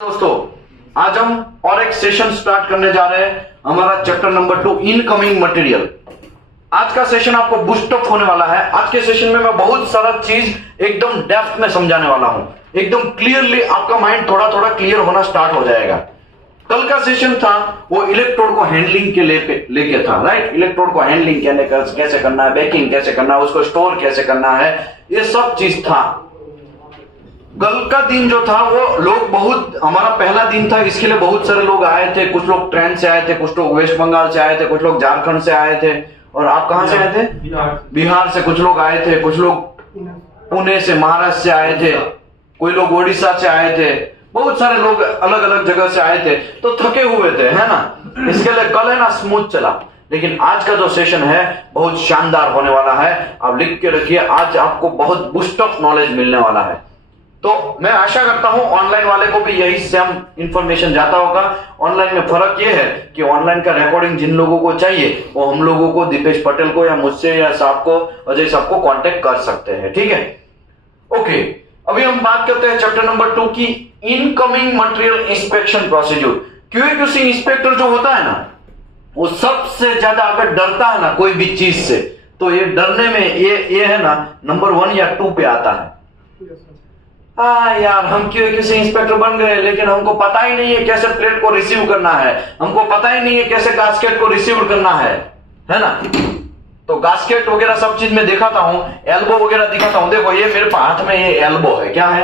दोस्तों, आज हम और एक सेशन स्टार्ट करने जा रहे हैं। हमारा चैप्टर नंबर 2 इनकमिंग मटेरियल। आज का सेशन आपको बूस्ट अप होने वाला है। आज के सेशन में मैं बहुत सारा चीज एकदम डेप्थ में समझाने वाला हूं। एकदम क्लियरली आपका माइंड थोड़ा थोड़ा क्लियर होना स्टार्ट हो जाएगा। कल का सेशन था वो इलेक्ट्रोड को हैंडलिंग के लेके था, राइट। इलेक्ट्रोड को हैंडलिंग कैसे करना है, बेकिंग कैसे करना है, उसको स्टोर कैसे करना है, ये सब चीज था। कल का दिन जो था वो लोग बहुत, हमारा पहला दिन था, इसके लिए बहुत सारे लोग आए थे। कुछ लोग ट्रेन से आए थे, कुछ लोग वेस्ट बंगाल से आए थे, कुछ लोग झारखंड से आए थे। और आप कहां से आए थे? बिहार से कुछ लोग आए थे, कुछ लोग पुणे से, महाराष्ट्र से आए थे, कोई लोग ओडिशा से आए थे। बहुत सारे लोग अलग अलग जगह से आए थे, तो थके हुए थे, है ना। इसके लिए कल है ना स्मूथ चला। लेकिन आज का जो सेशन है बहुत शानदार होने वाला है। आप लिख के रखिए, आज आपको बहुत बूस्ट ऑफ नॉलेज मिलने वाला है। तो मैं आशा करता हूं ऑनलाइन वाले को भी यही सेम इंफॉर्मेशन जाता होगा। ऑनलाइन में फर्क यह है कि ऑनलाइन का रिकॉर्डिंग जिन लोगों को चाहिए वो हम लोगों को, दीपेश पटेल को या मुझसे या साहब को, अजय साहब को कांटेक्ट कर सकते हैं, ठीक है। ओके, अभी हम बात करते हैं चैप्टर नंबर 2 की incoming material inspection procedure. QA/QC inspector जो होता है ना, वो सबसे ज्यादा अगर डरता है ना कोई भी चीज से, तो ये डरने में ये है ना नंबर 1 या 2 पे आता है। यार, हम QA/QC इंस्पेक्टर बन गए, लेकिन हमको पता ही नहीं है कैसे प्लेट को रिसीव करना है, हमको पता ही नहीं है कैसे गास्केट को रिसीव करना है ना। तो गास्केट वगैरह सब चीज में दिखाता हूं, एल्बो वगैरह दिखाता हूं। देखो, ये मेरे हाथ में ये एल्बो है, क्या है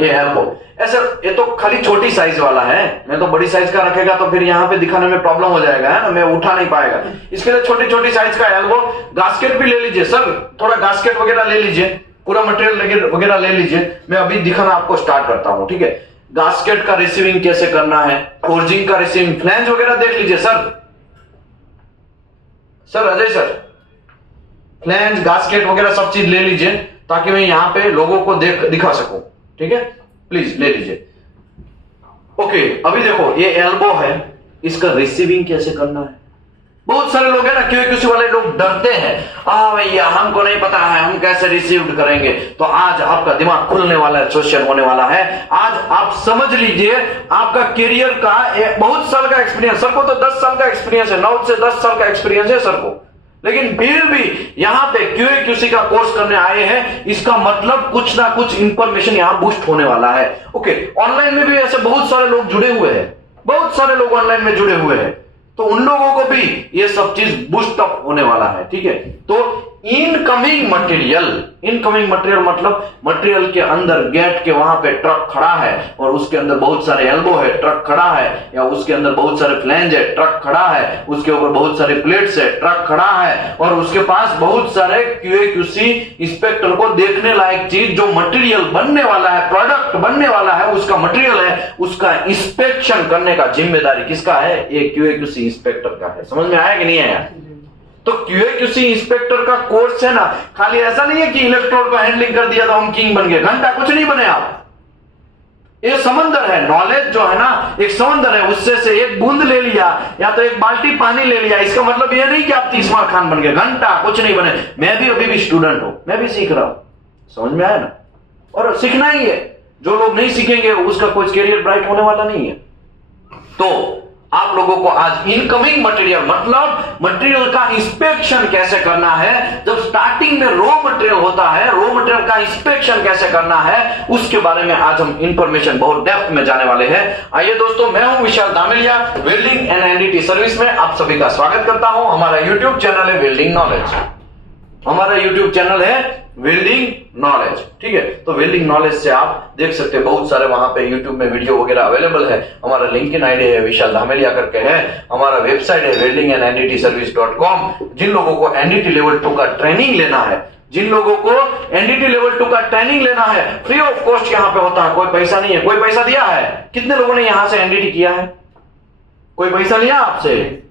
ये एल्बो। ऐसे ये तो खाली छोटी साइज वाला है, मैं तो बड़ी साइज का रखेगा तो फिर यहाँ पे दिखाने में प्रॉब्लम हो जाएगा, है ना, मैं उठा नहीं पाएगा। इसके लिए छोटी छोटी साइज का एल्बो। गास्केट भी ले लीजिए सर, थोड़ा गास्केट वगैरह ले लीजिए, पूरा मटेरियल वगैरह ले लीजिए। मैं अभी दिखाना आपको स्टार्ट करता हूं, ठीक है। गास्केट का रिसीविंग कैसे करना है, फोर्जिंग का रिसीविंग, फ्लैंज वगैरह देख लीजिए sir Ajay sir, flange gasket वगैरह सब चीज ले लीजिए ताकि मैं यहां पे लोगों को दिखा सकूं, ठीक है। प्लीज ले लीजिए। ओके, अभी देखो ये एल्बो है, इसका रिसीविंग कैसे करना है। बहुत सारे लोग है ना QA/QC वाले लोग डरते हैं, भैया हमको नहीं पता है हम कैसे रिसीव करेंगे। तो आज आपका दिमाग खुलने वाला है, सेशन होने वाला है। आज आप समझ लीजिए, आपका करियर का बहुत साल का एक्सपीरियंस, सर को तो 10 साल का एक्सपीरियंस है, 9 से 10 साल का एक्सपीरियंस है सर को, लेकिन फिर भी यहां पे QA/QC का कोर्स करने आए हैं। इसका मतलब कुछ ना कुछ इंफॉर्मेशन यहां बूस्ट होने वाला है। ओके, ऑनलाइन में भी ऐसे बहुत सारे लोग जुड़े हुए हैं, बहुत सारे लोग ऑनलाइन में जुड़े हुए हैं, तो उन लोगों को भी ये सब चीज बूस्ट अप होने वाला है, ठीक है। तो इनकमिंग मटेरियल मतलब मटेरियल के अंदर गेट के वहां पे ट्रक खड़ा है और उसके अंदर बहुत सारे एल्बो है, ट्रक खड़ा है, या उसके अंदर बहुत सारे फ्लैंज है, ट्रक खड़ा है, उसके ऊपर बहुत सारे प्लेट्स है, ट्रक खड़ा है, और उसके पास बहुत सारे QA/QC इंस्पेक्टर को देखने लायक चीज जो मटेरियल बनने वाला है, प्रोडक्ट बनने वाला है, उसका मटेरियल है, उसका इंस्पेक्शन करने का जिम्मेदारी किसका है? ये QA/QC इंस्पेक्टर का है। समझ में आया कि नहीं आया? तो QA/QC इंस्पेक्टर का कोर्स है ना, खाली ऐसा नहीं है कि इलेक्ट्रोड को हैंडलिंग कर दिया तो हम किंग बन गए, घंटा कुछ नहीं बने आप। ये समंदर है, नॉलेज जो है ना एक समंदर है, उससे से एक बूंद ले लिया या तो एक बाल्टी पानी ले लिया, इसका मतलब ये नहीं कि आप 30वां खान बन गए, घंटा कुछ नहीं बने। मैं भी अभी भी स्टूडेंट हूं, मैं भी सीख रहा हूं। समझ में आया ना? और सीखना ही है। जो लोग नहीं सीखेंगे उसका कोई कैरियर ब्राइट होने वाला नहीं है। तो आप लोगों को आज इनकमिंग मटेरियल मतलब मटेरियल का इंस्पेक्शन कैसे करना है, जब स्टार्टिंग में रॉ मटेरियल होता है, रॉ मटेरियल का इंस्पेक्शन कैसे करना है, उसके बारे में आज हम इंफॉर्मेशन बहुत डेप्थ में जाने वाले हैं। आइए दोस्तों, मैं हूं विशाल Dameliya, welding and NDT service में आप सभी का स्वागत करता हूं। हमारा यूट्यूब चैनल है वेल्डिंग नॉलेज, हमारा यूट्यूब चैनल है वेल्डिंग नॉलेज, ठीक है। तो वेल्डिंग नॉलेज से आप देख सकते हैं, बहुत सारे वहां पे यूट्यूब में वीडियो वगैरह अवेलेबल है। हमारा लिंक्डइन आईडी है विशाल धामेलिया करके है, हमारा वेबसाइट है weldingandndtservice.com। जिन लोगों को NDT लेवल 2 का ट्रेनिंग लेना है, जिन लोगों को NDT लेवल 2 का ट्रेनिंग लेना है, फ्री ऑफ कॉस्ट यहाँ पे होता है, कोई पैसा नहीं है। कोई पैसा दिया है? कितने लोगों ने यहां से NDT किया है? कोई पैसा लिया आपसे?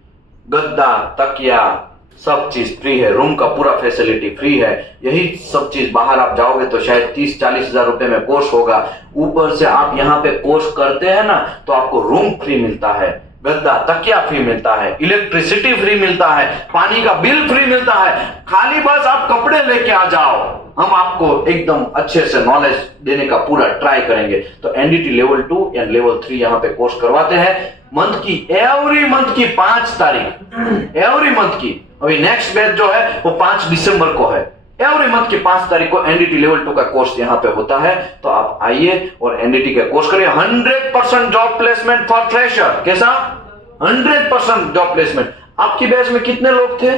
गद्दा, तकिया, सब चीज फ्री है, रूम का पूरा फैसिलिटी फ्री है। यही सब चीज बाहर आप जाओगे तो शायद 30-40 हजार रुपए में कोर्स होगा। ऊपर से आप यहाँ पे कोर्स करते हैं ना, तो आपको रूम फ्री मिलता है, गद्दा तकिया फ्री मिलता है, इलेक्ट्रिसिटी फ्री मिलता है, पानी का बिल फ्री मिलता है। खाली बस आप कपड़े लेके आ जाओ, हम आपको एकदम अच्छे से नॉलेज देने का पूरा ट्राई करेंगे। तो एनडीटी लेवल 2 या लेवल 3 यहाँ पे कोर्स करवाते हैं मंथ की, एवरी मंथ की 5 तारीख, एवरी मंथ की। अभी नेक्स्ट बैच जो है वो 5 दिसंबर को है। एवरी मंथ की 5 तारीख को एनडीटी लेवल 2 का कोर्स यहाँ पे होता है। तो आप आइए और एनडीटी का कोर्स करिए। 100% जॉब प्लेसमेंट फॉर फ्रेशर। कैसा? 100% जॉब प्लेसमेंट। आपकी बैच में कितने लोग थे?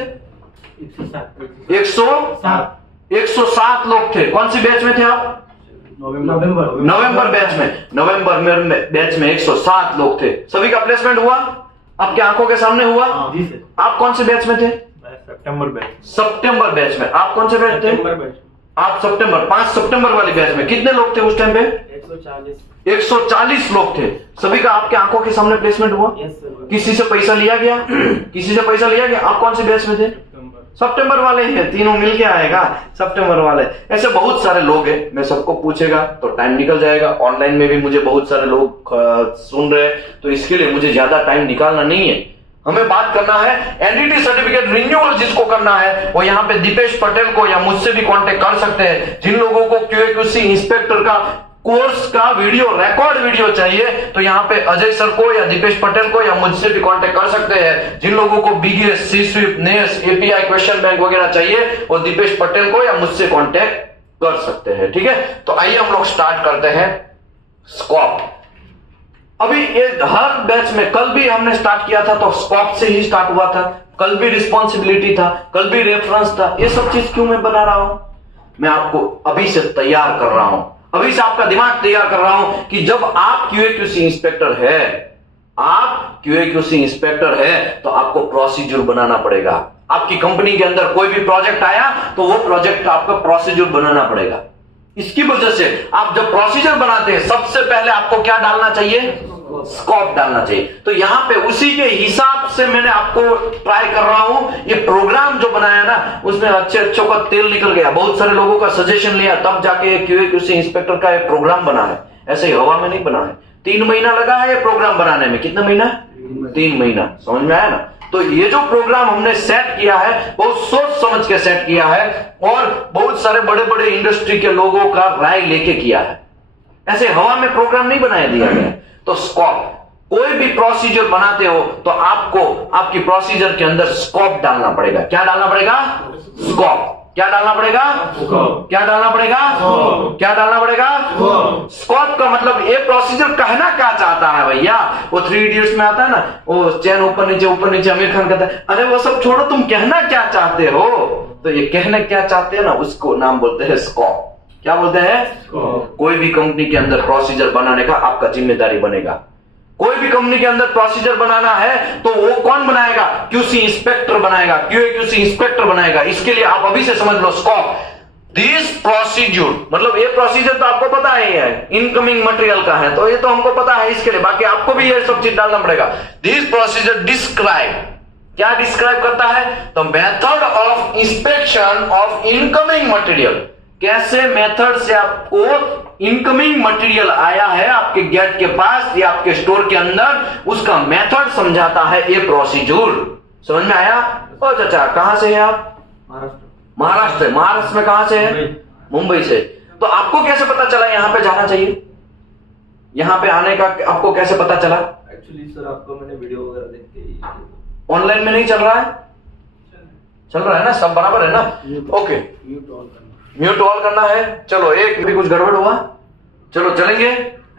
107 लोग थे। कौन सी बैच में थे आप? नवंबर बैच में। नवंबर में बैच में 107 लोग थे। सभी का प्लेसमेंट हुआ? आपके आंखों के सामने हुआ? आप कौन से बैच में थे? सितंबर बैच में। आप कौन से बैच थे? आप सितंबर, 5 सितंबर वाली बैच में। कितने लोग थे उस टाइम पे? 140 लोग थे। सभी का आपके आंखों के सामने प्लेसमेंट हुआ? किसी से पैसा लिया गया? किसी से पैसा लिया गया? आप कौन से बैच में थे? सितंबर वाले हैं, तीनों मिलके आएगा सितंबर वाले। ऐसे बहुत सारे लोग हैं, मैं सबको पूछेगा तो टाइम निकल जाएगा। ऑनलाइन में भी मुझे बहुत सारे लोग सुन रहे हैं, तो इसके लिए मुझे ज्यादा टाइम निकालना नहीं है। हमें बात करना है एनडीटी सर्टिफिकेट रिन्यूअल जिसको करना है वो यहाँ पे दीपेश पटेल को या मुझसे भी कांटेक्ट कर सकते हैं। जिन लोगों को क्यूएक्यूसी इंस्पेक्टर का कोर्स का वीडियो, रिकॉर्ड वीडियो चाहिए तो यहाँ पे अजय सर को या दीपेश पटेल को या मुझसे भी कांटेक्ट कर सकते हैं। जिन लोगों को बीगेस, सी स्विफ्ट, नेस, एपीआई, क्वेश्चन बैंक वगैरह चाहिए वो दीपेश पटेल को या मुझसे कांटेक्ट कर सकते हैं। ठीक है, तो आइए हम लोग स्टार्ट करते हैं स्कॉप। अभी ये हर बैच में, कल भी हमने स्टार्ट किया था तो स्कॉप से ही स्टार्ट हुआ था। कल भी रिस्पॉन्सिबिलिटी था, कल भी रेफरेंस था। ये सब चीज क्यों मैं बना रहा हूं? मैं आपको अभी से तैयार कर रहा हूं, अभी से आपका दिमाग तैयार कर रहा हूं कि जब आप क्यूएक्यूसी इंस्पेक्टर है, आप क्यूएक्यूसी इंस्पेक्टर है तो आपको प्रोसीजर बनाना पड़ेगा। आपकी कंपनी के अंदर कोई भी प्रोजेक्ट आया तो वो प्रोजेक्ट आपका प्रोसीजर बनाना पड़ेगा। इसकी वजह से आप जब प्रोसीजर बनाते हैं सबसे पहले आपको क्या डालना चाहिए? स्कोप डालना चाहिए। तो यहां पे उसी के हिसाब से मैंने आपको ट्राई कर रहा हूं। ये प्रोग्राम जो बनाया ना उसमें अच्छे का तेल निकल गया। बहुत सारे लोगों का सजेशन लिया तब जाके क्यूएक्यूसी इंस्पेक्टर का एक प्रोग्राम बना है। ऐसे ही हवा में नहीं बना है। 3 महीना लगा है ये प्रोग्राम बनाने में। कितना महीना? 3 महीना। समझ में आया ना? तो ये जो प्रोग्राम हमने सेट किया है बहुत सोच समझ के सेट किया है और बहुत सारे बड़े बड़े इंडस्ट्री के लोगों का राय लेके किया है। ऐसे हवा में प्रोग्राम नहीं बनाया दिया गया। तो स्कोप, कोई भी प्रोसीजर बनाते हो तो आपको आपकी प्रोसीजर के अंदर स्कोप डालना पड़ेगा। क्या डालना पड़ेगा? स्कोप। क्या डालना पड़ेगा? क्या डालना पड़ेगा? क्या डालना पड़ेगा? स्कोप का मतलब ये प्रोसीजर कहना क्या चाहता है भैया? वो 3 इडियट्स में आता है ना, वो चैन ऊपर नीचे आमिर खान कहता है अरे वो सब छोड़ो, तुम कहना क्या चाहते हो? तो ये कहना क्या चाहते हैं ना उसको नाम बोलते हैं स्कोप। क्या बोलते हैं? कोई भी कंपनी के अंदर प्रोसीजर बनाने का आपका जिम्मेदारी बनेगा। कोई भी कंपनी के अंदर प्रोसीजर बनाना है तो वो कौन बनाएगा? क्यूसी इंस्पेक्टर बनाएगा, क्यूएक्यूसी इंस्पेक्टर बनाएगा। इसके लिए आप अभी से समझ लो स्कोप। दिस प्रोसीजर, मतलब ये प्रोसीजर तो आपको पता ही है, इनकमिंग मटेरियल का है तो ये तो हमको पता है। इसके लिए बाकी आपको भी ये सब चीज डालना पड़ेगा। दिस प्रोसीजर डिस्क्राइब, क्या डिस्क्राइब करता है? The method of inspection of incoming material. कैसे मेथड से आपको इनकमिंग मटेरियल आया है आपके गेट के पास या आपके स्टोर के अंदर, उसका मेथड समझाता है ये प्रोसीजर। समझ में आया? ओ चाचा कहां से है आप? महाराष्ट्र। महाराष्ट्र में कहां से है? मुंबई से। तो आपको कैसे पता चला यहां पे जाना चाहिए? यहां पे आने का आपको कैसे पता चला? एक्चुअली सर आपको मैंने वीडियो वगैरह देख के। ऑनलाइन में नहीं चल रहा है? चल रहा है ना? सब बराबर है ना? ओके, म्यूट ऑल करना है। चलो, एक भी कुछ गड़बड़ हुआ? चलो चलेंगे।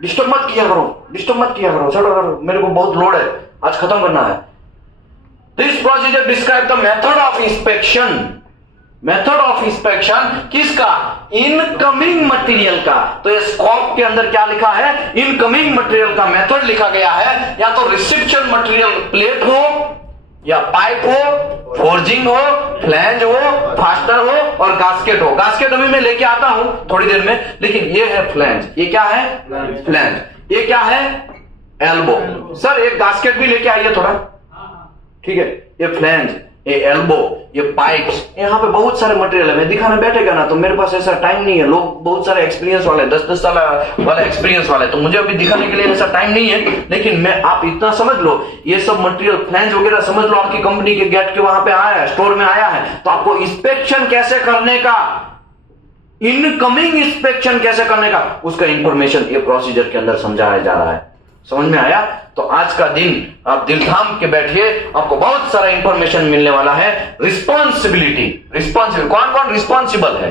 डिस्टर्ब मत किया करो, डिस्टर्ब मत किया करो। चलो, मेरे को बहुत लोड है, आज खत्म करना है। This procedure describe the method of inspection. Method of inspection किसका? इनकमिंग मटेरियल का। तो ये स्कोप के अंदर क्या लिखा है? इनकमिंग मटेरियल का मेथड लिखा गया है। या तो रिसेप्शन मटेरियल प्लेट हो या पाइप हो, फोर्जिंग हो, फ्लैंज हो, फास्टर हो और गास्केट हो। गास्केट अभी मैं लेके आता हूं थोड़ी देर में, लेकिन ये है फ्लैंज। ये क्या है? फ्लैंज। ये क्या है? एल्बो। सर एक गास्केट भी लेके आइए थोड़ा। ठीक है, ये फ्लैंज, ये एल्बो, ये पाइप्स, यहाँ पे बहुत सारे मटेरियल है। मैं दिखाने बैठेगा ना तो मेरे पास ऐसा टाइम नहीं है। लोग बहुत सारे एक्सपीरियंस वाले, 10-10 साल वाला एक्सपीरियंस वाले, तो मुझे अभी दिखाने के लिए ऐसा टाइम नहीं है। लेकिन मैं, आप इतना समझ लो, ये सब मटेरियल फ्लैंज वगैरह समझ लो आपकी कंपनी के गेट के वहां पे आया है, स्टोर में आया है, तो आपको इंस्पेक्शन कैसे करने का इनकमिंग इंस्पेक्शन कैसे करने का, उसका इंफॉर्मेशन ये प्रोसीजर के अंदर समझाया जा रहा है। समझ में आया? तो आज का दिन आप दिल थाम के बैठिए, आपको बहुत सारा इंफॉर्मेशन मिलने वाला है। रिस्पॉन्सिबिलिटी, कौन कौन रिस्पॉन्सिबल है?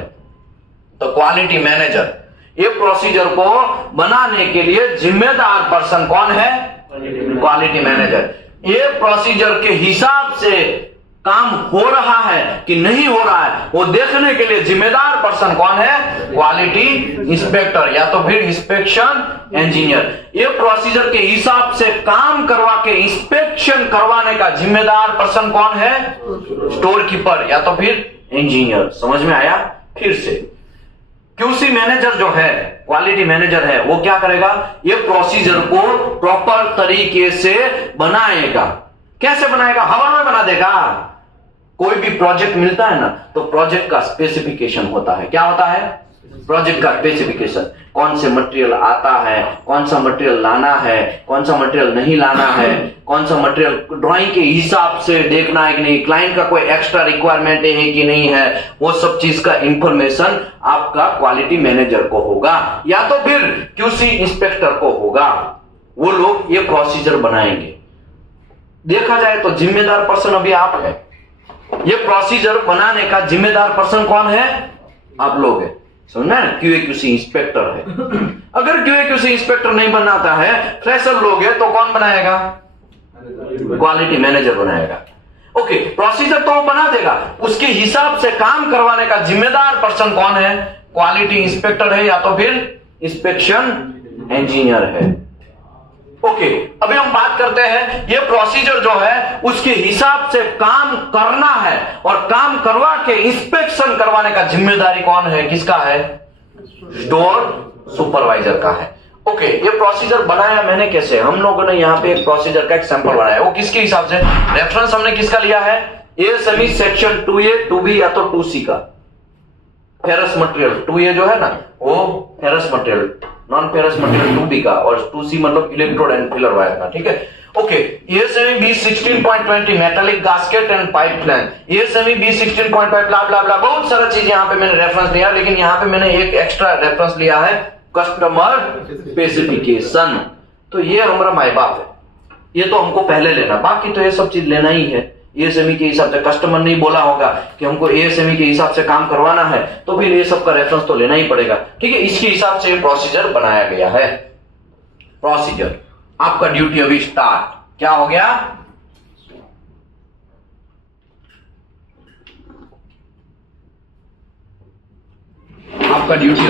तो क्वालिटी मैनेजर। ये प्रोसीजर को बनाने के लिए जिम्मेदार पर्सन कौन है? Quality manager. ये प्रोसीजर के हिसाब से काम हो रहा है कि नहीं हो रहा है, वो देखने के लिए जिम्मेदार पर्सन कौन है? क्वालिटी इंस्पेक्टर या तो फिर इंस्पेक्शन इंजीनियर। ये प्रोसीजर के हिसाब से काम करवा के इंस्पेक्शन करवाने का जिम्मेदार पर्सन कौन है? स्टोर कीपर या तो फिर इंजीनियर। समझ में आया? फिर से क्यूसी मैनेजर जो है, क्वालिटी मैनेजर है, वो क्या करेगा? ये प्रोसीजर को प्रॉपर तरीके से बनाएगा। कैसे बनाएगा? हवा में बना देगा। कोई भी प्रोजेक्ट मिलता है ना, तो प्रोजेक्ट का स्पेसिफिकेशन होता है। क्या होता है? प्रोजेक्ट का स्पेसिफिकेशन। कौन से मटेरियल आता है, कौन सा मटेरियल लाना है, कौन सा मटेरियल नहीं लाना है, कौन सा मटेरियल ड्राइंग के हिसाब से देखना है कि नहीं, क्लाइंट का कोई एक्स्ट्रा रिक्वायरमेंट है कि नहीं है, वो सब चीज का इंफॉर्मेशन आपका क्वालिटी मैनेजर को होगा या तो फिर क्यूसी इंस्पेक्टर को होगा। वो लोग ये प्रोसीजर बनाएंगे। देखा जाए तो जिम्मेदार पर्सन अभी आप है। ये प्रोसीजर बनाने का जिम्मेदार पर्सन कौन है? आप लोग है। समझना है? क्यूए क्यूसी इंस्पेक्टर है। अगर क्यूए क्यूसी इंस्पेक्टर नहीं बनाता है, फ्रेशर लोग है, तो कौन बनाएगा? क्वालिटी मैनेजर बनाएगा। ओके, प्रोसीजर तो वो बना देगा, उसके हिसाब से काम करवाने का जिम्मेदार पर्सन कौन है? क्वालिटी इंस्पेक्टर है या तो फिर इंस्पेक्शन इंजीनियर है। ओके, अभी हम बात करते हैं ये प्रोसीजर जो है उसके हिसाब से काम करना है और काम करवा के इंस्पेक्शन करवाने का जिम्मेदारी कौन है? किसका है? स्टोर सुपरवाइजर का है। ओके, ये प्रोसीजर बनाया मैंने कैसे? हम लोगों ने यहाँ पे एक प्रोसीजर का एक सैंपल बनाया। वो किसके हिसाब से? रेफरेंस हमने किसका लिया है? एएसएमई सेक्शन 2A 2B या तो 2C का। फेरस मटेरियल 2A जो है ना, वो ferrous material, non ferrous material 2B का, और 2C मतलब इलेक्ट्रोड एंड फिलर वायर का। ठीक है। Okay, ASME B 16.20 metallic gasket and pipeline, ASME B 16.5 ब्ला ब्ला ब्ला, बहुत सारा चीज यहाँ पे मैंने रेफरेंस लिया, लेकिन यहाँ पे मैंने एक एक्स्ट्रा रेफरेंस लिया है, कस्टमर स्पेसिफिकेशन। तो ये हमारा माई बाप है, ये तो हमको पहले लेना, बाकी तो ये सब चीज लेना ही है। एएसएमई के हिसाब से कस्टमर नहीं बोला होगा कि हमको एएसएमई के हिसाब से काम करवाना है, तो फिर ये सब का रेफरेंस तो लेना ही पड़ेगा। ठीक है, इसके हिसाब से प्रोसीजर बनाया गया है। प्रोसीजर, आपका ड्यूटी अभी स्टार्ट। क्या हो गया? आपका ड्यूटी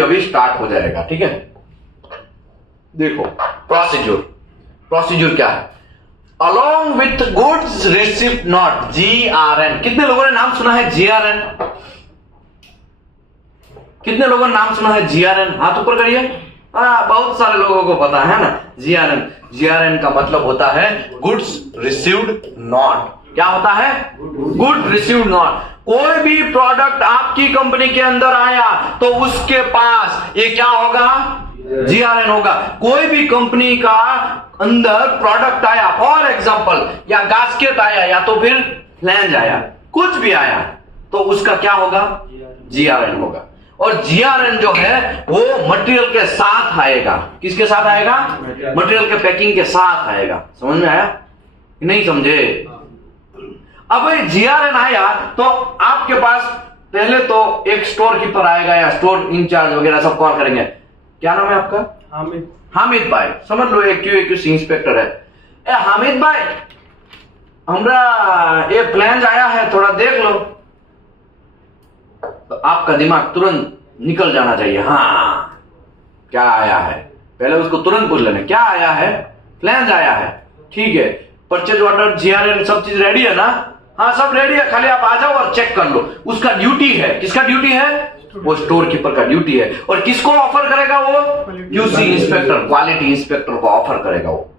अभी स्टार्ट हो जाएगा। ठीक है, देखो प्रोसीजर क्या है? Along with goods receipt not GRN। कितने लोगों ने नाम सुना है GRN? कितने लोगों ने नाम सुना है GRN? हाथ ऊपर करिए। बहुत सारे लोगों को पता है ना GRN का मतलब होता है गुड्स रिसीव्ड नॉट। क्या होता है? Good received not. कोई भी प्रोडक्ट आपकी कंपनी के अंदर आया तो उसके पास ये क्या होगा? GRN होगा। कोई भी कंपनी का अंदर प्रोडक्ट आया, फॉर एग्जांपल या गास्केट आया या तो फिर फ्लैंज आया, कुछ भी आया, तो उसका क्या होगा? GRN होगा। और GRN जो है वो मटेरियल के साथ आएगा। किसके साथ आएगा? मटेरियल के पैकिंग के साथ आएगा। समझ में आया? नहीं समझे? अब GRN आया तो आपके पास पहले तो एक स्टोर कीपर आएगा या स्टोर इंचार्ज वगैरह सब कॉल करेंगे। क्या नाम है आपका? हामिद भाई। समझ लो एक क्यूसी इंस्पेक्टर है। हामिद भाई, हमरा ये प्लान आया है, थोड़ा देख लो। तो आपका दिमाग तुरंत निकल जाना चाहिए। हाँ, क्या आया है? पहले उसको तुरंत पूछ लेना क्या आया है? प्लान आया है। ठीक है, परचेज ऑर्डर, GRN सब चीज रेडी है ना? हाँ, सब रेडी है, खाली आप आ जाओ और चेक कर लो। उसका ड्यूटी है। किसका ड्यूटी है? वो स्टोर कीपर का ड्यूटी है। और किसको ऑफर करेगा? वो क्यूसी इंस्पेक्टर, क्वालिटी इंस्पेक्टर को ऑफर करेगा वो।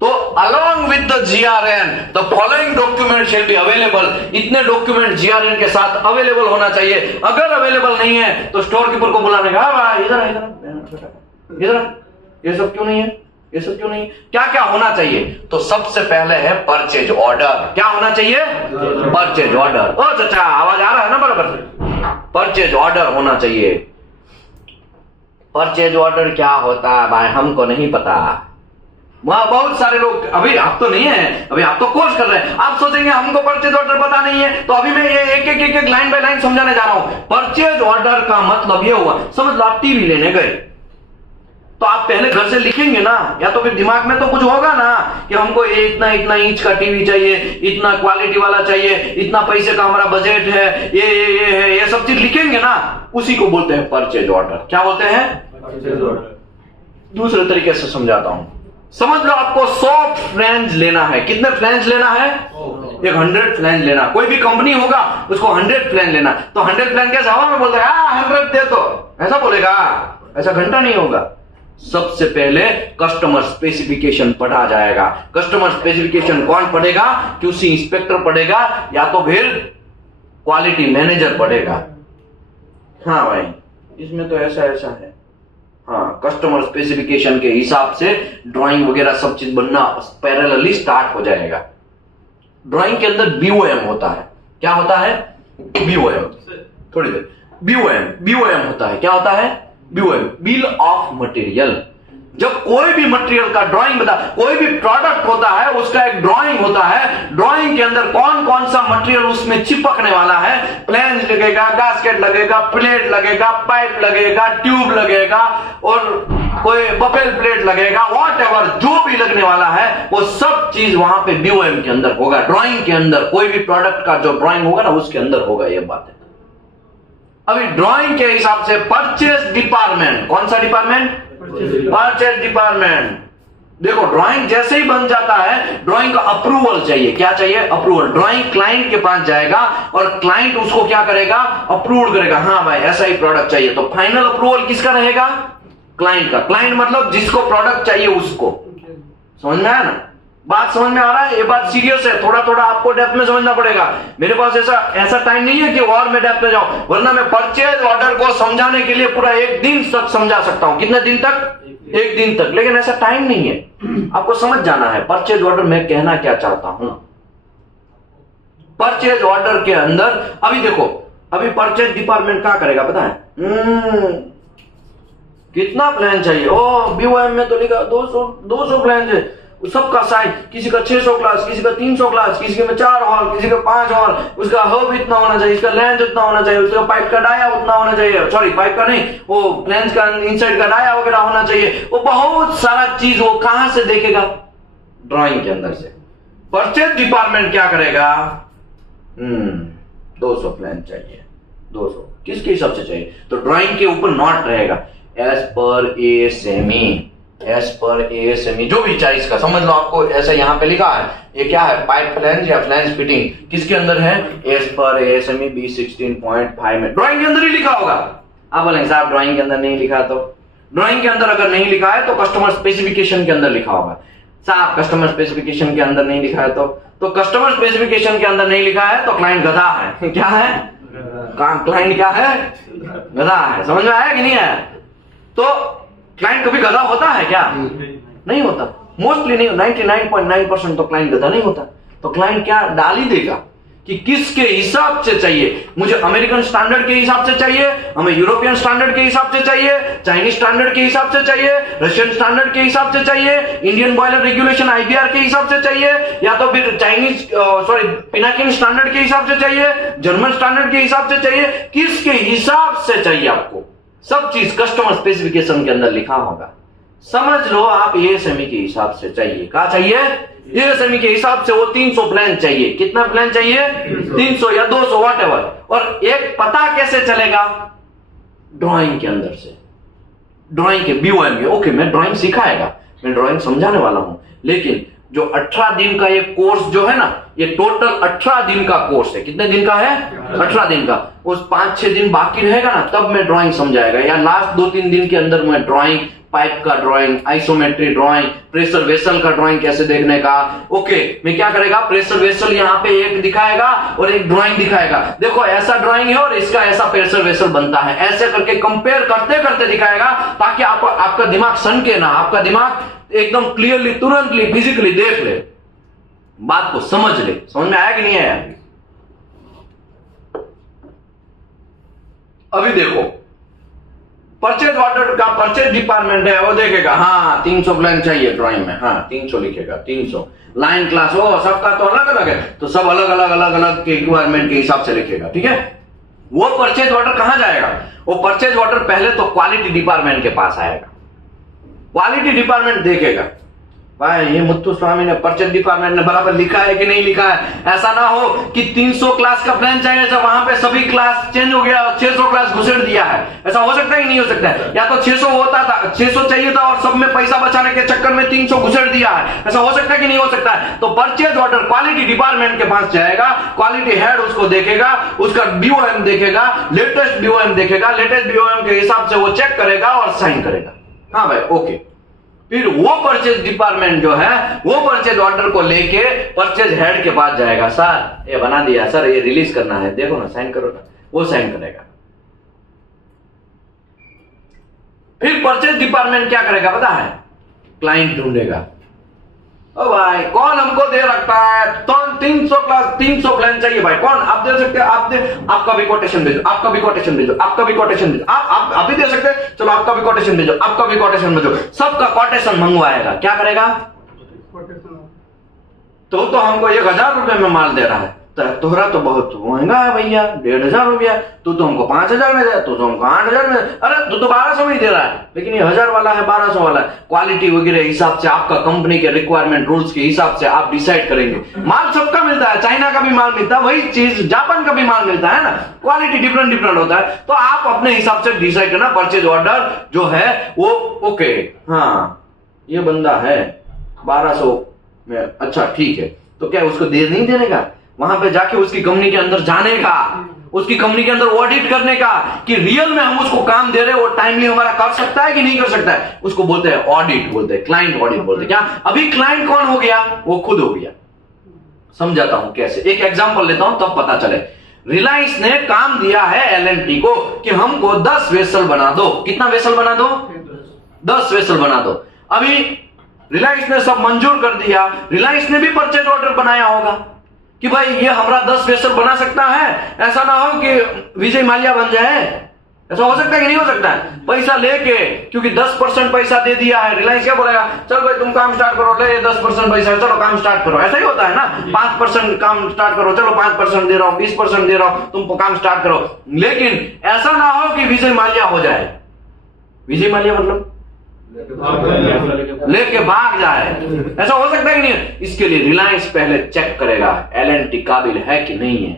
तो along with the GRN the following document shall be available. इतने डॉक्यूमेंट GRN के साथ अवेलेबल होना चाहिए। अगर अवेलेबल नहीं है तो स्टोर कीपर को बुलाने का, इधर, ये सब क्यों नहीं है? ये सब क्यों नहीं? क्या क्या होना चाहिए? तो सबसे पहले है परचेज ऑर्डर। क्या होना चाहिए? Purchase order. ओ चाचा आवाज आ रहा है ना बराबर से? परचेज ऑर्डर होना चाहिए। परचेज ऑर्डर क्या होता है भाई, हमको नहीं पता। वहां बहुत सारे लोग, अभी आप तो नहीं है, अभी आप तो कोर्स कर रहे हैं, आप सोचेंगे हमको परचेज ऑर्डर पता नहीं है। तो अभी मैं ये एक लाइन बाय लाइन समझाने जा रहा हूं। परचेज ऑर्डर का मतलब ये हुआ, समझ लो आप टीवी लेने गए, तो आप पहले घर से लिखेंगे ना, या तो फिर दिमाग में तो कुछ होगा ना कि हमको ये इतना इतना इंच का टीवी चाहिए, इतना क्वालिटी वाला चाहिए, इतना पैसे का हमारा बजट है, ये है, ये सब चीज लिखेंगे ना, उसी को बोलते हैं परचेज ऑर्डर। क्या बोलते हैं? Purchase order. दूसरे तरीके से समझाता हूं, समझ लो आपको 100 फ्लैंज लेना है। कितने फ्लैंज लेना है? 100 फ्लैंज लेना। कोई भी कंपनी होगा उसको 100 फ्लैंज लेना, तो 100 फ्लैंज कैसे हवा में बोलता है 100 दे दो, ऐसा बोलेगा? ऐसा घंटा नहीं होगा। सबसे पहले कस्टमर स्पेसिफिकेशन पढ़ा जाएगा। कस्टमर स्पेसिफिकेशन कौन पढ़ेगा? QC इंस्पेक्टर पढ़ेगा या तो फिर क्वालिटी मैनेजर पढ़ेगा। हाँ भाई, इसमें तो ऐसा ऐसा है। हाँ, कस्टमर स्पेसिफिकेशन के हिसाब से ड्राइंग वगैरह सब चीज बनना पैरेलली स्टार्ट हो जाएगा। ड्राइंग के अंदर BOM होता है। क्या होता है? BOM। थोड़ी देर, BOM होता है। क्या होता है? BOM, bill of material. जब कोई भी मटेरियल का ड्राइंग बता, कोई भी प्रोडक्ट होता है उसका एक ड्राइंग होता है। ड्राइंग के अंदर कौन कौन सा मटेरियल उसमें चिपकने वाला है, फ्लैंज लगेगा, गास्केट लगेगा, प्लेट लगेगा, पाइप लगेगा, ट्यूब लगेगा और कोई बफेल प्लेट लगेगा, व्हाटएवर जो भी लगने वाला है वो सब चीज वहां पे BOM के अंदर होगा। ड्राइंग के अंदर कोई भी प्रोडक्ट का जो ड्राइंग होगा ना उसके अंदर होगा। ये बात है। अभी ड्राइंग के हिसाब से परचेज डिपार्टमेंट, कौन सा डिपार्टमेंट? Purchase department. देखो ड्राइंग जैसे ही बन जाता है, ड्राइंग का अप्रूवल चाहिए। क्या चाहिए? अप्रूवल। ड्राइंग क्लाइंट के पास जाएगा और क्लाइंट उसको क्या करेगा? अप्रूव करेगा। हाँ भाई ऐसा ही प्रोडक्ट चाहिए। तो फाइनल अप्रूवल किसका रहेगा? क्लाइंट का। क्लाइंट मतलब जिसको प्रोडक्ट चाहिए उसको। समझ में आया ना? बात समझ में आ रहा है? ये बात सीरियस है, थोड़ा थोड़ा आपको डेप्थ में समझना पड़ेगा। मेरे पास ऐसा टाइम नहीं है कि और मैं डेप्थ में जाऊं, वरना मैं परचेज ऑर्डर को समझाने के लिए पूरा एक दिन तक समझा सकता हूं। कितने दिन तक? एक दिन तक। लेकिन ऐसा टाइम नहीं है, आपको समझ जाना है परचेज ऑर्डर मैं कहना क्या चाहता हूं। परचेज ऑर्डर के अंदर अभी देखो, अभी परचेज डिपार्टमेंट क्या करेगा पता है? कितना प्लान चाहिए? ओ BOM में तो लिखा 200 प्लान है। सबका साइज, किसी का 600 ग्लास, किसी का 300 ग्लास, किसी के 4 हॉल, किसी का 5 हॉल, उसका हब इतना होना चाहिए, इसका लेंथ इतना होना चाहिए, उसका पाइप का डाया उतना होना चाहिए, सॉरी पाइप का नहीं, वो लेंस का इनसाइड का डाया वगैरह होना चाहिए। वो बहुत सारा चीज वो कहां से देखेगा? ड्राइंग के अंदर से। परचेज डिपार्टमेंट क्या करेगा? 200 प्लान चाहिए। 200 किसके हिसाब से चाहिए? तो ड्राइंग के ऊपर नॉट रहेगा एज पर ASME, जो भी चाहिए इसका। समझ लो आपको ऐसा यहां पे लिखा है, ये क्या है? पाइप फ्लैंज या फ्लैंज फिटिंग किसके अंदर है? एज पर ASME B16.5 में। ड्राइंग के अंदर ही लिखा होगा। आप बोलेंगे साहब ड्राइंग के अंदर नहीं लिखा, तो ड्राइंग के अंदर अगर नहीं लिखा है तो कस्टमर स्पेसिफिकेशन के अंदर लिखा होगा। साहब कस्टमर स्पेसिफिकेशन के अंदर नहीं लिखा है तो कस्टमर स्पेसिफिकेशन के अंदर नहीं लिखा है तो क्लाइंट गधा है। क्या है? क्लाइंट क्या है? गधा है। समझ में आया कि नहीं आया? तो क्लाइंट कभी गधा होता है क्या? नहीं होता। मोस्टली नहीं, 99.9% तो क्लाइंट गधा नहीं होता। तो क्लाइंट क्या डाल ही देगा कि किसके हिसाब से चाहिए। मुझे अमेरिकन स्टैंडर्ड के हिसाब से चाहिए, हमें यूरोपियन स्टैंडर्ड के हिसाब से चाहिए, चाइनीज स्टैंडर्ड के हिसाब से चाहिए, रशियन स्टैंडर्ड के हिसाब से चाहिए, इंडियन बॉयलर रेगुलेशन IBR के हिसाब से चाहिए, या तो फिर चाइनीज पिनाकिन स्टैंडर्ड के हिसाब से चाहिए, जर्मन स्टैंडर्ड के हिसाब से चाहिए। किसके हिसाब से चाहिए आपको? सब चीज कस्टमर स्पेसिफिकेशन के अंदर लिखा होगा। समझ लो आप ASME के हिसाब से चाहिए। क्या चाहिए? ASME के हिसाब से वो 300 प्लान चाहिए। कितना प्लान चाहिए? 300 या 200 व्हाटएवर। और एक पता कैसे चलेगा? ड्राइंग के अंदर से, ड्राइंग के BOM में। ओके मैं ड्राइंग सिखाएगा, मैं ड्राइंग समझाने वाला हूं, लेकिन जो 18 दिन का ये कोर्स जो है ना, ये टोटल 18 दिन का कोर्स है। कितने दिन का है? 18 दिन का। उस 5-6 दिन बाकी रहेगा ना, तब मैं ड्राइंग समझाएगा, या लास्ट 2-3 दिन के अंदर मैं ड्राइंग पाइप का drawing, isometry drawing, pressure vessel का ड्राइंग कैसे देखने का। ओके, मैं क्या करेगा, प्रेशर वेसल यहाँ पे एक दिखाएगा और एक ड्राइंग दिखाएगा, देखो ऐसा ड्राइंग है और इसका ऐसा प्रेशर वेसल बनता है, ऐसे करके कंपेयर करते करते दिखाएगा, ताकि आपका दिमाग सनके ना, आपका दिमाग एकदम क्लियरली तुरंतली फिजिकली देख ले, बात को समझ ले। समझ में आया कि नहीं आया? अभी देखो परचेज ऑर्डर का परचेज डिपार्टमेंट है, वो देखेगा हाँ 300 प्लान चाहिए ड्राइंग में, हाँ 300 लिखेगा, 300 लाइन क्लास हो, सबका तो अलग अलग है, तो सब अलग अलग के रिक्वायरमेंट के हिसाब से लिखेगा, ठीक है। वो परचेज ऑर्डर कहां जाएगा, वो परचेज ऑर्डर पहले तो क्वालिटी डिपार्टमेंट के पास आएगा, क्वालिटी डिपार्टमेंट देखेगा भाई ये मुत्तुस्वामी ने परचेज डिपार्टमेंट ने बराबर लिखा है कि नहीं लिखा है। ऐसा ना हो कि 300 क्लास का प्लान चाहिए, जब वहां पे सभी क्लास चेंज हो गया, 600 क्लास घुसेड़ दिया है। ऐसा हो सकता है कि नहीं हो सकता है? या तो 600 होता था, 600 चाहिए था और सब में पैसा बचाने के चक्कर में 300 घुसेड़ दिया है। ऐसा हो सकता है कि नहीं हो सकता है? तो परचेज ऑर्डर क्वालिटी डिपार्टमेंट के पास जाएगा, क्वालिटी हेड उसको देखेगा, उसका बीओएम देखेगा, लेटेस्ट बीओएम देखेगा, लेटेस्ट बीओएम के हिसाब से वो चेक करेगा और साइन करेगा। हाँ भाई ओके। फिर वो परचेज डिपार्टमेंट जो है वो परचेज ऑर्डर को लेके परचेज हेड के पास जाएगा, सर ये बना दिया, सर ये रिलीज करना है, देखो ना साइन करो ना, वो साइन करेगा। फिर परचेज डिपार्टमेंट क्या करेगा पता है? क्लाइंट ढूंढेगा। ओ भाई कौन हमको दे रखता है, तो 300 क्लास 300 प्लान चाहिए भाई, कौन आप दे सकते हैं? आप दे, आपका भी कोटेशन भेजो, आपका भी कोटेशन भेजो, आपका भी कोटेशन भेजो, आप भी दे सकते हैं, चलो आपका भी कोटेशन भेजो, आपका भी कोटेशन भेजो, सबका कोटेशन मंगवाएगा। क्या करेगा? तो हमको 1000 रुपए में माल दे रहा है, तोहरा तो बहुत महंगा है भैया, 1500 रुपया, तू तो हमको 5000 में दे, तू तो हमको 8000 में, अरे तू तो 1200 में ही दे रहा है, लेकिन ये 1000 वाला है, 1200 वाला है। क्वालिटी वगैरह हिसाब से आपका कंपनी के रिक्वायरमेंट रूल्स के हिसाब से आप डिसाइड करेंगे। माल सबका मिलता है, चाइना का भी माल मिलता है, वही चीज जापान का भी माल मिलता है ना, क्वालिटी डिफरेंट होता है, तो आप अपने हिसाब से डिसाइड करना। परचेज ऑर्डर जो है वो ओके, हाँ ये बंदा है 1200 में, अच्छा ठीक है, तो क्या उसको देर नहीं देने का? वहां पे जाके उसकी कंपनी के अंदर जाने का, उसकी कंपनी के अंदर ऑडिट करने का कि रियल में हम उसको काम दे रहे हैं, वो टाइमली हमारा कर सकता है कि नहीं कर सकता है, उसको बोलते हैं ऑडिट, बोलते हैं क्लाइंट ऑडिट बोलते हैं। क्या अभी क्लाइंट कौन हो गया? वो खुद हो गया। समझाता हूं कैसे, एक एग्जांपल लेता हूं तब पता चले। रिलायंस ने काम दिया है एलएनटी को कि हमको 10 वेसल बना दो। कितना वेसल बना दो? 10 वेसल बना दो। अभी रिलायंस ने सब मंजूर कर दिया, रिलायंस ने भी परचेज ऑर्डर बनाया होगा कि भाई ये हमारा 10 वेसल बना सकता है। ऐसा ना हो कि विजय माल्या बन जाए, ऐसा हो सकता है कि नहीं हो सकता है? पैसा लेके, क्योंकि 10% पैसा दे दिया है, रिलायंस क्या बोलेगा, चल भाई तुम काम स्टार्ट करो, ले 10% पैसा, चलो काम स्टार्ट करो। ऐसा ही होता है ना, 5% काम स्टार्ट करो, चलो 5% दे रहा हूं, 20% दे रहा हूं, तुम काम स्टार्ट करो। लेकिन ऐसा ना हो कि विजय माल्या हो जाए। विजय माल्या मतलब लेके भाग जाए, ऐसा हो सकता है कि नहीं? इसके लिए रिलायंस पहले चेक करेगा एलएनटी काबिल है कि नहीं है।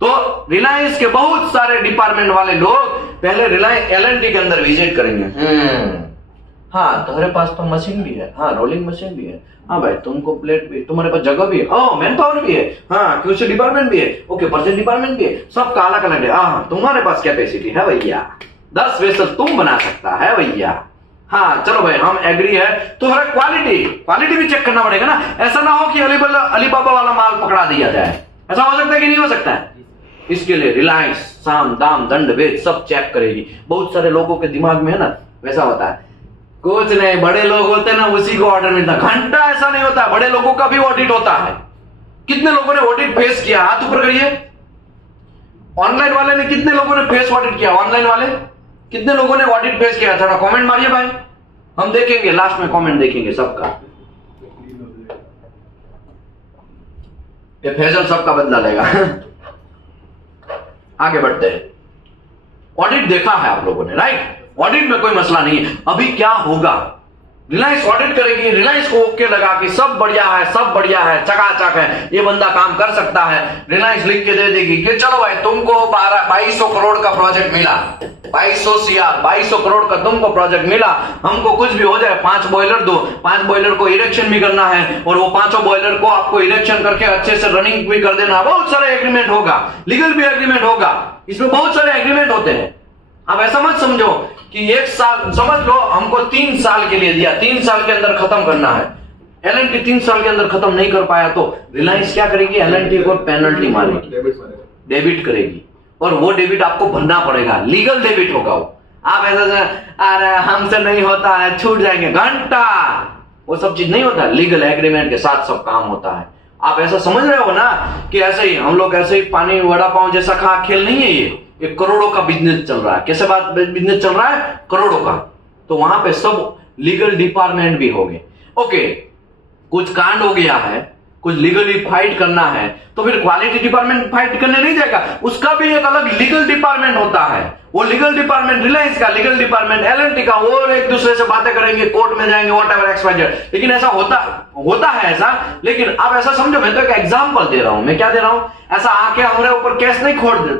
तो रिलायंस के बहुत सारे डिपार्टमेंट वाले लोग पहले रिलायंस एलएनटी के अंदर विजिट करेंगे। हाँ तुम्हारे पास तो मशीन भी है, हाँ रोलिंग मशीन भी है, हाँ भाई तुमको प्लेट भी, तुम्हारे पास जगह भी है, मैन पावर भी है, हाँ क्यूसी डिपार्टमेंट भी है, ओके परचेज डिपार्टमेंट भी है, सबका अलग अलग है। हाँ तुम्हारे पास कैपेसिटी है भैया, 10 वेसल तुम बना सकता है भैया, हाँ चलो भाई हम एग्री है। तो हर क्वालिटी भी चेक करना पड़ेगा ना। ऐसा ना हो कि अलीबाबा वाला माल पकड़ा दिया जाए, ऐसा हो सकता है कि नहीं हो सकता है? इसके लिए रिलायंस साम दाम दंड भेद सब चेक करेगी। बहुत सारे लोगों के दिमाग में है ना वैसा होता है, कुछ नहीं, बड़े लोग होते हैं ना उसी को ऑर्डर मिलता, घंटा ऐसा नहीं होता, बड़े लोगों का भी ऑडिट होता है। कितने लोगों ने ऑडिट फेस किया? हाथ ऊपर करिए। ऑनलाइन वाले ने कितने लोगों ने फेस ऑडिट किया? ऑनलाइन वाले कितने लोगों ने ऑडिट फेस किया? थोड़ा कमेंट मारिए भाई, हम देखेंगे लास्ट में कमेंट देखेंगे सबका। ये फैजल सबका बदला लेगा। आगे बढ़ते हैं। ऑडिट देखा है आप लोगों ने, राइट? ऑडिट में कोई मसला नहीं है। अभी क्या होगा, रिलायंस ऑडिट करेगी, रिलायंस को ओके लगा कि सब बढ़िया है, सब बढ़िया है, चकाचक है, ये बंदा काम कर सकता है। रिलायंस लिख के दे देगी कि चलो भाई तुमको 2200 करोड़ का प्रोजेक्ट मिला, 2200 करोड़ का तुमको प्रोजेक्ट मिला, हमको कुछ भी हो जाए 5 बॉयलर दो, 5 बॉयलर को इरेक्शन भी करना है और वो 5 बॉयलर को आपको इरेक्शन करके अच्छे से रनिंग भी कर देना। बहुत सारे एग्रीमेंट होगा, लीगल भी एग्रीमेंट होगा, इसमें बहुत सारे एग्रीमेंट होते हैं। आप ऐसा मत समझो कि 1 साल, समझ लो हमको 3 साल के लिए दिया, 3 साल के अंदर खत्म करना है, एलएनटी 3 साल के अंदर खत्म नहीं कर पाया तो रिलायंस क्या करेगी, एलएनटी को पेनल्टी मारेगी, डेबिट करेगी, और वो डेबिट आपको भरना पड़ेगा, लीगल डेबिट होगा वो। आप ऐसा अरे हमसे नहीं होता है, छूट जाएंगे, घंटा, वो सब चीज नहीं होता, लीगल एग्रीमेंट के साथ सब काम होता है। आप ऐसा समझ रहे हो ना कि ऐसे ही हम लोग ऐसे ही पानी वड़ा पाव जैसा खा खेल नहीं है, ये करोड़ों का बिजनेस चल रहा है। कैसे बात बिजनेस चल रहा है, करोड़ों का, तो वहां पे सब लीगल डिपार्टमेंट भी हो गए। ओके, कुछ कांड हो गया है, कुछ लीगली फाइट करना है, तो फिर क्वालिटी डिपार्टमेंट फाइट करने नहीं जाएगा, उसका भी एक अलग लीगल डिपार्टमेंट होता है। वो लीगल डिपार्टमेंट रिलायंस का, लीगल डिपार्टमेंट एलएनटी का, वो एक दूसरे से बातें करेंगे, कोर्ट में जाएंगे, व्हाटएवर XYZ। लेकिन ऐसा होता है ऐसा, लेकिन आप ऐसा समझो, मैं तो एक एग्जांपल दे रहा हूं। मैं क्या दे रहा हूं, ऐसा आके हमारे ऊपर केस नहीं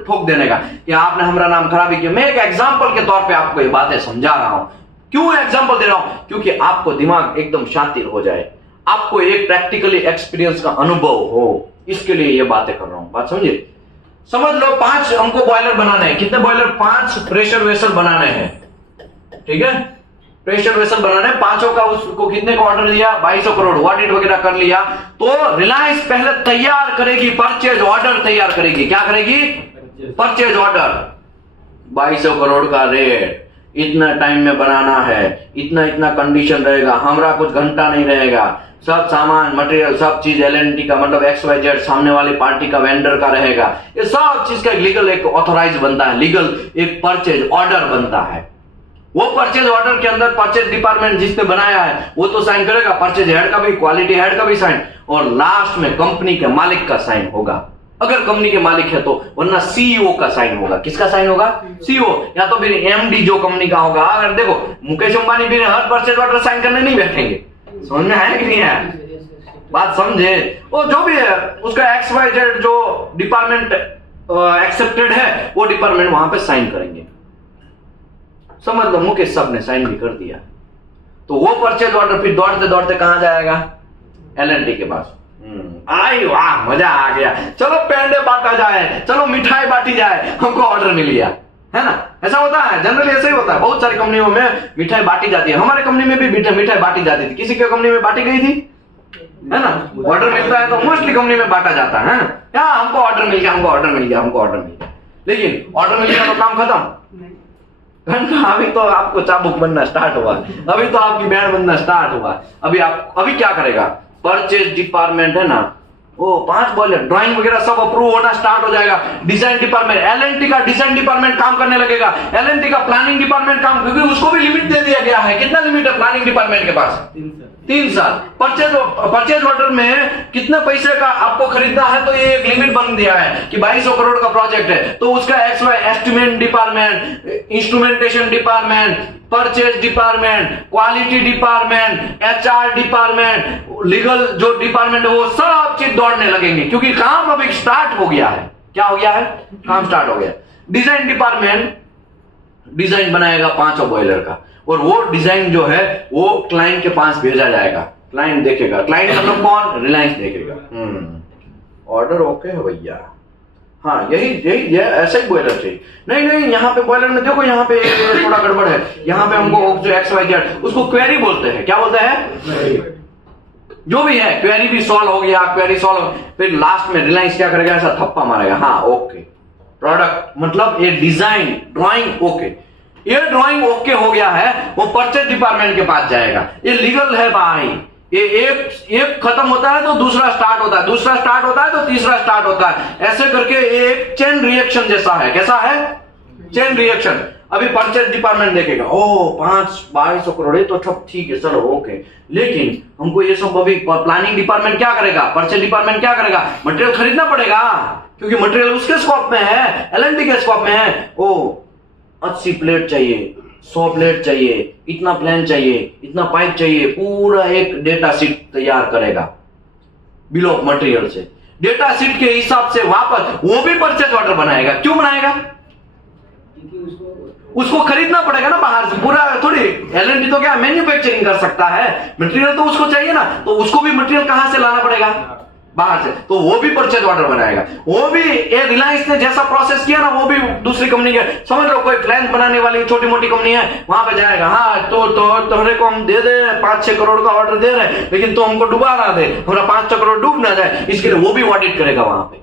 ठोक देने का कि आपने हमारा नाम खराबी किया। मैं एक एग्जांपल के तौर पे आपको ये बातें समझा रहा हूं। क्यों एग्जांपल दे रहा हूं, क्योंकि आपको दिमाग एकदम शांति हो जाए, आपको एक प्रैक्टिकली एक्सपीरियंस का अनुभव हो, इसके लिए ये बातें कर रहा हूं। बात समझिए, समझ लो 5 हमको बॉयलर बनाने हैं। कितने बॉयलर, 5 प्रेशर वेसल बनाने हैं, ठीक है, प्रेशर वेसल बनाने हैं, 5 का उसको कितने का ऑर्डर दिया, 2200 करोड़, ऑडिट वगैरह कर लिया। तो रिलायंस पहले तैयार करेगी, परचेज ऑर्डर तैयार करेगी। क्या करेगी, परचेज ऑर्डर, 2200 करोड़ का रेट, इतना टाइम में बनाना है, इतना इतना कंडीशन रहेगा, हमारा कुछ घंटा नहीं रहेगा, सब सामान मटेरियल सब चीज एलएनटी का, मतलब XYZ सामने वाली पार्टी का, वेंडर का रहेगा। ये सब चीज का लीगल एक ऑथोराइज बनता है, लीगल एक परचेज ऑर्डर बनता है। वो परचेज ऑर्डर के अंदर परचेज डिपार्टमेंट जिसने बनाया है वो तो साइन करेगा, परचेज हेड का भी, क्वालिटी हेड का भी साइन, और लास्ट में कंपनी के मालिक का साइन होगा, अगर कंपनी के मालिक है तो, वरना सीईओ का साइन होगा। किसका साइन होगा, सीईओ, या तो फिर एमडी जो कंपनी का होगा। अगर देखो मुकेश अंबानी भी हर परचेज ऑर्डर साइन करने नहीं बैठेंगे, समझ में है कि नहीं है, बात समझे। वो जो भी है उसका XYZ जो डिपार्टमेंट एक्सेप्टेड है वो डिपार्टमेंट वहां पे साइन करेंगे। समझ लो मुकेश साहब ने साइन भी कर दिया, तो वो परचेज ऑर्डर फिर दौड़ते दौड़ते कहां जाएगा, एलएनटी के पास। आई वाह, मजा आ गया, चलो पेंडे बांटा जाए, चलो मिठाई बांटी जाए, हमको ऑर्डर मिल गया, है ना। ऐसा होता है, जनरली ऐसा ही होता है, बहुत सारी कंपनियों में मिठाई बांटी जाती है। हमारे कंपनी में भी मिठाई बांटी जाती थी, किसी की कंपनी में बांटी गई थी, है ना। ऑर्डर मिलता है तो मोस्टली कंपनी में बांटा जाता है ना, हमको ऑर्डर मिल गया, हमको ऑर्डर मिल गया, हमको ऑर्डर मिल गया। लेकिन ऑर्डर मिल गया तो काम खत्म, घंटा, अभी तो आपको चाबुक बनना स्टार्ट हुआ, अभी तो आपकी बैंड बनना स्टार्ट हुआ। अभी क्या करेगा, परचेज डिपार्टमेंट है ना, वो 5 बॉयलर, ड्राइंग वगैरह सब अप्रूव होना स्टार्ट हो जाएगा। डिजाइन डिपार्टमेंट, एलएनटी का डिजाइन डिपार्टमेंट काम करने लगेगा, एलएनटी का प्लानिंग डिपार्टमेंट काम, क्योंकि उसको भी लिमिट दे दिया गया है। कितना लिमिट है प्लानिंग डिपार्टमेंट के पास, 3 साल। परचेज ऑर्डर में कितने पैसे का आपको खरीदना है, तो ये एक लिमिट बन दिया है कि 2200 करोड़ का प्रोजेक्ट है, तो उसका XY estimate department, instrumentation department, purchase department, quality department, HR department, legal जो डिपार्टमेंट है, वो सब चीज दौड़ने लगेंगे, क्योंकि काम अब स्टार्ट हो गया है। क्या हो गया है, काम स्टार्ट हो गया। डिजाइन डिपार्टमेंट डिजाइन बनाएगा 5 बॉयलर का, और वो डिजाइन जो है वो क्लाइंट के पास भेजा जाएगा, क्लाइंट देखेगा। क्लाइंट मतलब कौन, रिलायंस देखेगा। ऑर्डर ओके है भैया, हाँ यही ऐसा ही बॉयलर चाहिए। नहीं यहाँ पे बॉयलर में देखो, यहाँ पे थोड़ा गड़बड़ है, यहाँ पे हमको जो XYZ उसको क्वेरी बोलते हैं। क्या बोलते हैं, जो भी है, क्वेरी भी सॉल्व हो गया, क्वेरी सॉल्व, फिर लास्ट में रिलायंस क्या करेगा, ऐसा थप्पा मारेगा, हाँ ओके, प्रोडक्ट मतलब ये डिजाइन ड्राइंग ओके, ये ड्राइंग ओके हो गया है, वो परचेज डिपार्टमेंट के पास जाएगा। ये लीगल है भाई, ये एक खत्म होता है तो दूसरा स्टार्ट होता है, दूसरा स्टार्ट होता है तो तीसरा स्टार्ट होता है, ऐसे करके एक चेन रिएक्शन जैसा है। कैसा है, चेन रिएक्शन। अभी परचेज डिपार्टमेंट देखेगा, ओ 2200 करोड़, तो ठीक है, चलो ओके, लेकिन हमको ये सब अभी प्लानिंग डिपार्टमेंट क्या करेगा, परचेज डिपार्टमेंट क्या करेगा, मटेरियल खरीदना पड़ेगा, क्योंकि मटेरियल उसके स्कोप में है, एलएनटी के स्कोप में है। ओ 80 प्लेट चाहिए, 100 प्लेट चाहिए, इतना प्लान चाहिए, इतना पाइप चाहिए, पूरा एक डेटा शीट तैयार करेगा बिल ऑफ मटेरियल से। डेटा शीट के हिसाब से वापस वो भी परचेज ऑर्डर बनाएगा। क्यों बनाएगा, उसको खरीदना पड़ेगा ना बाहर से, पूरा थोड़ी। एलएनटी तो क्या मैन्युफैक्चरिंग कर सकता है, मटेरियल तो उसको चाहिए ना, तो उसको भी मटेरियल कहां से लाना पड़ेगा, बाहर से, तो वो भी परचेज ऑर्डर बनाएगा। वो भी ये रिलायंस ने जैसा प्रोसेस किया ना, वो भी दूसरी कंपनी के, समझ लो कोई फ्लैंज बनाने वाली छोटी मोटी कंपनी है, वहां पे जाएगा, हाँ तो तुम्हारे को हम दे दे 5-6 करोड़ का ऑर्डर दे रहे हैं, लेकिन तो हमको डुबा ना दे, हमारा 5-6 करोड़ डूब ना जाए, इसके लिए वो भी ऑडिट करेगा वहां पे।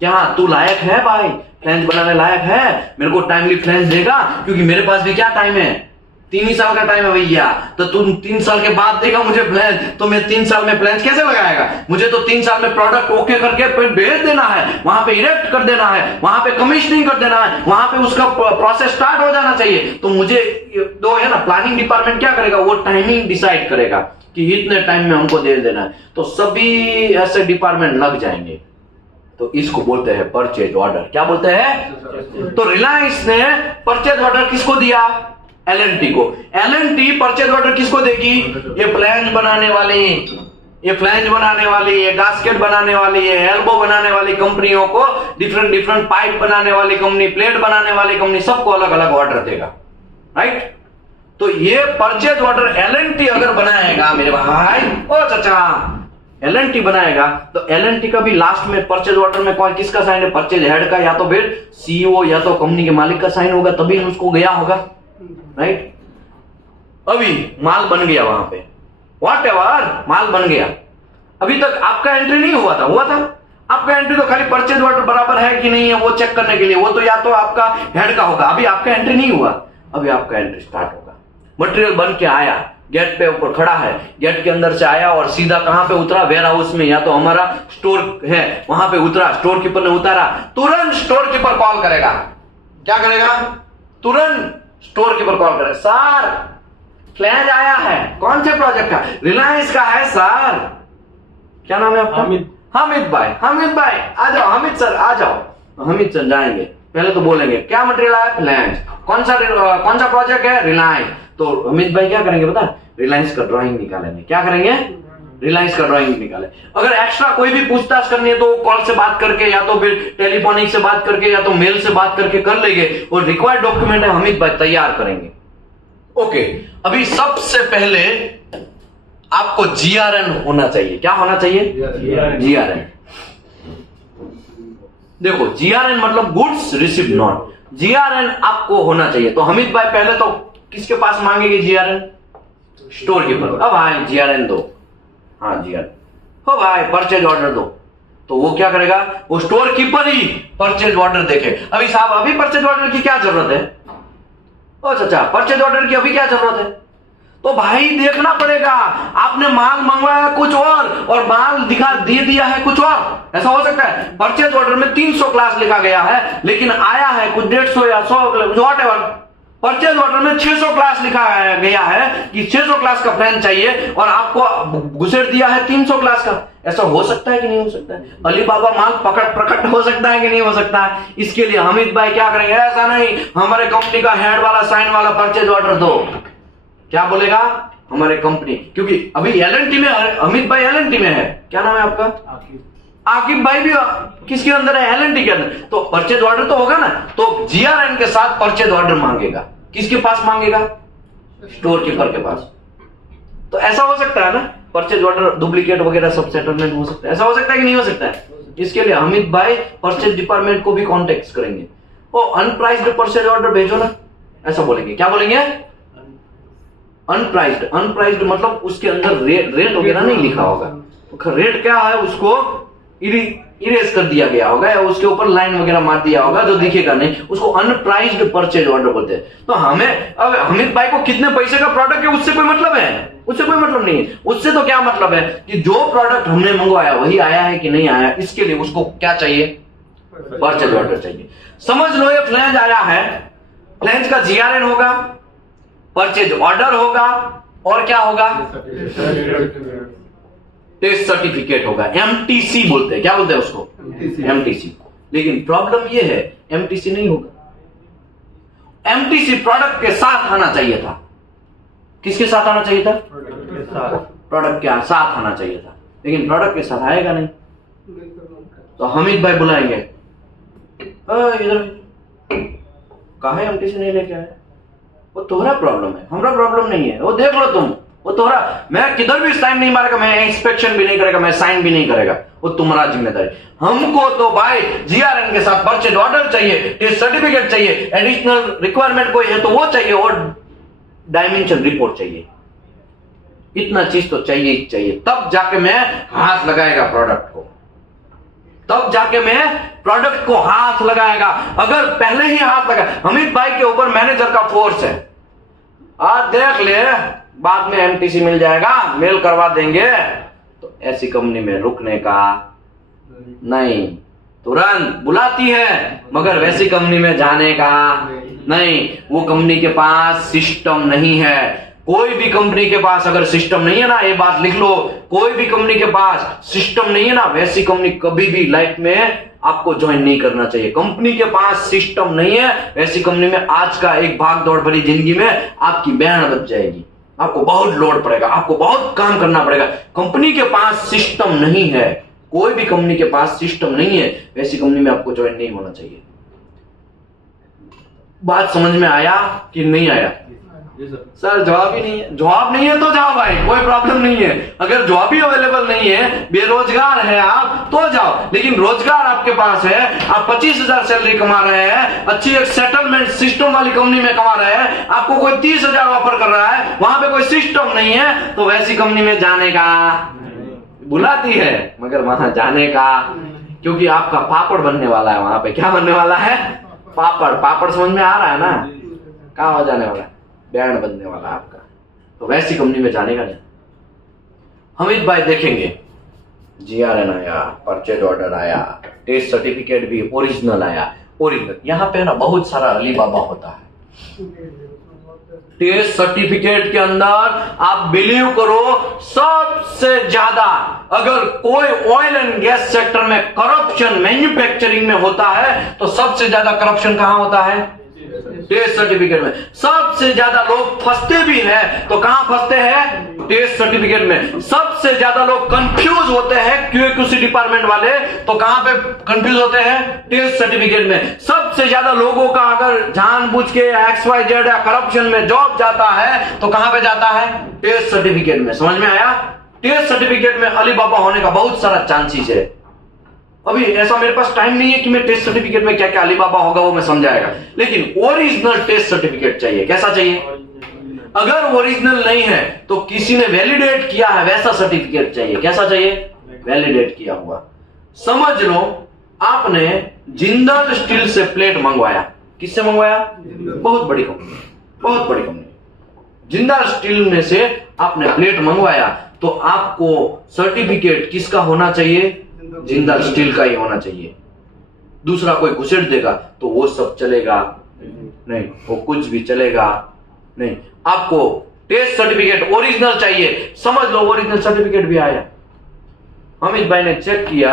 क्या तू लायक है भाई, फ्लैंज बनाने लायक है, मेरे को टाइमली फ्लैंज देगा, क्योंकि मेरे पास भी क्या टाइम है, 3 ही साल का टाइम है भैया, तो तुम 3 साल के बाद देगा मुझे फ्लैंज, तो मैं 3 साल में फ्लैंज कैसे लगाएगा? मुझे तो 3 साल में प्रोडक्ट ओके करके भेज देना है, वहां पे इरेक्ट कर देना है, वहां पे कमीशनिंग कर देना है, वहां पे उसका प्रोसेस स्टार्ट हो जाना चाहिए। तो मुझे जो है ना, प्लानिंग डिपार्टमेंट क्या करेगा, वो टाइमिंग डिसाइड करेगा कि इतने टाइम में हमको दे देना है, तो सभी ऐसे डिपार्टमेंट लग जाएंगे, तो इसको बोलते हैं परचेज ऑर्डर। क्या बोलते हैं? तो रिलायंस ने परचेज ऑर्डर किसको दिया? एलएनटी को। एलएनटी परचेज ऑर्डर किसको देगी? ये फ्लैंज बनाने वाली, ये फ्लैंज बनाने वाली, ये गास्केट बनाने वाली, ये एल्बो बनाने वाली कंपनियों को, डिफरेंट पाइप बनाने वाली कंपनी, प्लेट बनाने वाली कंपनी, सबको अलग अलग ऑर्डर देगा, राइट? तो ये परचेज ऑर्डर एलएनटी अगर बनाएगा मेरे भाई, ओ चाचा, एलएनटी बनाएगा, तो एलएनटी का भी लास्ट में परचेज ऑर्डर में कौन किसका साइन है? परचेज हेड का, या तो फिर सीईओ या तो कंपनी के मालिक का साइन होगा, तभी उसको गया होगा, राइट? अभी माल बन गया वहां पे, व्हाटएवर, माल बन गया, अभी तक आपका एंट्री नहीं हुआ था आपका एंट्री तो खाली परचेज ऑर्डर बराबर है कि नहीं है वो चेक करने के लिए, वो तो या तो आपका हेड का होगा, अभी आपका एंट्री नहीं हुआ, अभी आपका एंट्री स्टार्ट होगा। मटेरियल बन के आया, गेट पे ऊपर खड़ा है, गेट के अंदर से आया और सीधा कहां पे उतरा? वेयर हाउस में, या तो हमारा स्टोर है वहां पे उतरा, स्टोर कीपर ने उतारा, तुरंत स्टोर कीपर कॉल करेगा, क्या करेगा? तुरंत स्टोर कीपर कॉल करेगा, सर फ्लैंज आया है, कौन से प्रोजेक्ट का? रिलायंस का है सर। क्या नाम है आपका? हामिद भाई, हामिद भाई आ जाओ, हामिद सर आ जाओ। हमिद सर जाएंगे, पहले तो बोलेंगे क्या मटेरियल आया? फ्लैंज। कौन सा प्रोजेक्ट है? रिलायंस। तो अमित भाई क्या करेंगे पता? रिलायंस का ड्राइंग निकालेंगे। क्या करेंगे? रिलायंस का ड्राइंग निकाले। अगर एक्स्ट्रा कोई भी पूछताछ करनी है तो कॉल से बात करके, या तो फिर टेलीफोनिक से बात करके, या तो मेल से बात करके कर लेंगे, और रिक्वायर्ड डॉक्यूमेंट है अमित भाई तैयार करेंगे। ओके, अभी सबसे पहले आपको जीआरएन होना चाहिए। क्या होना चाहिए? जीआरएन। देखो, जीआरएन मतलब गुड्स रिसीव्ड नॉट, जीआरएन आपको होना चाहिए। तो हमिद भाई पहले तो किसके पास मांगेंगे जीआरएन? Store keeper. अब भाई जीआरएन दो, हाँ जीआरएन हो भाई, परचेज ऑर्डर दो। तो वो क्या करेगा? वो स्टोर कीपर ही परचेज ऑर्डर देखे। अभी साहब अभी परचेज ऑर्डर की क्या जरूरत है? ओ चाचा परचेज ऑर्डर की अभी क्या जरूरत है? तो भाई देखना पड़ेगा, आपने माल मंगवाया कुछ और माल दे दिया है कुछ और। ऐसा हो सकता है परचेज ऑर्डर में 300 क्लास लिखा गया है, लेकिन आया है कुछ 150 या 100, व्हाटएवर। परचेज ऑर्डर में 600 क्लास लिखा गया है कि 600 क्लास का प्लान चाहिए, और आपको घुसेड़ दिया है 300 क्लास का। ऐसा हो सकता है कि नहीं हो सकता है? अली बाबा माल प्रकट हो सकता है कि नहीं हो सकता है? इसके लिए हमिद भाई क्या करेंगे? ऐसा नहीं, हमारे कंपनी का हेड वाला साइन वाला परचेज ऑर्डर दो। क्या बोलेगा? हमारे कंपनी, क्योंकि अभी एलएनटी में अमित भाई एलएनटी में है। क्या नाम है आपका? आकिब भाई भी किसके अंदर है? एलएनटी के अंदर। तो परचेज ऑर्डर तो होगा ना, तो जीआरएन के साथ परचेज ऑर्डर मांगेगा। किसके पास मांगेगा? स्टोर कीपर के पास। तो ऐसा हो सकता है ना, परचेज ऑर्डर डुप्लीकेट वगैरह सब सेटलमेंट हो सकता है। ऐसा हो सकता है कि नहीं हो सकता है? इसके लिए अमित भाई परचेज डिपार्टमेंट को भी कॉन्टेक्ट करेंगे। ओ अनप्राइज्ड परचेज ऑर्डर भेजो ना, ऐसा बोलेंगे। क्या बोलेंगे? अनप्राइज्ड। अनप्राइज्ड मतलब उसके अंदर रेट वगैरह नहीं लिखा होगा। तो रेट क्या है उसको इरेज कर दिया गया होगा, या उसके ऊपर लाइन वगैरह मार दिया होगा जो दिखेगा नहीं, उसको अनप्राइज्ड परचेज ऑर्डर बोलते हैं। तो हमें अब हमिद भाई को कितने पैसे का प्रोडक्ट है उससे कोई मतलब है? उससे कोई मतलब नहीं है। उससे तो क्या मतलब है कि जो प्रोडक्ट हमने मंगवाया वही आया है कि नहीं आया, इसके लिए उसको क्या चाहिए? परचेज ऑर्डर चाहिए। समझ लो ये फ्लैंज आया है, फ्लैंज का जीआरएन होगा, परचेज ऑर्डर होगा, और क्या होगा? टेस्ट सर्टिफिकेट होगा। एमटीसी बोलते हैं। क्या बोलते हैं उसको? एमटीसी। लेकिन प्रॉब्लम यह है एमटीसी नहीं होगा। एमटीसी प्रोडक्ट के साथ आना चाहिए था। किसके साथ आना चाहिए था? प्रोडक्ट के साथ आना चाहिए था, लेकिन प्रोडक्ट के साथ आएगा नहीं। तो हमिद भाई बुलाएंगे, इधर कहा है एमटीसी नहीं लेके आए? वो तुम्हारा प्रॉब्लम है, हमारा प्रॉब्लम नहीं है। वो देख लो तुम, वो तुम्हारा, मैं किधर भी साइन नहीं मारेगा, मैं इंस्पेक्शन भी नहीं करेगा, मैं साइन भी नहीं करेगा, वो तुम्हारा जिम्मेदारी। हमको तो भाई जीआरएन के साथ परचेज ऑर्डर चाहिए, टेस्ट सर्टिफिकेट चाहिए, एडिशनल रिक्वायरमेंट कोई है तो वो चाहिए, और डायमेंशन रिपोर्ट चाहिए। इतना चीज तो चाहिए ही चाहिए, तब जाके मैं हाथ लगाएगा प्रोडक्ट को, तब जाके मैं प्रोडक्ट को हाथ लगाएगा। अगर पहले ही हाथ लगा, अमित भाई के ऊपर मैनेजर का फोर्स है, आज देख ले बाद में एमटीसी मिल जाएगा, मेल करवा देंगे, तो ऐसी कंपनी में रुकने का नहीं। तुरंत बुलाती है मगर वैसी कंपनी में जाने का नहीं। वो कंपनी के पास सिस्टम नहीं है। कोई भी कंपनी के पास अगर सिस्टम नहीं है ना, ये बात लिख लो, कोई भी कंपनी के पास सिस्टम नहीं है ना, वैसी कंपनी कभी भी लाइफ में आपको ज्वाइन नहीं करना चाहिए। कंपनी के पास सिस्टम नहीं है, वैसी कंपनी में आज का एक भाग दौड़ भरी जिंदगी में आपकी बैंड बच जाएगी, आपको बहुत लोड पड़ेगा, आपको बहुत काम करना पड़ेगा। कंपनी के पास सिस्टम नहीं है, कोई भी कंपनी के पास सिस्टम नहीं है, वैसी कंपनी में आपको ज्वाइन नहीं होना चाहिए। बात समझ में आया कि नहीं आया? सर जवाब ही नहीं है। जवाब नहीं है तो जाओ भाई, कोई प्रॉब्लम नहीं है। अगर जॉब ही अवेलेबल नहीं है, बेरोजगार है आप, तो जाओ। लेकिन रोजगार आपके पास है, आप 25,000 सैलरी कमा रहे हैं, अच्छी एक सेटलमेंट सिस्टम वाली कंपनी में कमा रहे हैं, आपको कोई 30,000 ऑफर कर रहा है, वहां पे कोई सिस्टम नहीं है, तो वैसी कंपनी में जाने का, बुलाती है मगर वहां जाने का, क्योंकि आपका पापड़ बनने वाला है वहां पे। क्या बनने वाला है? पापड़। पापड़ समझ में आ रहा है ना? क्या हो जाने वाला है? बैंड बनने वाला आपका। तो वैसी कंपनी में जाने का नहीं। अमित भाई देखेंगे, जीआरएन आया, परचेज ऑर्डर आया, टेस्ट सर्टिफिकेट भी ओरिजिनल आया। ओरिजिनल यहाँ पे ना बहुत सारा अली बाबा होता है। टेस्ट सर्टिफिकेट के अंदर आप बिलीव करो, सबसे ज्यादा अगर कोई ऑयल एंड गैस सेक्टर में करप्शन मैन्युफैक्चरिंग में होता है, तो सबसे ज्यादा करप्शन कहां होता है? टेस्ट सर्टिफिकेट में। सबसे ज्यादा लोग फंसते भी हैं तो कहां फंसते हैं? टेस्ट सर्टिफिकेट में। सबसे ज्यादा लोग कंफ्यूज होते हैं क्यूसी डिपार्टमेंट वाले, तो कहां पे कंफ्यूज होते हैं? टेस्ट सर्टिफिकेट में। सबसे ज्यादा लोगों का अगर जानबूझ के XYZ या करप्शन में जॉब जाता है तो कहां पे जाता है? टेस्ट सर्टिफिकेट में। समझ में आया? टेस्ट सर्टिफिकेट में अली बाबा होने का बहुत सारा चांसेस है। अभी ऐसा मेरे पास टाइम नहीं है कि मैं टेस्ट सर्टिफिकेट में क्या क्या अली बाबा होगा वो मैं समझाएगा, लेकिन ओरिजिनल टेस्ट सर्टिफिकेट चाहिए। कैसा चाहिए? अगर ओरिजिनल नहीं है तो किसी ने वैलिडेट किया है वैसा सर्टिफिकेट चाहिए। कैसा चाहिए? वैलिडेट किया हुआ। समझ लो आपने जिंदल स्टील से प्लेट मंगवाया। किससे मंगवाया? बहुत बड़ी कंपनी, बहुत बड़ी कंपनी। जिंदल स्टील में से आपने प्लेट मंगवाया तो आपको सर्टिफिकेट किसका होना चाहिए? जिंदल स्टील का ही होना चाहिए। दूसरा कोई घुसेड़ देगा तो वो सब चलेगा नहीं, वो कुछ भी चलेगा नहीं। आपको टेस्ट सर्टिफिकेट ओरिजिनल चाहिए। समझ लो ओरिजिनल सर्टिफिकेट भी आया, अमित भाई ने चेक किया,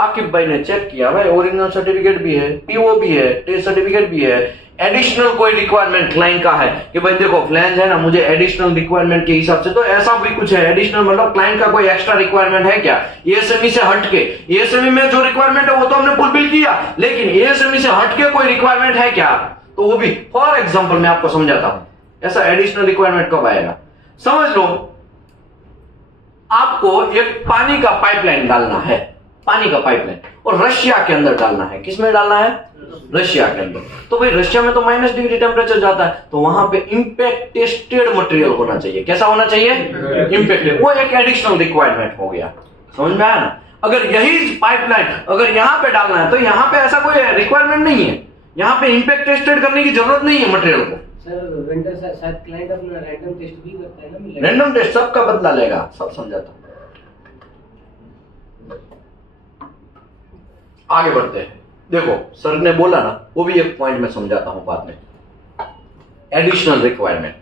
आकिब भाई ने चेक किया, भाई ओरिजिनल सर्टिफिकेट भी है, पीओ भी है, टेस्ट सर्टिफिकेट भी है। एडिशनल कोई रिक्वायरमेंट क्लाइंट का है कि भाई देखो फ्लैंज है ना, मुझे एडिशनल रिक्वायरमेंट के हिसाब से, तो ऐसा भी कुछ है एडिशनल, मतलब क्लाइंट का कोई एक्स्ट्रा रिक्वायरमेंट है क्या? एएसएमई से हटके, एएसएमई में जो रिक्वायरमेंट है वो तो हमने फुलफिल किया, लेकिन एएसएमई से हटके कोई रिक्वायरमेंट है क्या? तो वो भी फॉर एग्जाम्पल मैं आपको समझाता हूं, ऐसा एडिशनल रिक्वायरमेंट कब आएगा। समझ लो आपको एक पानी का पाइपलाइन डालना है, पानी का पाइपलाइन, और रशिया के अंदर डालना है। किसमें डालना है? रशिया के अंदर। तो भाई रशिया में तो -डिग्री टेम्परेचर जाता है, तो वहां पे इंपैक्ट टेस्टेड मटेरियल होना चाहिए। कैसा होना चाहिए? इंपैक्टेड। वो एक एडिशनल रिक्वायरमेंट हो गया। समझ में आया ना? अगर यही पाइपलाइन अगर यहां पे डालना है तो यहां पे ऐसा कोई रिक्वायरमेंट नहीं है, यहां पे इंपैक्ट टेस्टेड करने की जरूरत नहीं है मटेरियल को। सर वेंडर शायद क्लाइंट अपना रैंडम टेस्ट भी करता है ना? रैंडम टेस्ट सबका बदला लेगा, सब समझाता हूं। आगे बढ़ते हैं। देखो सर ने बोला ना, वो भी एक पॉइंट में समझाता हूं बाद में। एडिशनल रिक्वायरमेंट,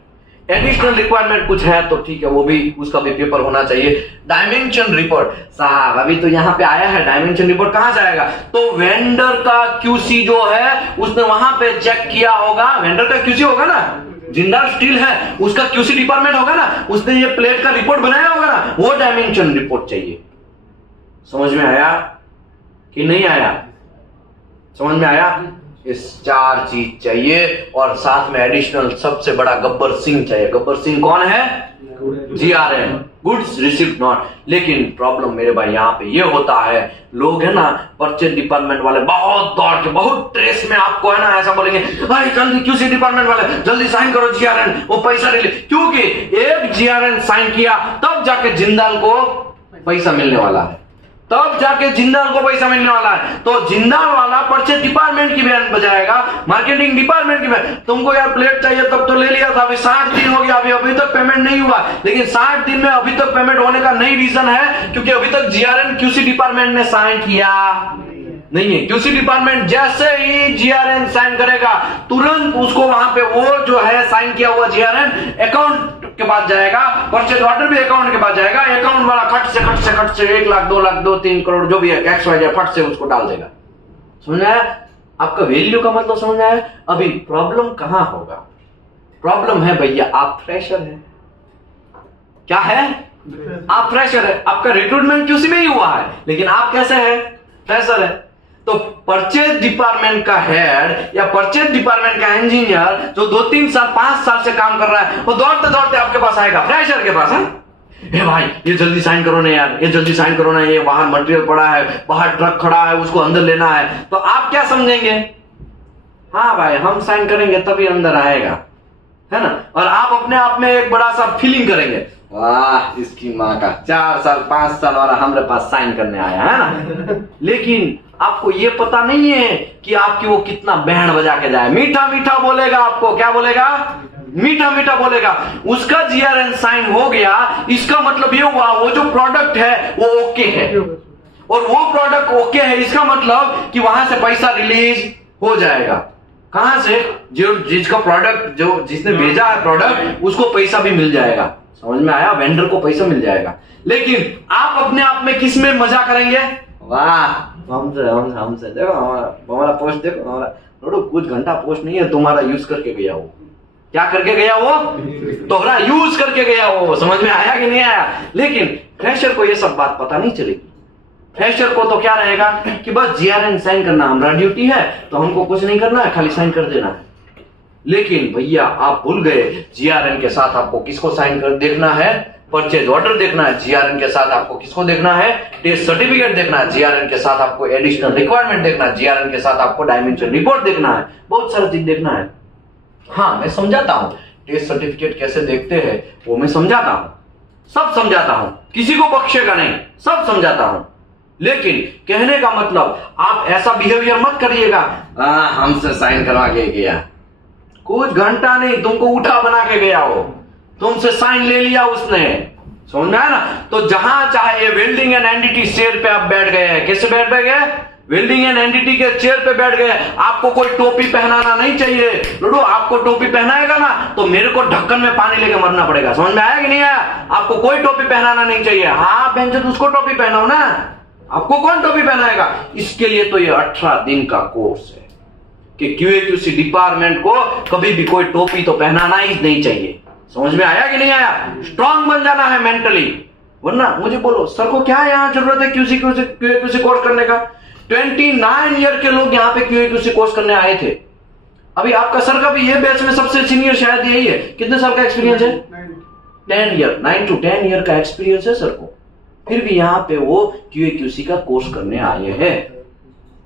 एडिशनल रिक्वायरमेंट कुछ है तो ठीक है, वो भी उसका भी पेपर होना चाहिए। डायमेंशन रिपोर्ट साहब अभी तो यहां पे आया है, डायमेंशन रिपोर्ट कहां से आएगा? तो वेंडर का क्यूसी जो है उसने वहां पे चेक किया होगा, वेंडर का क्यूसी होगा ना, जिंदल स्टील है उसका क्यूसी डिपार्टमेंट होगा ना, उसने ये प्लेट का रिपोर्ट बनाया होगा ना, वो डायमेंशन रिपोर्ट चाहिए। समझ में आया कि नहीं आया? समझ में आया? इस 4 चीज चाहिए और साथ में एडिशनल सबसे बड़ा गब्बर सिंह चाहिए। गब्बर सिंह कौन है? GRN, goods received not. लेकिन प्रॉब्लम मेरे भाई यहाँ पे ये होता है, लोग है ना परचेज डिपार्टमेंट वाले बहुत दौड़ के बहुत ट्रेस में आपको है ना ऐसा बोलेंगे, भाई जल्दी QC डिपार्टमेंट वाले जल्दी साइन करो GRN, वो पैसा रिलीज, क्योंकि एक GRN साइन किया तब जाके जिंदाल को पैसा मिलने वाला है, तब जाके जिंदाल को पैसा मिलने वाला है। तो जिंदाल वाला परचेज डिपार्टमेंट की बैंड बजाएगा, मार्केटिंग डिपार्टमेंट की बैंड। तुमको यार प्लेट चाहिए तब तो ले लिया था, अभी 60 दिन हो गया, अभी तक पेमेंट नहीं हुआ। लेकिन 60 दिन में अभी तक पेमेंट होने का नहीं रीजन है क्योंकि अभी तक GRN QC डिपार्टमेंट ने साइन किया नहीं है। QC डिपार्टमेंट जैसे ही GRN साइन करेगा तुरंत उसको वहां पे वो जो है साइन किया हुआ GRN अकाउंट के पास जाएगा, परचेज ऑर्डर भी अकाउंट के पास जाएगा, अकाउंट वाला खट से 1 लाख 2 लाख 2-3 करोड़ जो भी है XYZ फट से उसको डाल देगा। समझ आया आपका वैल्यू का मतलब? समझ आया? अभी प्रॉब्लम कहां होगा? प्रॉब्लम है भैया आप फ्रेशर है। क्या है? आप फ्रेशर है, आपका रिक्रूटमेंट QC में ही हुआ है लेकिन आप कैसे है? फ्रेशर है। तो परचेज डिपार्टमेंट का हेड या परचेज डिपार्टमेंट का इंजीनियर जो 2-3 साल 5 साल से काम कर रहा है वो दौड़ते दौड़ते आपके पास आएगा, फ्रेशर के पास है, ए भाई ये जल्दी साइन करो ना यार, ये जल्दी साइन करो ना, ये बाहर मटेरियल पड़ा है, बाहर ट्रक खड़ा है, उसको अंदर लेना है। तो आप क्या समझेंगे? हाँ भाई हम साइन करेंगे तभी अंदर आएगा, है ना? और आप अपने आप में एक बड़ा सा फीलिंग करेंगे, वाह इसकी माँ का 4 साल 5 साल और हमारे पास साइन करने आया है ना। लेकिन आपको ये पता नहीं है कि आपकी वो कितना बैंड बजा के जाए, मीठा मीठा बोलेगा आपको। क्या बोलेगा? मीठा मीठा बोलेगा। उसका GRN साइन हो गया, इसका मतलब ये हुआ वो जो प्रोडक्ट है वो ओके है, और वो प्रोडक्ट ओके है इसका मतलब कि वहां से पैसा रिलीज हो जाएगा। कहां से? जो जिसका प्रोडक्ट, जो जिसने भेजा है प्रोडक्ट, उसको पैसा भी मिल जाएगा। समझ में आया? वेंडर को पैसा मिल जाएगा। लेकिन आप अपने आप में किस में मजा करेंगे? वाह हमसे देखो हमारा पोस्ट, देखो हमारा थोड़ा कुछ घंटा पोस्ट नहीं है, तुम्हारा यूज करके गया वो। क्या करके गया वो? तोहरा यूज करके गया वो। समझ में आया कि नहीं आया? लेकिन फ्रेशर को ये सब बात पता नहीं चलेगी। फ्रेशर को तो क्या रहेगा कि बस GRN साइन करना हमारा ड्यूटी है, तो हमको कुछ नहीं करना है, खाली साइन कर देना है। लेकिन भैया आप भूल गए GRN के साथ आपको किसको साइन कर देखना है? परचेज ऑर्डर देखना है। GRN के साथ आपको किसको देखना है? टेस्ट सर्टिफिकेट देखना है। GRN के साथ आपको एडिशनल रिक्वायरमेंट देखना है। GRN के साथ आपको डायमेंशन रिपोर्ट देखना है। बहुत सारी चीज देखना है। हाँ मैं समझाता हूं टेस्ट सर्टिफिकेट कैसे देखते हैं, वो मैं समझाता हूं, सब समझाता हूं, किसी को बख्शेगा नहीं, सब समझाता हूं। लेकिन कहने का मतलब आप ऐसा बिहेवियर मत करिएगा, हमसे साइन करवा के गया, कुछ घंटा नहीं तुमको उठा बना के गया हो, तुमसे साइन ले लिया उसने। समझ में आया ना? तो जहां चाहे वेल्डिंग एंड एनडीटी चेयर पे आप बैठ गए हैं। कैसे बैठ गए? वेल्डिंग एंड एनडीटी के चेयर पे बैठ गए। आपको कोई टोपी पहनाना नहीं चाहिए। लूडो आपको टोपी पहनाएगा ना तो मेरे को ढक्कन में पानी लेके मरना पड़ेगा। समझ में आया कि नहीं आया? आपको कोई टोपी पहनाना नहीं चाहिए। हाँ बेंचन उसको टोपी पहनाओ ना, आपको कौन टोपी पहनाएगा? इसके लिए तो ये 18 दिन का कोर्स है कि QA/QC डिपार्टमेंट को कभी भी कोई टोपी तो पहनाना ही नहीं चाहिए। समझ में आया कि नहीं आया? स्ट्रांग बन जाना है मेंटली। वरना मुझे बोलो सर को क्या यहाँ जरूरत है QA/QC कोर्स करने का? 29 ईयर के लोग यहाँ पे QA/QC कोर्स करने आए थे। अभी आपका सर का भी ये बैच में सबसे सीनियर शायद यही है। कितने साल का एक्सपीरियंस है? 10 ईयर, 9 to 10 ईयर का एक्सपीरियंस है सर को। फिर भी यहाँ पे वो QA/QC का कोर्स करने आए हैं।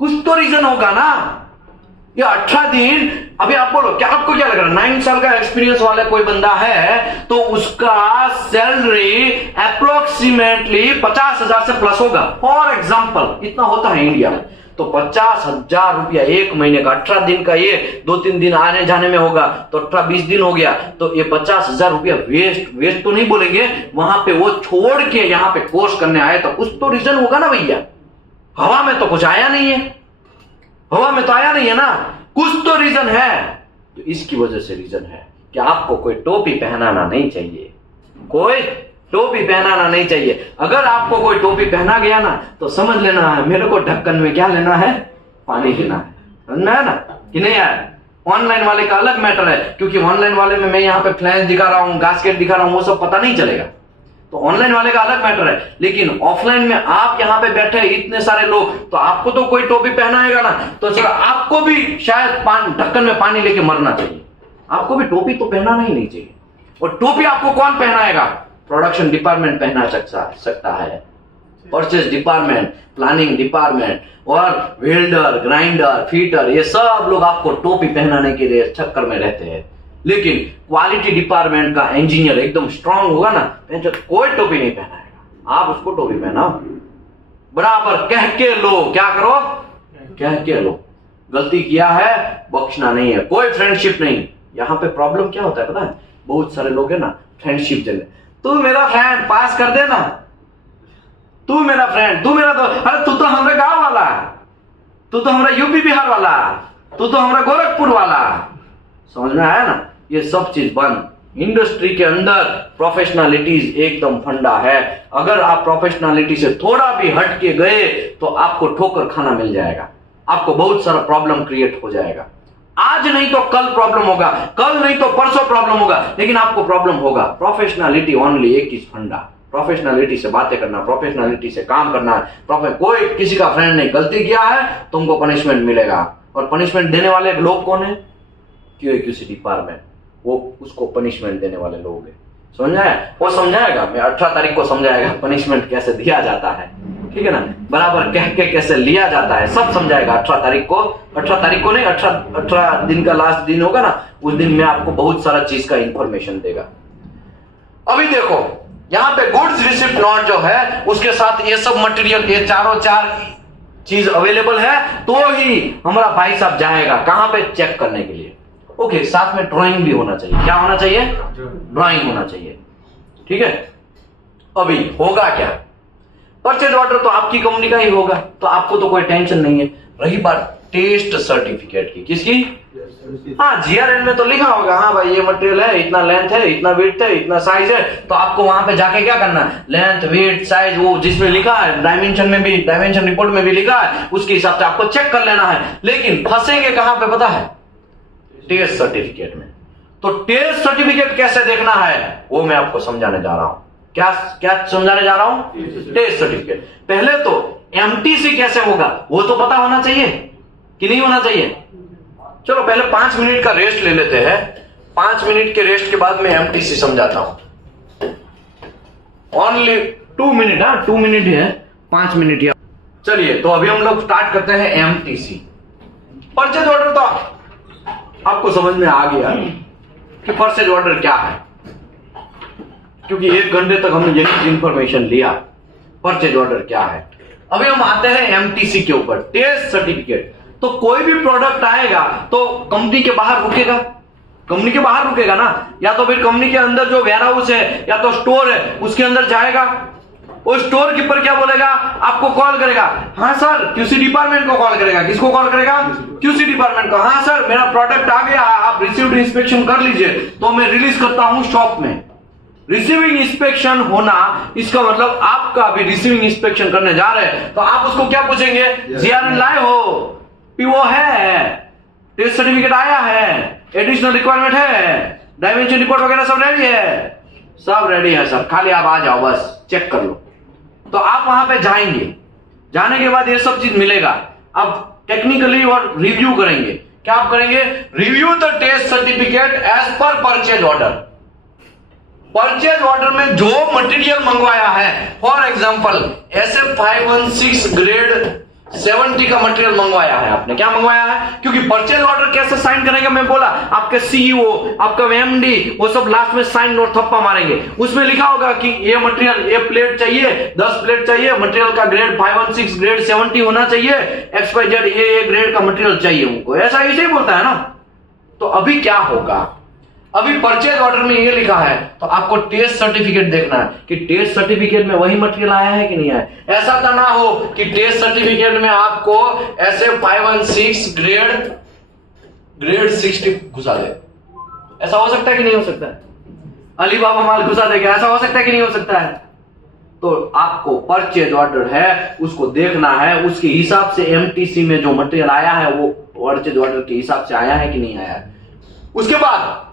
कुछ तो रीजन होगा ना। ये 18 दिन, अभी आप बोलो क्या आपको क्या लग रहा है? 9 साल का एक्सपीरियंस वाला कोई बंदा है तो उसका सैलरी अप्रोक्सीमेटली 50,000 से प्लस होगा। फॉर एग्जाम्पल इतना होता है इंडिया में। तो 50,000 रुपया एक महीने का, 18 दिन का, ये 2-3 दिन आने जाने में होगा तो 18-20 दिन हो गया। तो ये 50,000 रुपया वेस्ट तो नहीं बोलेंगे, वहां पे वो छोड़ के यहाँ पे कोर्स करने आए तो कुछ तो रीजन होगा ना भैया। हवा में तो कुछ आया नहीं है, हवा में तो आया नहीं है ना, कुछ तो रीजन है। तो इसकी वजह से रीजन है कि आपको कोई टोपी पहनाना नहीं चाहिए, कोई टोपी पहनाना नहीं चाहिए। अगर आपको कोई टोपी पहना गया ना तो समझ लेना है मेरे को ढक्कन में क्या लेना है? पानी लेना है। समझना है ना कि नहीं यार? ऑनलाइन वाले का अलग मैटर है, क्योंकि ऑनलाइन वाले में मैं यहाँ पे फ्लैंस दिखा रहा हूँ, गास्केट दिखा रहा हूँ, वो सब पता नहीं चलेगा। तो ऑनलाइन वाले का अलग मैटर है। लेकिन ऑफलाइन में आप यहाँ पे बैठे इतने सारे लोग, तो आपको तो कोई टोपी पहनाएगा ना तो सर आपको भी शायद ढक्कन में पानी लेके मरना चाहिए। आपको भी टोपी तो पहनाना ही नहीं चाहिए। और टोपी आपको कौन पहनाएगा? प्रोडक्शन डिपार्टमेंट पहना सकता है, परचेज डिपार्टमेंट, प्लानिंग डिपार्टमेंट और वेल्डर, ग्राइंडर, फीटर, ये सब लोग आपको टोपी पहनाने के लिए चक्कर में रहते हैं। लेकिन क्वालिटी डिपार्टमेंट का इंजीनियर एकदम स्ट्रांग होगा ना, कोई टोपी नहीं पहनाएगा, आप उसको टोपी पहनाओ, बराबर कह के लो। क्या करो? कह के लो। गलती किया है, बख्शना नहीं है, कोई फ्रेंडशिप नहीं। यहाँ पे प्रॉब्लम क्या होता है पता है? बहुत सारे लोग है ना फ्रेंडशिप चले, तू मेरा फ्रेंड पास कर देना, तू मेरा फ्रेंड, तू मेरा दोस्त, अरे तू तो हमारे गांव वाला, तू तो हमारा यूपी बिहार वाला, तू तो हमारा गोरखपुर वाला। समझ में आया ना? ये सब चीज बंद। इंडस्ट्री के अंदर प्रोफेशनलिटीज एकदम फंडा है। अगर आप प्रोफेशनलिटी से थोड़ा भी हट के गए तो आपको ठोकर खाना मिल जाएगा, आपको बहुत सारा प्रॉब्लम क्रिएट हो जाएगा। आज नहीं तो कल प्रॉब्लम होगा, कल नहीं तो परसों प्रॉब्लम होगा, लेकिन आपको प्रॉब्लम होगा। प्रोफेशनलिटी ओनली एक ही फंडा, प्रोफेशनलिटी से बातें करना, प्रोफेशनलिटी से काम करना है। कोई किसी का फ्रेंड नहीं, गलती किया है तुमको पनिशमेंट मिलेगा। और पनिशमेंट देने वाले लोग कौन है? QA/QC डिपार्टमेंट, वो उसको पनिशमेंट देने वाले लोग हैं। समझ आया? वो समझाएगा, मैं 18 तारीख को समझाएगा पनिशमेंट कैसे दिया जाता है, ठीक है ना, बराबर कह के कैसे लिया जाता है, सब समझाएगा 18 तारीख को। 18 तारीख को नहीं, 18 दिन का लास्ट दिन होगा ना, उस दिन में आपको बहुत सारा चीज का इंफॉर्मेशन देगा। अभी देखो यहाँ पे गुड्स रिसिप्ट नोट जो है उसके साथ ये सब मटेरियल, ये चार चीज अवेलेबल है तो ही हमारा भाई साहब जाएगा कहां पे? चेक करने के लिए। ओके, साथ में ड्राइंग भी होना चाहिए। क्या होना चाहिए? ड्राइंग होना चाहिए, ठीक है। अभी होगा क्या? परचेज ऑर्डर तो आपकी कंपनी का ही होगा, तो आपको तो कोई टेंशन नहीं है। रही बात टेस्ट सर्टिफिकेट की, किसकी? हाँ, GRN में तो लिखा होगा, हाँ भाई ये मटेरियल है, इतना लेंथ है, इतना विड्थ है, इतना साइज है, तो आपको वहां पे जाके क्या करना है? लेंथ, विड्थ, साइज, वो जिसमें लिखा है डायमेंशन में भी, डायमेंशन रिपोर्ट में भी लिखा है, उसके हिसाब से आपको चेक कर लेना है। लेकिन फंसेंगे कहां पे पता है? टेस्ट सर्टिफिकेट में। तो टेस्ट सर्टिफिकेट कैसे देखना है वो मैं आपको समझाने जा रहा हूं। क्या समझाने जा रहा हूं? Test certificate. पहले तो MTC कैसे होगा वो तो पता होना चाहिए कि नहीं होना चाहिए? चलो पहले 5 मिनट का रेस्ट ले लेते हैं। 5 मिनट के रेस्ट के बाद मैं MTC समझाता हूं। ओनली 2 मिनट, 2 मिनट ही है, 5 मिनट या। चलिए तो अभी हम लोग स्टार्ट करते हैं MTC। परचेज ऑर्डर तो आपको समझ में आ गया कि परचेज ऑर्डर क्या है, क्योंकि 1 घंटे तक हमने यही इंफॉर्मेशन लिया परचेज ऑर्डर क्या है। अभी हम आते हैं MTC के ऊपर, टेस्ट सर्टिफिकेट। तो कोई भी प्रोडक्ट आएगा तो कंपनी के बाहर रुकेगा, कंपनी के बाहर रुकेगा ना, या तो फिर कंपनी के अंदर जो वेयर हाउस है या तो स्टोर है उसके अंदर जाएगा। वो स्टोर कीपर क्या बोलेगा? आपको कॉल करेगा, हाँ सर, QC डिपार्टमेंट को कॉल करेगा। किसको कॉल करेगा? QC डिपार्टमेंट को। हाँ सर, मेरा प्रोडक्ट आ गया, आप रिसीव्ड इंस्पेक्शन कर लीजिए तो मैं रिलीज करता हूं शॉप में। रिसीविंग इंस्पेक्शन होना, इसका मतलब आपका अभी रिसीविंग इंस्पेक्शन करने जा रहे हैं तो आप उसको क्या पूछेंगे? GRN लाए हो? PO है? टेस्ट सर्टिफिकेट आया है? एडिशनल रिक्वायरमेंट है? डायमेंशन रिपोर्ट वगैरह सब रेडी है? सब रेडी है सर, खाली आप आ जाओ, बस चेक कर लो। तो आप वहां पे जाएंगे, जाने के बाद ये सब चीज मिलेगा। अब टेक्निकली और रिव्यू करेंगे। क्या आप करेंगे? Review the test certificate as per purchase order. Purchase order में जो मटेरियल मंगवाया है, फॉर एग्जांपल SF516 ग्रेड 70 का मटेरियल मंगवाया है आपने। क्या मंगवाया है? क्योंकि परचेज ऑर्डर कैसे साइन करेंगे मैं बोला, आपके CEO, आपका MD, वो सब लास्ट में साइन और थप्पा मारेंगे। उसमें लिखा होगा कि ये मटेरियल, ये प्लेट चाहिए, 10 प्लेट चाहिए, मटेरियल का ग्रेड 516 ग्रेड 70 होना चाहिए, XYZ ये ग्रेड का मटेरियल चाहिए उनको, ऐसा ऐसे ही बोलता है ना। तो अभी क्या होगा? अभी परचेज ऑर्डर में ये लिखा है तो आपको टेस्ट सर्टिफिकेट देखना है कि टेस्ट सर्टिफिकेट में वही मटेरियल आया है कि नहीं आया। ऐसा तो ना हो कि टेस्ट सर्टिफिकेट में आपको SF516 ग्रेड 60 घुसा दे। ऐसा हो सकता है कि नहीं हो सकता है? अलीबाबा माल घुसा देगा, ऐसा हो सकता है कि नहीं हो सकता है? तो आपको परचेज ऑर्डर है उसको देखना है, उसके हिसाब से MTC में जो मटेरियल आया है वो परचेज ऑर्डर के हिसाब से आया है कि नहीं आया है। उसके बाद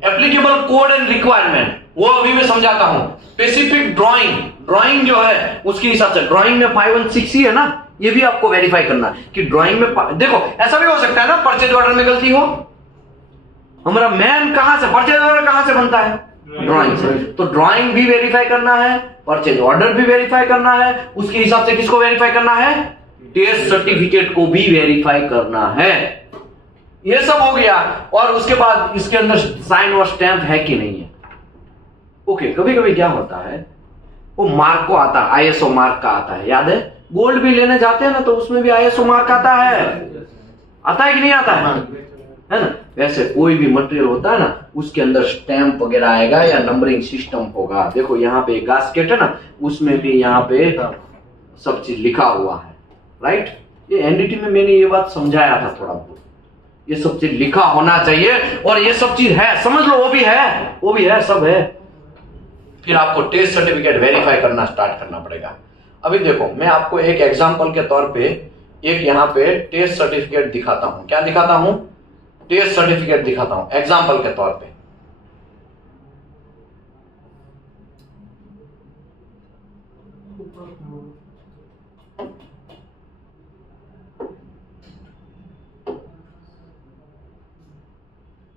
एप्लीकेबल कोड एंड रिक्वायरमेंट, वो अभी मैं समझाता हूं। स्पेसिफिक ड्राइंग जो है उसके हिसाब से, ड्राइंग में 516 ही है ना, ये भी आपको वेरीफाई करना कि ड्राइंग में देखो ऐसा भी हो सकता है ना परचेज ऑर्डर में गलती हो। हमारा मैन कहां से, परचेज ऑर्डर कहां से बनता है? ड्राइंग। तो ड्राइंग भी वेरीफाई करना है, परचेज ऑर्डर भी वेरीफाई करना है, उसके हिसाब से किसको वेरीफाई करना है, टेस्ट सर्टिफिकेट को भी वेरीफाई करना है। ये सब हो गया, और उसके बाद इसके अंदर साइन और स्टैंप है कि नहीं है। ओके, कभी कभी क्या होता है, वो मार्क को आता है, आईएसओ मार्क का आता है, याद है, गोल्ड भी लेने जाते हैं ना तो उसमें भी आईएसओ मार्क आता है कि नहीं आता है ना। वैसे कोई भी मटेरियल होता है ना, उसके अंदर स्टैंप वगैरह आएगा या नंबरिंग सिस्टम होगा। देखो यहाँ पे गास्केट है ना, उसमें भी यहाँ पे सब चीज लिखा हुआ है, राइट। ये एनडीटी में मैंने ये बात समझाया था थोड़ा बहुत, ये सब चीज लिखा होना चाहिए, और ये सब चीज है, समझ लो, वो भी है, सब है। फिर आपको टेस्ट सर्टिफिकेट वेरीफाई करना स्टार्ट करना पड़ेगा। अभी देखो, मैं आपको एक एग्जांपल के तौर पे एक यहाँ पे टेस्ट सर्टिफिकेट दिखाता हूं। क्या दिखाता हूं, टेस्ट सर्टिफिकेट दिखाता हूं एग्जांपल के तौर पे।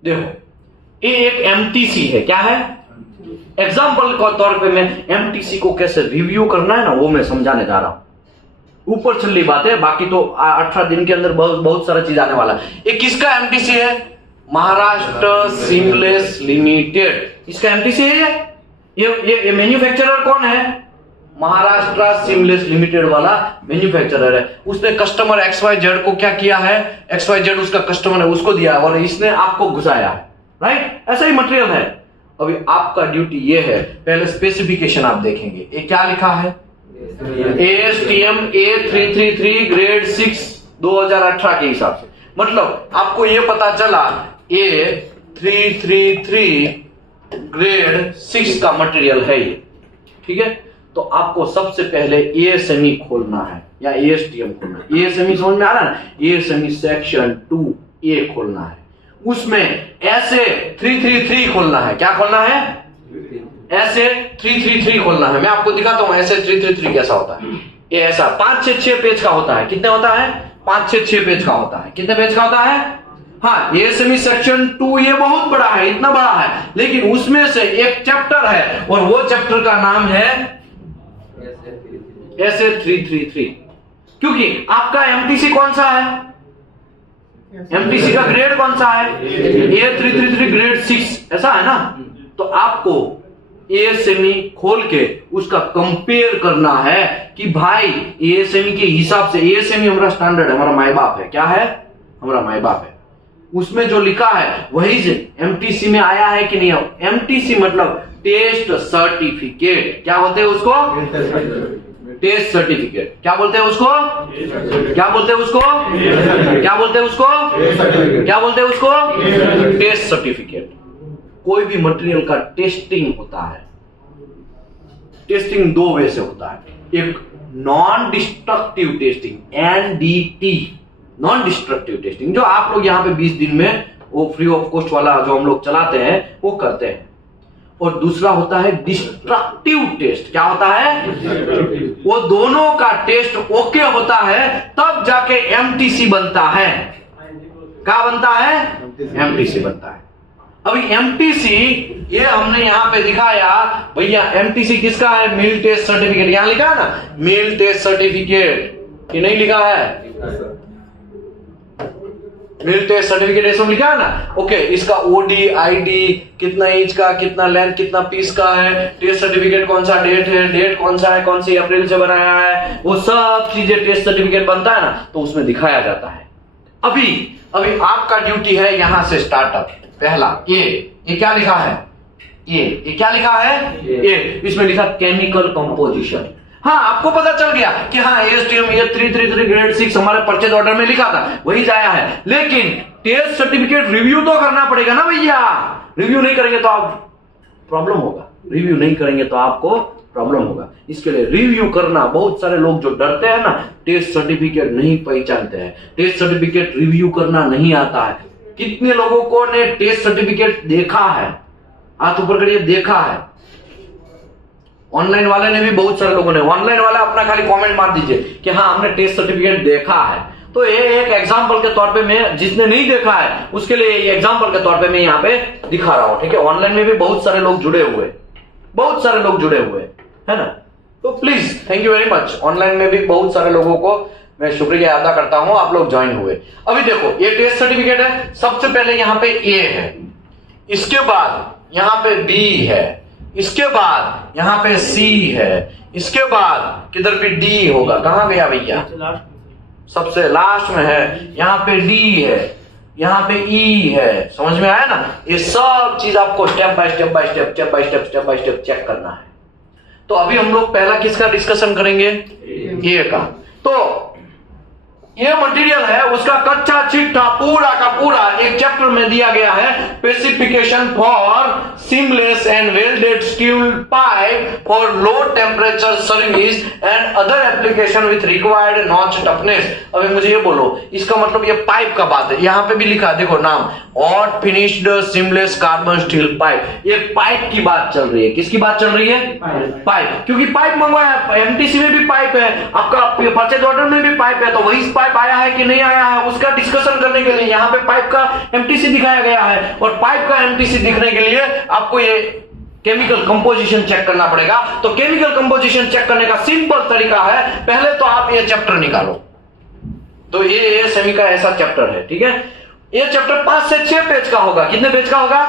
देखो, ये एक एमटीसी है, क्या है, एग्जाम्पल के तौर पे मैं एमटीसी को कैसे रिव्यू करना है ना, वो मैं समझाने जा रहा हूं। ऊपर चली बात है, बाकी तो 18 दिन के अंदर बहुत सारा चीज आने वाला है। ये किसका एमटीसी है, महाराष्ट्र सीमलेस लिमिटेड, इसका एमटीसी है। ये मैन्युफैक्चरर कौन है, महाराष्ट्र सीमलेस लिमिटेड वाला मैन्युफैक्चरर है। उसने कस्टमर XYZ को क्या किया है, XYZ उसका कस्टमर है, उसको दिया है और इसने आपको घुसाया है, राइट। ऐसा ही मटेरियल है। अभी आपका ड्यूटी ये है, पहले स्पेसिफिकेशन आप देखेंगे, ये क्या लिखा है, ASTM A333 ग्रेड 6 2018 के हिसाब से। मतलब आपको ये पता चला A333 ग्रेड 6 का मटेरियल है ये, ठीक है। तो आपको सबसे पहले ASME खोलना है या ASTM खोलना है। ASME समझ में आ रहा है ना, ASME सेक्शन 2A खोलना है, उसमें ऐसे 333 खोलना है। क्या खोलना है, ऐसे 333 खोलना है। मैं आपको दिखाता हूं ऐसे 333 कैसा होता है। ये ऐसा 5-6 पेज का होता है। कितने होता है, 5-6 पेज का होता है। कितने पेज का होता है, हाँ, ASME सेक्शन 2 ये बहुत बड़ा है, इतना बड़ा है, लेकिन उसमें से एक चैप्टर है और वो चैप्टर का नाम है ऐसे 333। क्योंकि आपका एमटीसी कौन सा है, एमटीसी का ग्रेड कौन सा है, A333 ग्रेड 6, ऐसा है ना। तो आपको ASME खोल के उसका कंपेयर करना है कि भाई ASME के हिसाब से, ASME हमारा स्टैंडर्ड है, हमारा माई बाप है। क्या है, हमारा माई बाप है। उसमें जो लिखा है वही से एमटीसी में आया है कि नहीं। एमटीसी मतलब टेस्ट सर्टिफिकेट। क्या बोलते हैं उसको, टेस्ट सर्टिफिकेट। क्या बोलते हैं उसको, क्या बोलते हैं उसको, क्या बोलते हैं उसको, क्या बोलते हैं उसको, टेस्ट सर्टिफिकेट। कोई भी मटेरियल का टेस्टिंग होता है, टेस्टिंग 2 वे से होता है। एक non destructive testing, NDT, non destructive testing, जो आप लोग यहाँ पे 20 दिन में वो फ्री ऑफ कॉस्ट वाला जो हम लोग चलाते हैं वो करते हैं। और दूसरा होता है डिस्ट्रक्टिव टेस्ट। क्या होता है, वो दोनों का टेस्ट ओके होता है तब जाके एमटीसी बनता है। क्या बनता है, एमटीसी बनता है। अभी एमटीसी ये हमने यहां पे दिखाया भैया, एमटीसी किसका है, मील टेस्ट सर्टिफिकेट। यहां लिखा है ना मील टेस्ट सर्टिफिकेट, ये नहीं लिखा है, मील टेस्ट सर्टिफिकेट ये सब लिखा है ना। ओके, इसका OD ID कितना इंच का, कितना लेंथ, कितना पीस का है, टेस्ट सर्टिफिकेट कौन सा डेट है, डेट कौन सा है, कौन सी अप्रैल से बनाया है, वो सब चीजें टेस्ट सर्टिफिकेट बनता है ना, तो उसमें दिखाया जाता है। अभी आपका ड्यूटी है यहां से स्टार्टअप। पहला ये क्या लिखा है, ये क्या लिखा है, ये इसमें लिखा केमिकल कंपोजिशन। हाँ, आपको पता चल गया कि हाँ ASTM A333 ग्रेड 6 हमारे परचेज ऑर्डर में लिखा था, वही जाया है। लेकिन टेस्ट सर्टिफिकेट रिव्यू तो करना पड़ेगा ना भैया। रिव्यू नहीं करेंगे तो आप प्रॉब्लम होगा, रिव्यू नहीं करेंगे तो आपको प्रॉब्लम होगा। इसके लिए रिव्यू करना, बहुत सारे लोग जो डरते हैं ना, टेस्ट सर्टिफिकेट नहीं पहचानते हैं, टेस्ट सर्टिफिकेट रिव्यू करना नहीं आता है। कितने लोगों को ने टेस्ट सर्टिफिकेट देखा है, हाथ ऊपर करिए, देखा है। ऑनलाइन वाले ने भी, बहुत सारे लोगों ने, ऑनलाइन वाला अपना खाली कमेंट मार दीजिए कि हाँ हमने टेस्ट सर्टिफिकेट देखा है। तो ये एक एग्जाम्पल के तौर पे मैं, जिसने नहीं देखा है उसके लिए ये एग्जाम्पल के तौर पे मैं यहाँ पे दिखा रहा हूं, ठीक है। ऑनलाइन में भी बहुत सारे लोग जुड़े हुए, बहुत सारे लोग जुड़े हुए है ना। तो please thank you very much. Online में भी बहुत सारे लोगों को मैं शुक्रिया अदा करता हूं, आप लोग ज्वाइन हुए। अभी देखो ये टेस्ट सर्टिफिकेट है। सबसे पहले यहाँ पे ए है, इसके बाद यहाँ पे बी है, इसके बाद यहाँ पे सी है, इसके बाद किधर पे डी होगा, कहां गया भैया, सबसे लास्ट में है, यहाँ पे डी है, यहाँ पे ई है। समझ में आया ना। ये सब चीज आपको step by step by step step by step step by step check करना है। तो अभी हम लोग पहला किसका डिस्कशन करेंगे, ए का। तो ये मटेरियल है, उसका कच्चा चिट्ठा पूरा का पूरा एक चैप्टर में दिया गया है। Specification for seamless and welded steel pipe for low temperature service and other application with required notch toughness. अभी मुझे ये बोलो, इसका मतलब ये पाइप का बात है। यहां पे भी लिखा देखो नाम, hot finished seamless carbon steel pipe. ये पाइप की बात चल रही है। किसकी बात चल रही है, पाइप। क्योंकि पाइप मंगवाया, एमटीसी में भी पाइप है, आपका परचेज ऑर्डर में भी पाइप है। तो वही पाइप आया है कि नहीं आया है उसका डिस्कशन करने के लिए यहाँ पे पाइप का एमटीसी दिखाया गया है। और पाइप का एमटीसी दिखने के लिए आपको ये केमिकल कंपोजिशन चेक करना पड़ेगा। तो केमिकल कंपोजिशन चेक करने का सिंपल तरीका है, पहले तो आप ये चैप्टर निकालो। तो ये सेमी का ऐसा चैप्टर है, ठीक है। ये चैप्टर 5 से 6 पेज का होगा। कितने पेज का होगा,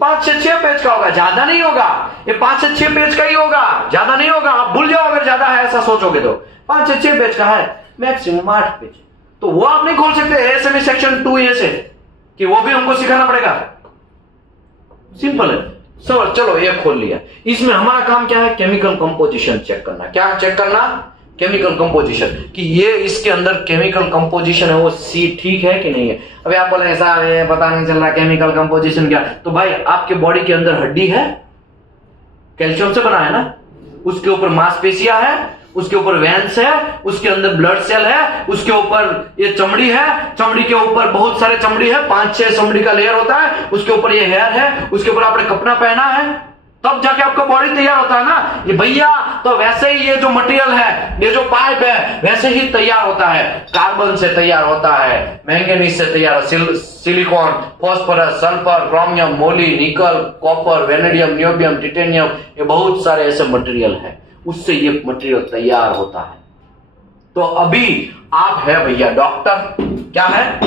5 से 6 पेज का होगा, ज्यादा नहीं होगा। ये 5 से 6 पेज का ही होगा, ज्यादा नहीं होगा। आप भूल जाओ अगर ज्यादा है ऐसा सोचोगे तो। 5 से 6 पेज का है, मैक्सिमम 8 पेज। तो वो आप नहीं खोल सकते एएसएमई सेक्शन 2A से, कि वो भी हमको सिखाना पड़ेगा। सिंपल है। चलो ये खोल लिया। इसमें हमारा काम क्या है, केमिकल कंपोजिशन चेक करना। क्या चेक करना, केमिकल कंपोजिशन, कि ये इसके अंदर केमिकल कंपोजिशन है वो सी ठीक है कि नहीं है। अभी आप बोले ऐसा है, पता नहीं चल रहा केमिकल कंपोजिशन क्या। तो भाई आपके बॉडी के अंदर हड्डी है, कैल्शियम से बना है ना, उसके ऊपर मांसपेशियां है, उसके ऊपर वेंस है, उसके अंदर ब्लड सेल है, उसके ऊपर ये चमड़ी है, चमड़ी के ऊपर बहुत सारे चमड़ी है, 5-6 चमड़ी का लेयर होता है, उसके ऊपर ये हेयर है, उसके ऊपर आपने कपड़ा पहना है, तब जाके आपका बॉडी तैयार होता है ना ये भैया। तो वैसे ही ये जो मटेरियल है, ये जो पाइप है, वैसे ही तैयार होता है। कार्बन से तैयार होता है, मैंगनीज से तैयार, सिलिकॉन, फास्फोरस, सल्फर, क्रोमियम, मोली, निकल, कॉपर, वेनेडियम, नियोबियम, टिटेनियम, ये बहुत सारे ऐसे मटेरियल है, उससे ये मटेरियल तैयार होता है। तो अभी आप है भैया डॉक्टर, क्या है,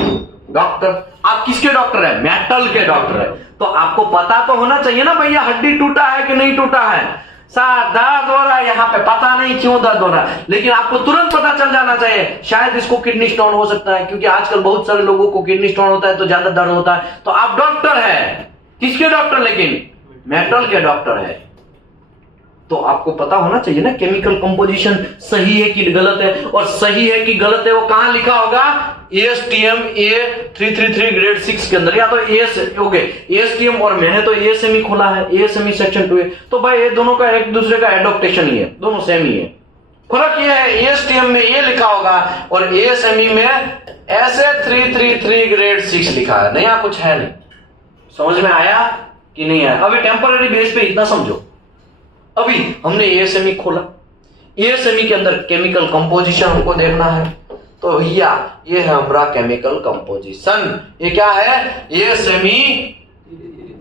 डॉक्टर। आप किसके डॉक्टर है, मेटल के डॉक्टर है। तो आपको पता तो होना चाहिए ना भैया हड्डी टूटा है कि नहीं टूटा है। सर दर्द हो रहा है यहाँ पे, पता नहीं क्यों दर्द हो रहा है, लेकिन आपको तुरंत पता चल जाना चाहिए शायद इसको किडनी स्टोन हो सकता है, क्योंकि आजकल बहुत सारे लोगों को किडनी स्टोन होता है तो ज्यादा दर्द होता है। तो आप डॉक्टर है, किसके डॉक्टर, लेकिन मेटल के डॉक्टर है। तो आपको पता होना चाहिए ना केमिकल कंपोजिशन सही है कि गलत है, और सही है कि गलत है वो कहां लिखा होगा, ASTM A333 ग्रेड 6 के अंदर, या तो ASTM और मैंने तो ASME खोला है, ASME सेक्शन 2A। तो भाई ये दोनों का एक दूसरे का एडॉप्टेशन ही है, दोनों सेम ही है। फर्क ये है ASTM में ये लिखा होगा और ASME में SA333 ग्रेड 6 लिखा है, नया कुछ है नहीं। समझ में आया कि नहीं आया। अभी टेम्पररी बेस पे इतना समझो। अभी हमने ASME खोला, ASME के अंदर केमिकल कंपोजिशन हमको देखना है। तो भैया ये है हमारा केमिकल कंपोजिशन। ये क्या है, ASME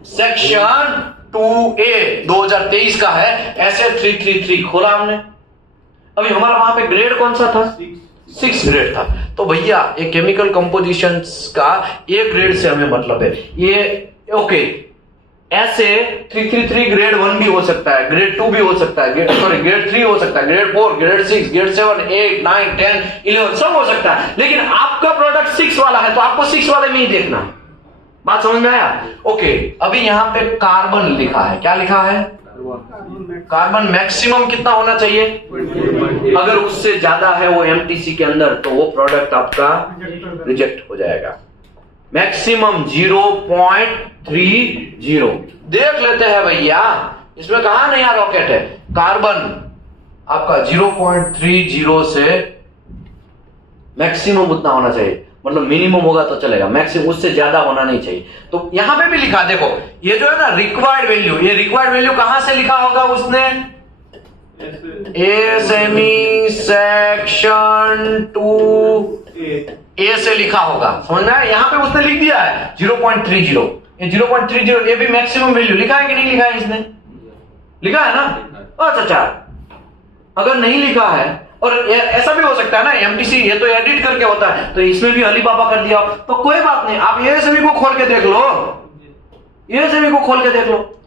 सेक्शन 2A 2023 का है, SA333 खोला हमने। अभी हमारा वहां पे ग्रेड कौन सा था, 6 ग्रेड था। तो भैया ये केमिकल कंपोजिशन का A ग्रेड से हमें मतलब है। ये ओके, ऐसे 333 ग्रेड 1 भी हो सकता है, ग्रेड 2 भी हो सकता है, ग्रेड 3 हो सकता है, ग्रेड 4, ग्रेड 6, ग्रेड 7, 8, 9, 10, 11 सब हो सकता है। लेकिन आपका प्रोडक्ट 6 वाला है तो आपको 6 वाले में ही देखना है। बात समझ में आया। ओके, अभी यहां पे कार्बन लिखा है, क्या लिखा है, कार्बन मैक्सिमम कितना होना चाहिए, अगर उससे ज्यादा है वो एमटीसी के अंदर तो वो प्रोडक्ट आपका रिजेक्ट हो जाएगा। मैक्सिमम 0.30 देख लेते हैं भैया, इसमें कहा नया रॉकेट है। कार्बन आपका 0.30 से मैक्सिमम उतना होना चाहिए, मतलब मिनिमम होगा तो चलेगा, मैक्सिमम उससे ज्यादा होना नहीं चाहिए। तो यहां पे भी लिखा, देखो ये जो है ना रिक्वायर्ड वैल्यू, ये रिक्वायर्ड वैल्यू कहां से लिखा होगा उसने, ASME सेक्शन 2A ए से लिखा होगा, समझ में आया? यहाँ पे उसने लिख दिया है 0.30, ये 0.30 ये भी मैक्सिमम वैल्यू लिखा है कि नहीं लिखा है? इसने लिखा है ना? अच्छा, अगर नहीं लिखा है और ऐसा भी हो सकता है ना, एमटीसी ये तो एडिट करके होता है, तो इसमें भी अली बाबा कर दिया, तो कोई बात नहीं, आप ये सभी को खोल के देख लो, ये सभी को खोल के देख लो,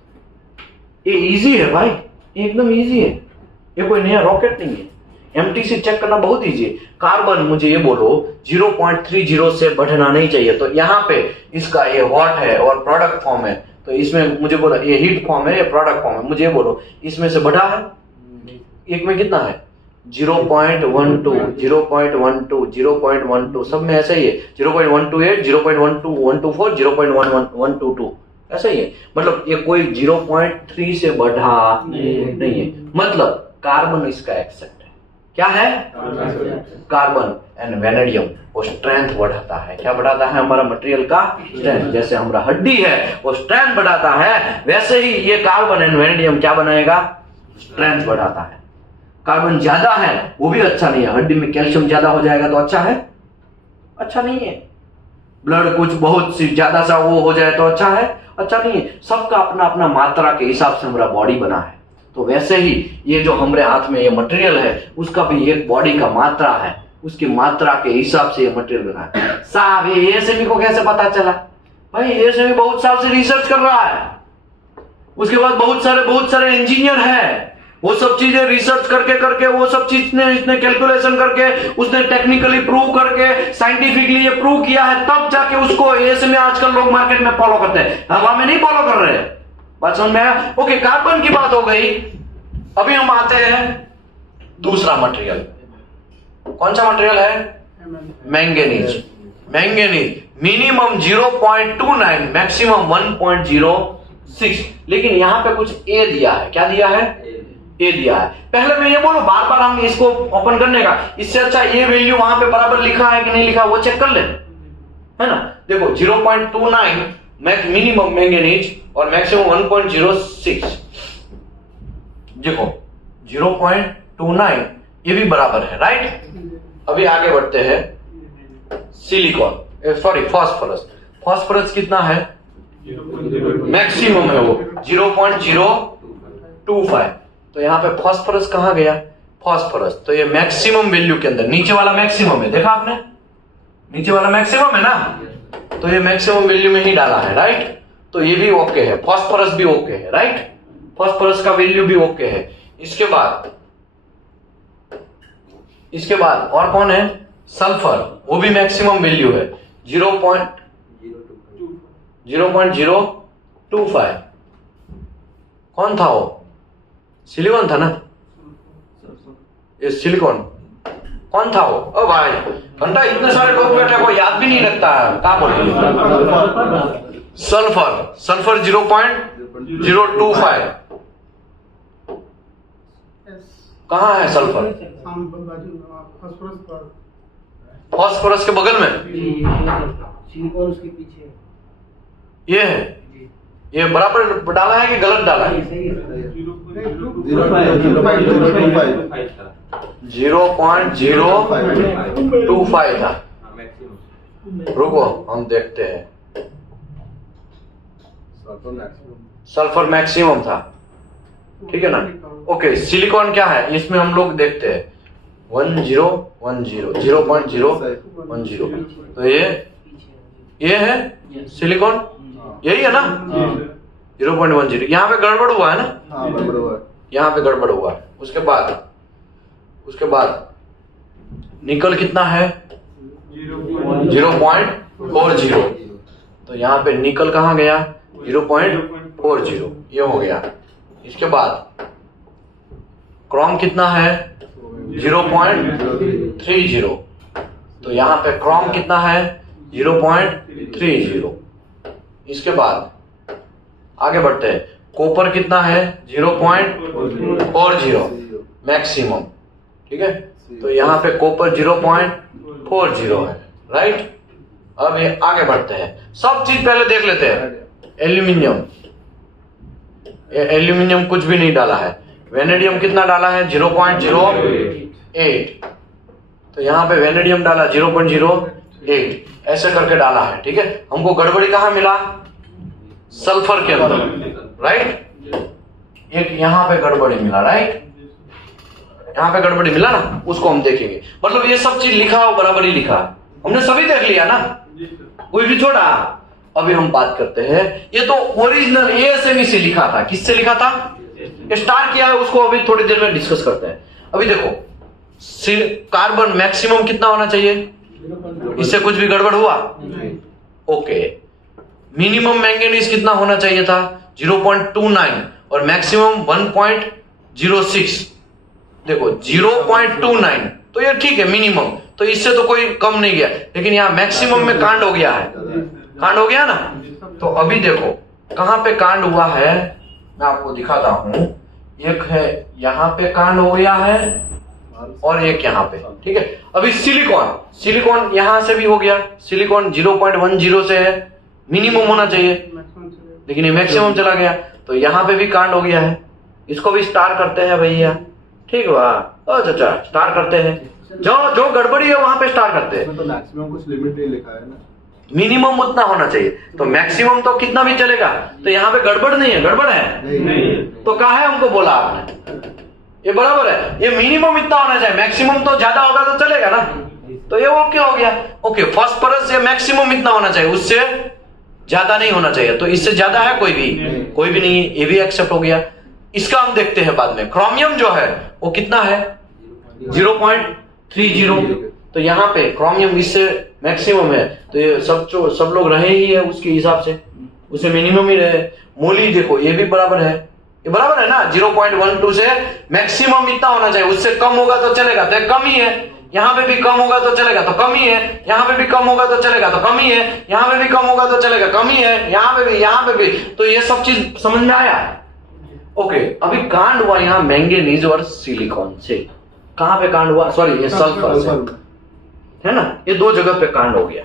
ये इजी है भाई, ये एकदम इजी है, ये कोई नया रॉकेट नहीं है। एमटीसी चेक करना बहुत इजी है। कार्बन मुझे ये बोलो 0.30 से बढ़ना नहीं चाहिए, तो यहाँ पे इसका ये व्हाट है और प्रोडक्ट फॉर्म है, तो इसमें मुझे बोलो ये हीट फॉर्म है, ये प्रोडक्ट फॉर्म है, मुझे ये बोलो इसमें से बढ़ा है? एक में कितना है? 0.12, 0.12, 0.12, सब में ऐसा ही है, 0.128, 0.12124, 0.11122, ऐसा ही है। मतलब ये कोई 0.3 से बढ़ा नहीं है, मतलब कार्बन इसका एक्सेप्ट है। क्या है? कार्बन एंड वेनेडियम वो स्ट्रेंथ बढ़ाता है। क्या बढ़ाता है? हमारा मटेरियल का स्ट्रेंथ। जैसे हमारा हड्डी है वो स्ट्रेंथ बढ़ाता है, वैसे ही ये कार्बन एंड वेनेडियम क्या बनाएगा? स्ट्रेंथ बढ़ाता है। कार्बन ज्यादा है वो भी अच्छा नहीं है, हड्डी में कैल्शियम ज्यादा हो जाएगा तो अच्छा है? अच्छा नहीं है। ब्लड कुछ बहुत सी ज्यादा सा वो हो जाए तो अच्छा है? अच्छा नहीं है। सबका अपना अपना मात्रा के हिसाब से हमारा बॉडी बना है, तो वैसे ही ये जो हमारे हाथ में ये मटेरियल है उसका भी एक बॉडी का मात्रा है, उसकी मात्रा के हिसाब से ये मटेरियल बना है। साहब ये सेमी को कैसे पता चला? भाई ये सेमी बहुत साल से रिसर्च कर रहा है, उसके बाद बहुत सारे इंजीनियर है, वो सब चीजें रिसर्च करके वो सब चीज इसने कैलकुलेशन करके उसने टेक्निकली प्रूव करके साइंटिफिकली ये प्रूव किया है, तब जाके उसको एएसएम आजकल लोग मार्केट में फॉलो करते हैं, हवा में नहीं फॉलो कर रहे हैं। बात समझ में आया? ओके, कार्बन की बात हो गई। अभी हम आते हैं दूसरा मटेरियल। कौन सा मटेरियल है? मैंगनीज। मैंगनीज मिनिमम 0.29, मैक्सिमम 1.06, लेकिन यहां पे कुछ ए दिया है। क्या दिया है? ए दिया है। पहले मैं ये बोलूं, बार बार हम इसको ओपन करने का, इससे अच्छा ये वैल्यू वहां पे बराबर लिखा है कि नहीं लिखा वो चेक कर ले, है ना? देखो 0.29 मिनिमम मैंगनीज और मैक्सिमम 1.06। देखो 0.29 ये भी बराबर है, राइट? अभी आगे बढ़ते हैं। Silicon, sorry phosphorus. फॉस्फोरस कितना है? मैक्सिमम है वो 0.025। तो यहाँ पे फॉस्फोरस कहां गया? फॉस्फोरस तो ये मैक्सिमम वैल्यू के अंदर, नीचे वाला मैक्सिमम है, देखा आपने? नीचे वाला मैक्सिमम है ना, तो ये मैक्सिमम वैल्यू में ही डाला है, राइट? तो ये भी ओके है, फॉस्फोरस भी ओके है, राइट? फॉस्फोरस का वैल्यू भी ओके है। इसके बाद और कौन है? सल्फर, वो भी मैक्सिमम वैल्यू है 0.025। कौन था वो? सिलिकॉन था ना? ये सिलिकॉन कौन था वो? ओ भाई घंटा इतने सारे लोग बैठे को याद भी नहीं रखता है, क्या बोलेंगे? सल्फर 0.025। कहाँ है सल्फर? फॉस्फोरस के बगल में सिलिकॉन उसके पीछे ये है। ये बराबर डाला है कि गलत डाला है? 0.025 था। रुको हम देखते हैं। सल्फर मैक्सिमम था, ठीक है ना? ओके, सिलिकॉन क्या है इसमें हम लोग देखते हैं 0.010। तो ये है सिलिकॉन, यही है ना? 0.10। यहाँ पे गड़बड़ हुआ है ना? हाँ, गड़बड़ हुआ है। यहाँ पे गड़बड़ हुआ है। उसके बाद निकल कितना है? 0.40। तो यहाँ पे निकल कहाँ गया? 0.40, ये हो गया। इसके बाद क्रोम कितना है? 0.30। तो यहाँ पे क्रोम कितना है? 0.30। इसके बाद आगे बढ़ते हैं। कॉपर कितना है? 0.40 मैक्सिमम, ठीक है? तो यहाँ पे कॉपर 0.40 है, राइट? अब ये आगे बढ़ते हैं, सब चीज पहले देख लेते हैं। एल्यूमिनियम कुछ भी नहीं डाला है। वेनेडियम कितना डाला है? 0.08। तो यहाँ पे वेनेडियम डाला 0.0 8 ऐसे करके डाला है, ठीक है। हमको गड़बड़ी कहाँ मिला? सल्फर के अंदर, राइट। एक यहाँ पे गड़बड़ी मिला, राइट, यहाँ पे गड़बड़ी मिला ना, उसको हम देखेंगे। मतलब ये सब चीज लिखा हो बराबर ही लिखा, हमने सभी देख लिया ना, कोई भी छोड़ा। अभी हम बात करते हैं, ये तो ओरिजिनल ASME से लिखा था। किससे लिखा था? स्टार किया है, उसको अभी थोड़ी देर में डिस्कस करते हैं। अभी देखो, कार्बन मैक्सिमम कितना होना चाहिए? इससे कुछ भी गड़बड़ हुआ? ओके। मिनिमम मैंगनीज कितना होना चाहिए था? 0.29 और मैक्सिमम 1.06। देखो 0.29 तो ये ठीक है मिनिमम, तो इससे तो कोई कम नहीं गया, लेकिन यहाँ मैक्सिमम में कांड हो गया है। कांड हो गया ना। तो अभी देखो कहां पे कांड हुआ है, मैं आपको दिखाता हूं। एक है यहाँ पे कांड हो गया है और एक यहाँ पे, ठीक है। अभी सिलिकॉन यहां से भी हो गया। सिलिकॉन 0.10 से है, मिनिमम होना चाहिए, लेकिन ये मैक्सिमम चला गया, तो यहाँ पे भी कांड हो गया है। इसको भी स्टार करते हैं भैया, ठीक है। अच्छा स्टार करते हैं, जो गड़बड़ी है वहां पे स्टार करते हैं। तो मैक्सिमम कुछ लिमिट नहीं लिखा है ना, मिनिमम उतना होना चाहिए, तो मैक्सिमम तो कितना भी चलेगा। तो यहाँ पे गड़बड़ नहीं है, गड़बड़ है नहीं। तो कहा है हमको बोला आपने, ये बराबर है। ये मिनिमम इतना होना चाहिए, मैक्सिमम तो ज्यादा होगा तो चलेगा ना, तो ये ओके हो गया। ओके, फास्फोरस से मैक्सिमम इतना होना चाहिए, उससे ज्यादा नहीं होना चाहिए। तो इससे ज्यादा है कोई भी नहीं, ये भी एक्सेप्ट हो गया। इसका हम देखते हैं बाद में। क्रोमियम जो है वो कितना है? 0.30। तो यहाँ पे क्रोमियम इससे मैक्सिमम है, तो ये सब लोग रहे ही है उसके हिसाब से, उसे मिनिमम ही रहे। मोली देखो ये भी बराबर है, ये बराबर है ना। 0.12 से मैक्सिमम इतना होना चाहिए, उससे कम होगा तो चलेगा, तो कम ही है। यहाँ पे भी कम होगा तो चलेगा, तो कम ही है। यहाँ पे भी कम होगा तो चलेगा, तो कम ही है। यहाँ पे भी कम होगा तो चलेगा, कम ही है। यहाँ पे भी। तो ये सब चीज समझ में आया? ओके। अभी कांड हुआ यहाँ मैंगनीज और सिलिकॉन से। कहां पे कांड हुआ? सॉरी, ये सल्फर से है ना। ये दो जगह पे कांड हो गया।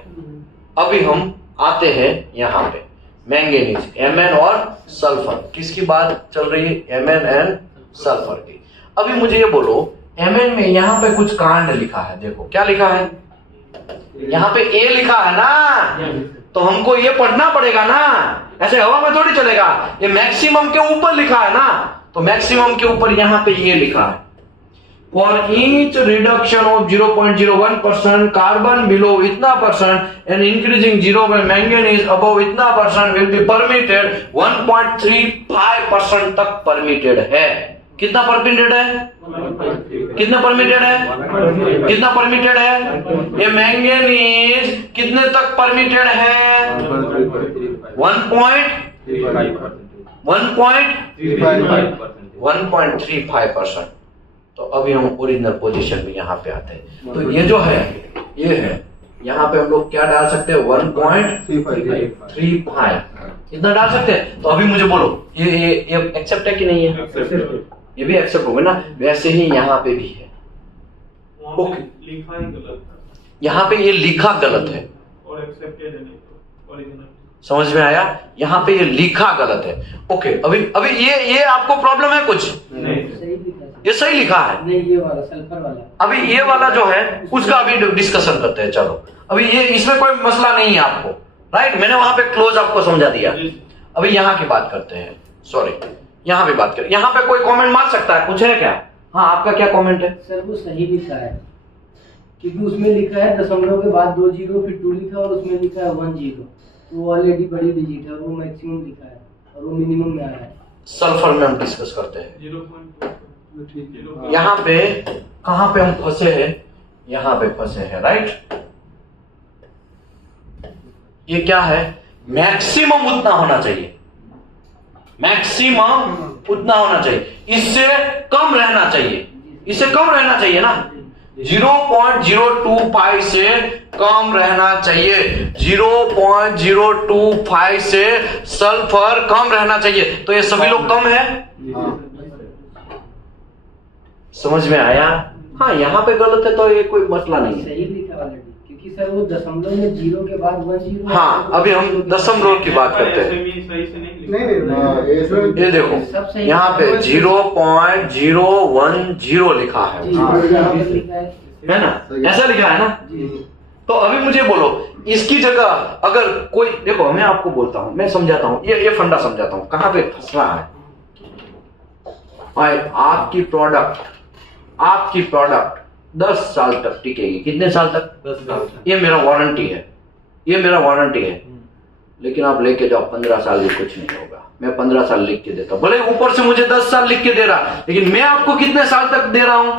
अभी हम आते हैं यहाँ पे मैंगनीज, Mn और सल्फर। किसकी बात चल रही है? Mn एंड सल्फर की। अभी मुझे ये बोलो, Mn में यहाँ पे कुछ कांड लिखा है, देखो क्या लिखा है। यहाँ पे A लिखा है ना, तो हमको ये पढ़ना पड़ेगा ना, ऐसे हवा में थोड़ी चलेगा। ये मैक्सिमम के ऊपर लिखा है ना, तो मैक्सिमम के ऊपर यहाँ पे ये लिखा है, for each reduction of 0.01% carbon below इतना परसेंट एंड इंक्रीजिंग 0 में मैंगनीज अबव इतना परसेंट विल बी परमिटेड। 1.35% तक परमिटेड है। कितना परमिटेड है? कितना परमिटेड है? कितना परमिटेड है? ये मैंगनीज कितने तक परमिटेड है? 1.35%। तो अभी हम ओरिजिनल पोजीशन में यहाँ पे आते हैं। तो ये जो है, ये है, यहाँ पे हम लोग क्या डाल सकते हैं? 1.35 इतना डाल सकते हैं। तो अभी मुझे बोलो, ये एक्सेप्ट है कि नहीं है? ये भी एक्सेप्ट होगा ना। वैसे ही यहाँ पे भी है। ओके, लिखा ही गलत था, यहाँ पे ये लिखा गलत है और एक्सेप्टेड है नहीं तो ओरिजिनल। समझ में आया? यहाँ पे ये लिखा गलत है। ओके, अभी ये आपको प्रॉब्लम है कुछ? नहीं, सही लिखा है। ये सही लिखा है। नहीं, ये वाला सल्फर वाला। अभी ये वाला जो है उसका अभी डिस्कशन करते हैं। चलो, अभी ये इसमें कोई मसला नहीं है आपको, राइट। मैंने वहां पे क्लोज आपको समझा दिया। अभी यहाँ की बात करते हैं। सॉरी, यहाँ पे बात करें। यहाँ पे कोई कमेंट मार सकता है? कुछ है क्या? हाँ, आपका क्या कमेंट है? सर वो सही लिखा है, क्योंकि उसमें लिखा है दशमलव के बाद 2 जीरो फिर 2 लिखा और उसमें लिखा है 1 जीरो, तो वो ऑलरेडी बड़ी डिजिट है, वो मैक्सिमम लिखा है और वो मिनिमम में आ रहा है। सल्फर में हम डिस्कस करते हैं। 0.2 यहाँ पे कहां पे हम फंसे हैं? यहाँ पे फंसे हैं, राइट। ये क्या है? मैक्सिमम उतना होना चाहिए, मैक्सिमम उतना होना चाहिए, इससे कम रहना चाहिए, इससे कम रहना चाहिए ना। 0.025 से कम रहना चाहिए। 0.025 से सल्फर कम रहना चाहिए। तो ये सभी लोग कम है। समझ में आया? हाँ, यहाँ पे गलत है तो ये कोई मसला नहीं है। सही लिखा ऑलरेडी, क्योंकि सर वो दशमलव में 0 के बाद 1 जीरो। हाँ, अभी हम दशमलव की बात करते हैं। सही से नहीं लिखा। नहीं, ये देखो, यहाँ पे 0.010 लिखा है, यहाँ पे लिखा है। है ना? ऐसा लिखा है ना। तो अभी मुझे बोलो, इसकी जगह अगर कोई, देखो मैं आपको बोलता हूं, मैं समझाता हूं, ये फंडा समझाता हूं कहां पे फंस रहा है। आपकी प्रोडक्ट 10 साल तक टिकेगी। कितने साल तक? 10 साल। ये मेरा वारंटी है, ये मेरा वारंटी है। लेकिन आप लेके जाओ 15 साल भी कुछ नहीं होगा। मैं 15 साल लिख के देता हूं, भले ऊपर से मुझे 10 साल लिख के दे रहा, लेकिन मैं आपको कितने साल तक दे रहा हूं?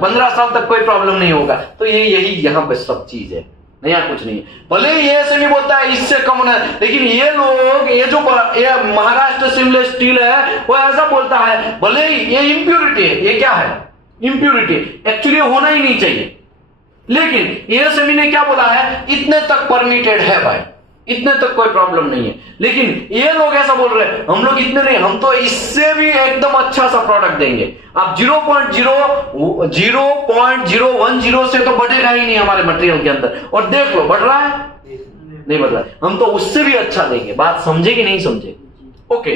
15 साल तक कोई प्रॉब्लम नहीं होगा। तो ये यही यहां पे सब चीज है, नया कुछ नहीं है। भले ये ऐसे नहीं बोलता है इससे कम ना, लेकिन ये लोग, ये जो ये महाराष्ट्र सीमलेस स्टील है वो ऐसा बोलता है, भले ये इंप्योरिटी है, ये क्या है? इंप्योरिटी। एक्चुअली होना ही नहीं चाहिए, लेकिन एएसएमई ने क्या बोला है? इतने तक परमिटेड है भाई, इतने तक कोई प्रॉब्लम नहीं है। लेकिन ये लोग ऐसा बोल रहे हैं, हम लोग इतने नहीं, हम तो इससे भी एकदम अच्छा सा प्रोडक्ट देंगे। आप 0.010 से तो बढ़ेगा ही नहीं हमारे मटेरियल के अंदर। और देख लो, बढ़ रहा है? नहीं बढ़ रहा है। हम तो उससे भी अच्छा देंगे। बात समझे कि नहीं समझे? ओके,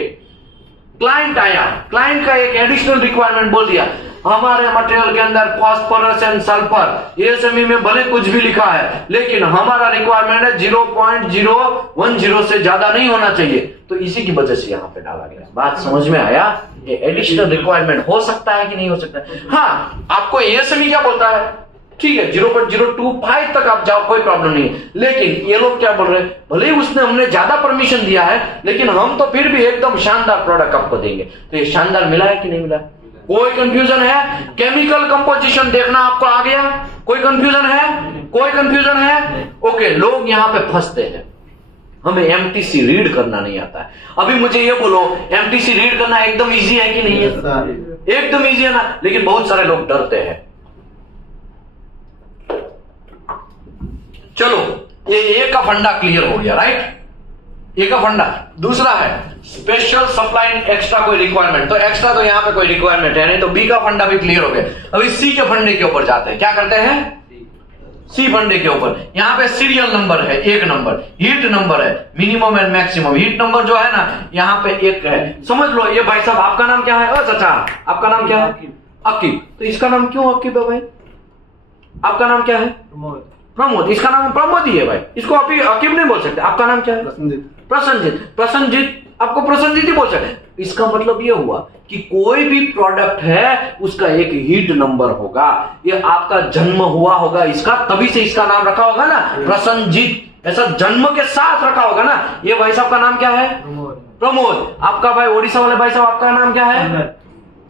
क्लाइंट आया, क्लाइंट का एक एडिशनल रिक्वायरमेंट बोल दिया, हमारे मटेरियल के अंदर फास्फोरस एंड सल्फर, एएसएमई में भले कुछ भी लिखा है, लेकिन हमारा रिक्वायरमेंट है 0.010 से ज्यादा नहीं होना चाहिए। तो इसी की वजह से यहां पे डाला गया। बात समझ में आया? ये एडिशनल रिक्वायरमेंट हो सकता है कि नहीं हो सकता है? हाँ, आपको एएसएमई क्या बोलता है? ठीक है, 0.025 तक आप जाओ, कोई प्रॉब्लम नहीं है। लेकिन ये लोग क्या बोल रहे हैं? भले ही उसने हमने ज्यादा परमिशन दिया है, लेकिन हम तो फिर भी एकदम शानदार प्रोडक्ट आपको देंगे। तो ये शानदार मिला है कि नहीं मिला? कोई कंफ्यूजन है? केमिकल कंपोजिशन देखना आपको आ गया? कोई कंफ्यूजन है? कोई कंफ्यूजन है? ओके, लोग यहां पे फंसते हैं, हमें एमटीसी रीड करना नहीं आता है। अभी मुझे ये बोलो, एमटीसी रीड करना एकदम इजी है कि नहीं है? एकदम इजी है ना, लेकिन बहुत सारे लोग डरते हैं। चलो, ये एक का फंडा क्लियर हो गया, राइट? एक का फंडा। दूसरा है स्पेशल सप्लाई एक्स्ट्रा कोई रिक्वायरमेंट। तो एक्स्ट्रा तो यहां पे कोई रिक्वायरमेंट है नहीं, तो बी का फंडा भी क्लियर हो गया। अभी सी के फंडे के ऊपर जाते हैं। क्या करते हैं? सी फंडे के ऊपर। यहां पे सीरियल नंबर है, एक नंबर, हीट नंबर है, minimum and maximum. Heat number जो है ना, यहां पे एक है। समझ लो, ये भाई साहब आपका नाम क्या है? ओ चाचा, आपका नाम क्या है? अकीब। तो इसका नाम क्यों अकीब है भाई? आपका नाम क्या है? प्रमोद। इसका नाम प्रमोद ही है भाई, इसको अकीब नहीं बोल सकते। आपका नाम क्या है? प्रसन्नजीत। प्रसन्नजीत, आपको प्रसन्नजीत ही बोल सकते। इसका मतलब ये हुआ कि कोई भी प्रोडक्ट है उसका एक हीट नंबर होगा। ये आपका जन्म हुआ होगा इसका, तभी से इसका नाम रखा होगा ना प्रसन्नजीत, ऐसा जन्म के साथ रखा होगा ना। ये भाई साहब का नाम क्या है? प्रमोद। आपका भाई ओडिशा वाले भाई साहब, आपका नाम क्या है?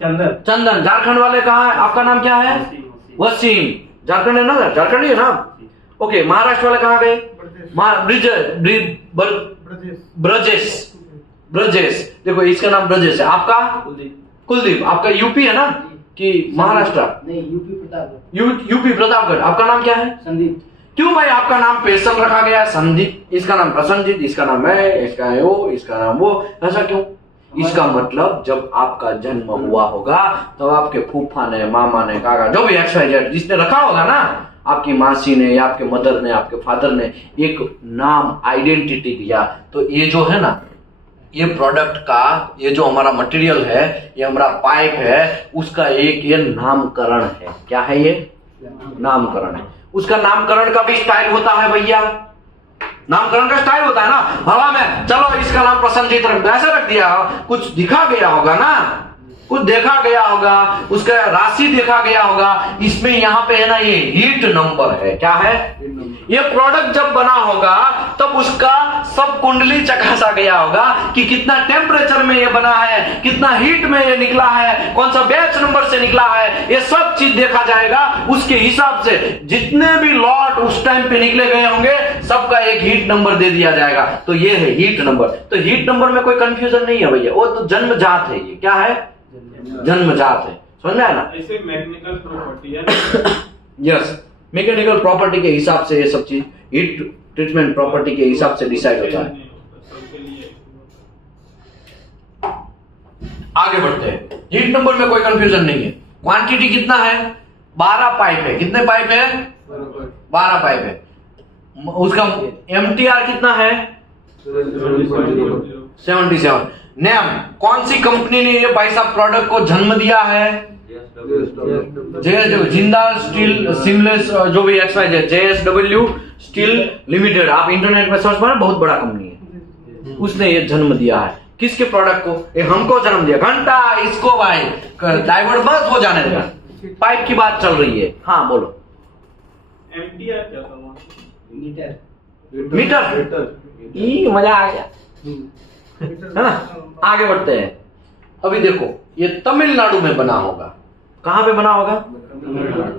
चंदन। चंदन। झारखंड वाले कहाँ है? आपका नाम क्या है? वसीम। झारखंड है ना? झारखंड ही है ना? ओके, महाराष्ट्र वाले कहाँ गए? ब्रजेश। ब्रजेश, देखो इसका नाम ब्रजेश है। आपका? कुलदीप। आपका यूपी है ना कि महाराष्ट्र? नहीं, यूपी प्रतापगढ़। यूपी प्रतापगढ़। आपका नाम क्या है? संदीप। क्यों भाई आपका नाम स्पेशल रखा गया संदीप? इसका नाम प्रसन्नजीत, इसका नाम है, इसका है वो, इसका नाम वो, ऐसा क्यों? इसका मतलब जब आपका जन्म हुआ होगा तब आपके फूफा ने, मामा ने, काका, जो भी XYZ जिसने रखा होगा ना, आपकी मासी ने या आपके मदर ने, आपके फादर ने एक नाम, आइडेंटिटी दिया। तो ये जो है ना, ये प्रोडक्ट का, ये जो हमारा मटेरियल है, ये हमारा पाइप है, उसका एक ये नामकरण है। क्या है ये? नामकरण है। उसका नामकरण का भी स्टाइल होता है भैया, नामकरण का स्टाइल होता है ना। हवा में चलो इसका नाम प्रसन्नजीत रख दो, ऐसे रख दिया, कुछ दिखा गया होगा ना, कुछ देखा गया होगा, उसका राशि देखा गया होगा। इसमें यहाँ पे है ना, ये हीट नंबर है। क्या है? ये प्रोडक्ट जब बना होगा तब उसका सब कुंडली चकासा गया होगा कि कितना टेम्परेचर में ये बना है, कितना हीट में ये निकला है, कौन सा बैच नंबर से निकला है, ये सब चीज देखा जाएगा। उसके हिसाब से जितने भी लॉट उस टाइम पे निकले गए होंगे, सबका एक हीट नंबर दे दिया जाएगा। तो ये है हीट नंबर। तो हीट नंबर में कोई कंफ्यूजन नहीं है भैया, वो तो जन्मजात है। ये क्या है? जन्मजात है। समझ में आया ना? ऐसे मैकेनिकल प्रॉपर्टी है। यस, मैकेनिकल प्रॉपर्टी के हिसाब से ये सब चीज, हीट ट्रीटमेंट प्रॉपर्टी के हिसाब से डिसाइड होता है। आगे बढ़ते हैं। हीट नंबर में कोई कंफ्यूजन नहीं है। क्वांटिटी कितना है? 12 पाइप है। कितने पाइप है? 12 पाइप है। उसका MTR कितना है? 77। नेम, कौन सी कंपनी ने ये भाई साहब प्रोडक्ट को जन्म दिया है? जिंदाल स्टील सीमलेस, जो भी XYZ, JSW स्टील लिमिटेड, आप इंटरनेट में सर्च मारे, बहुत बड़ा कंपनी है, उसने ये जन्म दिया है किसके प्रोडक्ट को? ये हमको जन्म दिया। घंटा इसको भाई डाइवर्ट बस हो जाने देगा, पाइप की बात चल रही है। हाँ बोलो। एम्पियर क्या था वहाँ? मीटर। ये मजा आ गया है ना। आगे बढ़ते हैं। अभी देखो ये तमिलनाडु में बना होगा। कहां पे बना होगा?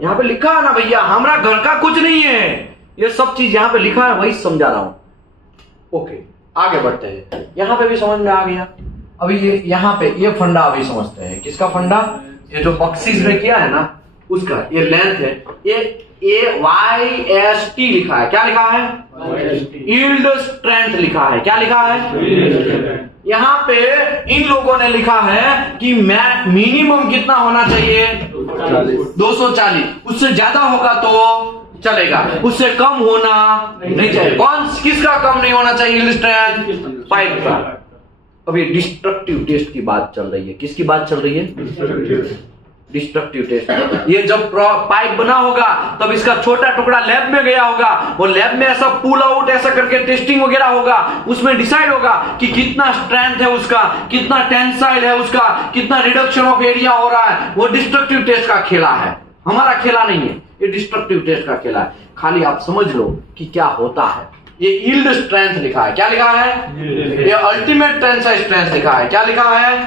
यहाँ पे लिखा है ना भैया, हमारा घर का कुछ नहीं है, ये सब चीज यहाँ पे लिखा है, वही समझा रहा हूं। ओके आगे बढ़ते हैं। यहाँ पे भी समझ में आ गया। अभी ये यहाँ पे ये फंडा अभी समझते हैं। किसका फंडा? ये जो बक्सीस ने किया है ना उसका, ये लेंथ है, ये YST लिखा है। क्या लिखा है? यील्ड स्ट्रेंथ लिखा है। क्या लिखा है? यहाँ पे इन लोगों ने लिखा है कि मिनिमम कितना होना चाहिए? 240। उससे ज्यादा होगा तो चलेगा, उससे कम होना नहीं चाहिए। किसका कम नहीं होना चाहिए यील्ड स्ट्रेंथ? पाइप का। अभी डिस्ट्रक्टिव टेस्ट की बात चल रही है। किसकी बात चल रही है? Destructive test. ये जब पाइप बना होगा तब इसका छोटा टुकड़ा लैब में गया होगा, वो लैब में ऐसा पुल आउट ऐसा करके टेस्टिंग वगैरह होगा, उसमें डिसाइड होगा कि कितना स्ट्रेंथ है उसका, कितना टेंसाइल है उसका, कितना रिडक्शन ऑफ एरिया हो रहा है। वो डिस्ट्रक्टिव टेस्ट का खेला है, हमारा खेला नहीं है, ये डिस्ट्रक्टिव टेस्ट का खेला है। खाली आप समझ लो कि क्या होता है। ये यील्ड स्ट्रेंथ लिखा है। क्या लिखा है? ये अल्टीमेट टेंसाइल स्ट्रेंथ लिखा है। क्या लिखा है?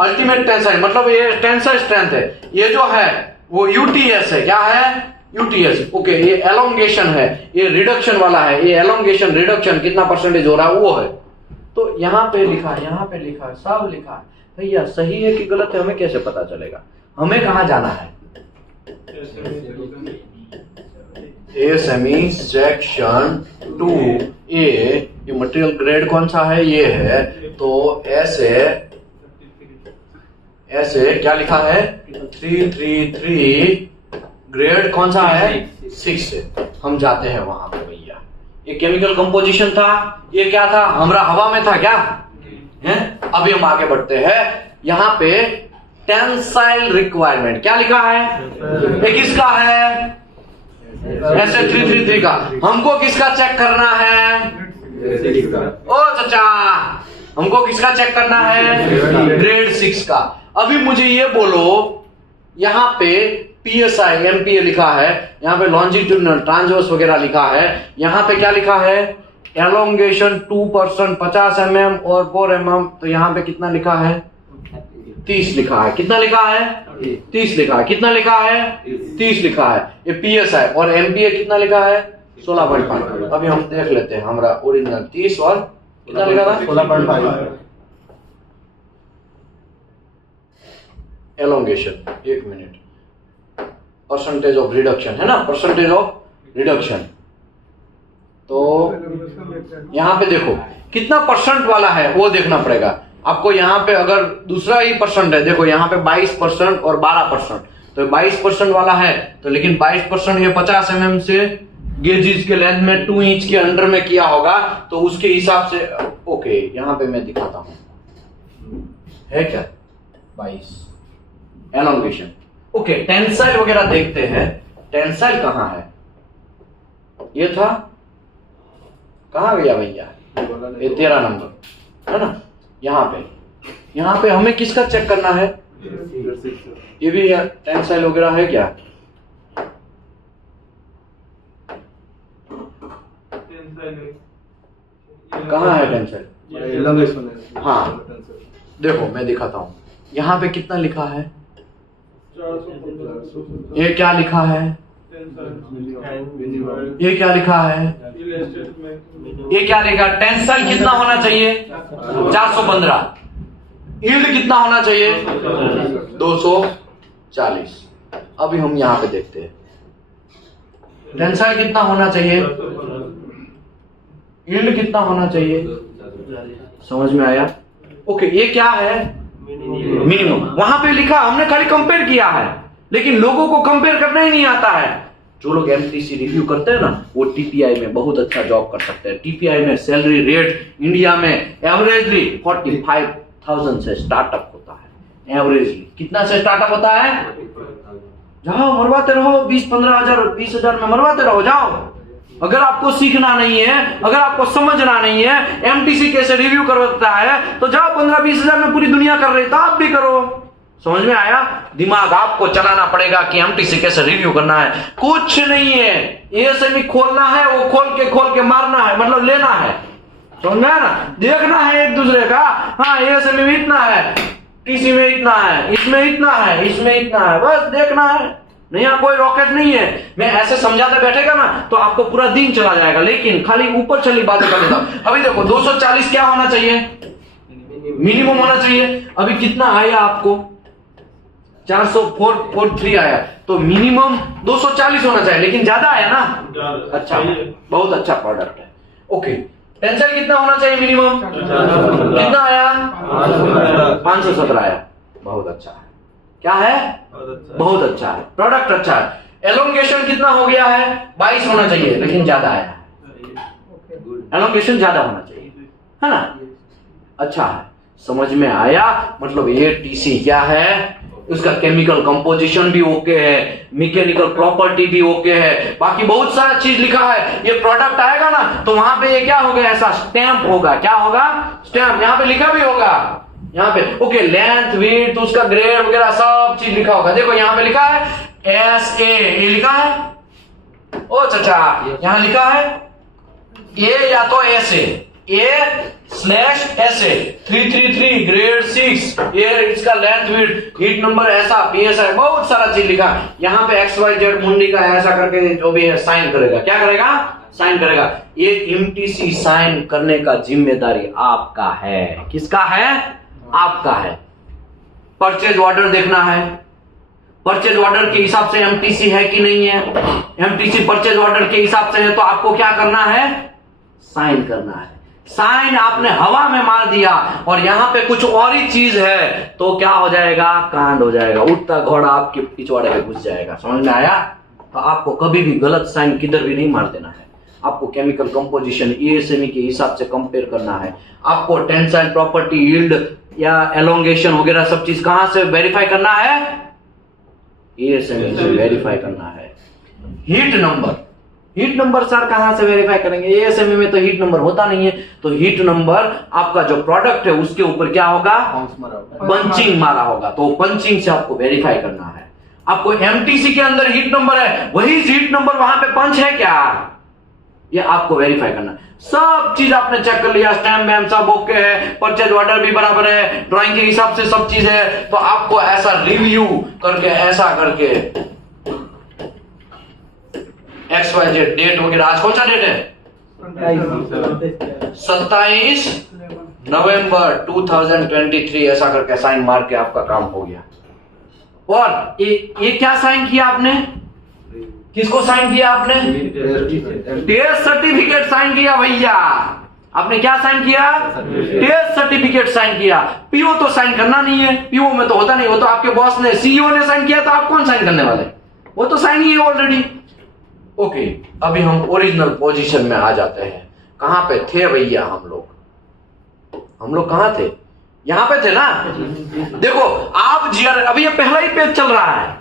अल्टीमेट टेंसाइल, मतलब ये टेंसाइल स्ट्रेंथ है। ये जो है वो यूटीएस है। क्या है? यूटीएस। ओके, ये एलोंगेशन है, ये रिडक्शन वाला है। ये एलोंगेशन रिडक्शन कितना परसेंटेज हो रहा है वो है। तो यहाँ पे लिखा है, यहाँ पे लिखा है, सब लिखा है। भैया सही है कि गलत है हमें कैसे पता चलेगा? हमें कहाँ जाना है? ASME section 2A। ये मटेरियल ग्रेड कौन सा है? ये है। तो ऐसे क्या लिखा है? 333 ग्रेड कौन सा है? 6 से हम जाते हैं वहां पे भैया। ये केमिकल कंपोजिशन था, ये क्या था? हमारा हवा में था क्या है? अभी हम आगे बढ़ते हैं। यहाँ पे टेंसाइल रिक्वायरमेंट क्या लिखा है? ये किसका है? ऐसे 333 का। हमको किसका चेक करना है? ओ चाचा, हमको किसका चेक करना है? ग्रेड 6 का। अभी मुझे ये बोलो, यहाँ पे PSI MPa लिखा है, यहाँ पे लॉन्जिट्यूडनल ट्रांसवर्स वगैरह लिखा है। यहाँ पे क्या लिखा है? एलोंगेशन 2% 50 mm और 4 mm। तो यहाँ पे कितना लिखा है? 30 लिखा है। कितना लिखा है? 30 लिखा है। कितना लिखा है? 30 लिखा है। ये PSI और MPa कितना लिखा है? 16.5। अभी हम देख लेते हैं हमारा ओरिजिनल 30 और कितना लिखा था? 16.5। एलोंगेशन, एक मिनट, परसेंटेज ऑफ रिडक्शन है ना, परसेंटेज ऑफ रिडक्शन। तो यहाँ पे देखो कितना परसेंट वाला है वो देखना पड़ेगा आपको। यहाँ पे अगर दूसरा ही परसेंट है, देखो यहाँ पे 22% और 12%, तो 22% वाला है तो, लेकिन 22% ये 50 mm से गेजेस के लेंथ में 2 इंच के अंडर में किया होगा, तो उसके हिसाब से ओके। यहाँ पे मैं दिखाता हूं है क्या 22 एलोंगेशन। ओके, टेंसाइल वगैरह देखते हैं। टेंसाइल कहां है? ये था, कहां गया भैया? ये 13 नंबर है ना। यहाँ पे हमें किसका चेक करना है? ये भी टेंसाइल वगैरह है क्या? कहाँ है टेंसाइल? हाँ देखो मैं दिखाता हूँ। यहाँ पे कितना लिखा है? ये क्या लिखा है? ये क्या लिखा है? ये क्या लिखा? टेंसाइल कितना होना चाहिए? 415। यील्ड कितना होना चाहिए? 240। अभी हम यहाँ पे देखते हैं टेंसाइल कितना होना चाहिए, यील्ड कितना होना चाहिए। समझ में आया? ओके, ये क्या है? मिनिमम। वहां पे लिखा, हमने खाली कंपेयर किया है, लेकिन लोगों को कंपेयर करना ही नहीं आता है। जो लोग MTC रिव्यू करते हैं ना, वो TPI में बहुत अच्छा जॉब कर सकते हैं। TPI में सैलरी रेट इंडिया में एवरेजली 45,000 से स्टार्टअप होता है। एवरेजली कितना से स्टार्टअप होता है? जाओ मरवाते रहो, 20-15 हजार 20 हजार में मरवाते रहो, जाओ अगर आपको सीखना नहीं है, अगर आपको समझना नहीं है एमटीसी कैसे रिव्यू करता है, तो जाओ 15-20 हजार में पूरी दुनिया कर रही, तो आप भी करो। समझ में आया? दिमाग आपको चलाना पड़ेगा कि एमटीसी कैसे रिव्यू करना है। कुछ नहीं है, एएसएमई खोलना है, वो खोल के मारना है, मतलब लेना है। समझ में आया ना? देखना है एक दूसरे का, हाँ एएसएमई में इतना है, टीसी में इतना है, इसमें इतना है, इसमें इतना है, बस देखना है। नहीं, यहाँ कोई रॉकेट नहीं है। मैं ऐसे समझाते बैठेगा ना तो आपको पूरा दिन चला जाएगा, लेकिन खाली ऊपर चली बातें कर देता हूं। अभी देखो 240 क्या होना चाहिए? मिनिमम होना चाहिए। अभी कितना आया आपको? 443 आया, तो मिनिमम 240 होना चाहिए, लेकिन ज्यादा आया ना? अच्छा, बहुत अच्छा प्रोडक्ट है। ओके, टेंशन कितना होना चाहिए मिनिमम? कितना आया? 517 आया, बहुत अच्छा है। क्या है? बहुत अच्छा है, प्रोडक्ट अच्छा है। एलोंगेशन कितना हो गया है? 22 होना चाहिए, लेकिन ज्यादा आया है। एलोंगेशन ज्यादा होना चाहिए, है ना? अच्छा है, समझ में आया? मतलब ये टीसी क्या है, उसका केमिकल कंपोजिशन भी ओके है, मैकेनिकल प्रॉपर्टी भी ओके है, बाकी बहुत सारा चीज लिखा है। ये प्रोडक्ट आएगा ना तो वहां पे ये क्या होगा, ऐसा स्टैंप होगा। क्या होगा? स्टैंप। यहाँ पे लिखा भी होगा, यहाँ पे ओके, लेंथ, विड्थ, उसका ग्रेड वगैरह सब चीज लिखा होगा। देखो यहाँ पे लिखा है SA, ये लिखा है। ओ चाचा, यहाँ लिखा है ए या तो SA, A/SA 333 ग्रेड 6, ये इसका लेंथ, विड्थ, हीट नंबर, ऐसा PSI, बहुत सारा चीज लिखा है। यहाँ पे XYZ मुंडी का ऐसा करके जो भी है साइन करेगा। क्या करेगा? साइन करेगा। ये एमटीसी साइन करने का जिम्मेदारी आपका है। किसका है? आपका है। परचेज ऑर्डर देखना है, परचेज ऑर्डर के हिसाब से एमटीसी है कि नहीं है। एमटीसी परचेज ऑर्डर के हिसाब से है तो आपको क्या करना है? साइन करना है। साइन आपने हवा में मार दिया और यहां पे कुछ और ही चीज है तो क्या हो जाएगा? कांड हो जाएगा, उठता घोड़ा आपके पिछवाड़े में घुस जाएगा। समझ में आया? तो आपको कभी भी गलत साइन किधर भी नहीं मार देना है। आपको केमिकल कंपोजिशन एएसएमई के हिसाब से कंपेयर करना है। आपको टेंसाइल प्रॉपर्टी, यील्ड या एलोंगेशन वगैरह सब चीज कहां से वेरीफाई करना है? एएसएमई से वेरीफाई करना है। Heat number, heat number sir कहां से वेरीफाई करेंगे? एएसएमई में तो हीट नंबर होता नहीं है, तो हीट नंबर आपका जो प्रोडक्ट है उसके ऊपर क्या होगा? पंचिंग मारा होगा, तो पंचिंग से आपको वेरीफाई करना है। आपको एमटीसी के अंदर हीट नंबर है, वही हीट नंबर वहां पे पंच है क्या, ये आपको वेरीफाई करना है। सब चीज आपने चेक कर लिया, स्टैम्प वैम्प सब ओके है, परचेज ऑर्डर भी बराबर है, ड्राइंग के हिसाब से सब चीज है, तो आपको ऐसा रिव्यू करके, ऐसा करके XYZ डेट वगैरह, आज कौन सा डेट है? 27 नवंबर 2023, ऐसा करके साइन मार के आपका काम हो गया। और ये क्या साइन किया आपने? किसको साइन किया आपने? टेस्ट सर्टिफिकेट साइन किया भैया। आपने क्या साइन किया? टेस्ट सर्टिफिकेट साइन किया। पीओ तो साइन करना नहीं है, पीओ में तो होता नहीं, वो तो आपके बॉस ने, सीईओ ने साइन किया, तो आप कौन साइन करने वाले? वो तो साइन ही है ऑलरेडी। ओके, अभी हम ओरिजिनल पोजीशन में आ जाते हैं। कहां पे थे भैया हम लोग कहां थे? यहां पे थे ना। देखो आप जीआर, अभी ये पहला ही पेज चल रहा है,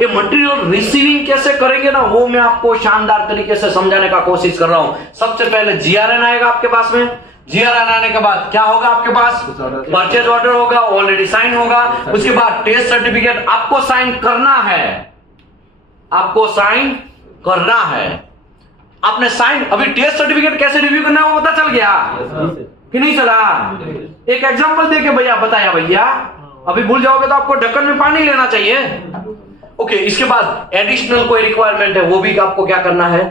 ये मटेरियल रिसीविंग कैसे करेंगे ना, वो मैं आपको शानदार तरीके से समझाने का कोशिश कर रहा हूं। सबसे पहले जीआरएन आएगा आपके पास में, जीआरएन आने के बाद क्या होगा आपके पास? परचेज ऑर्डर होगा, ऑलरेडी साइन होगा। उसके बाद टेस्ट सर्टिफिकेट आपको साइन करना है, आपने साइन। अभी टेस्ट सर्टिफिकेट कैसे रिव्यू करना है वो पता चल गया कि नहीं चला? एक एग्जांपल देके भैया बताया भैया, अभी भूल जाओगे तो आपको ढक्कन में पानी लेना चाहिए। ओके, इसके बाद एडिशनल कोई रिक्वायरमेंट है वो भी आपको क्या करना है?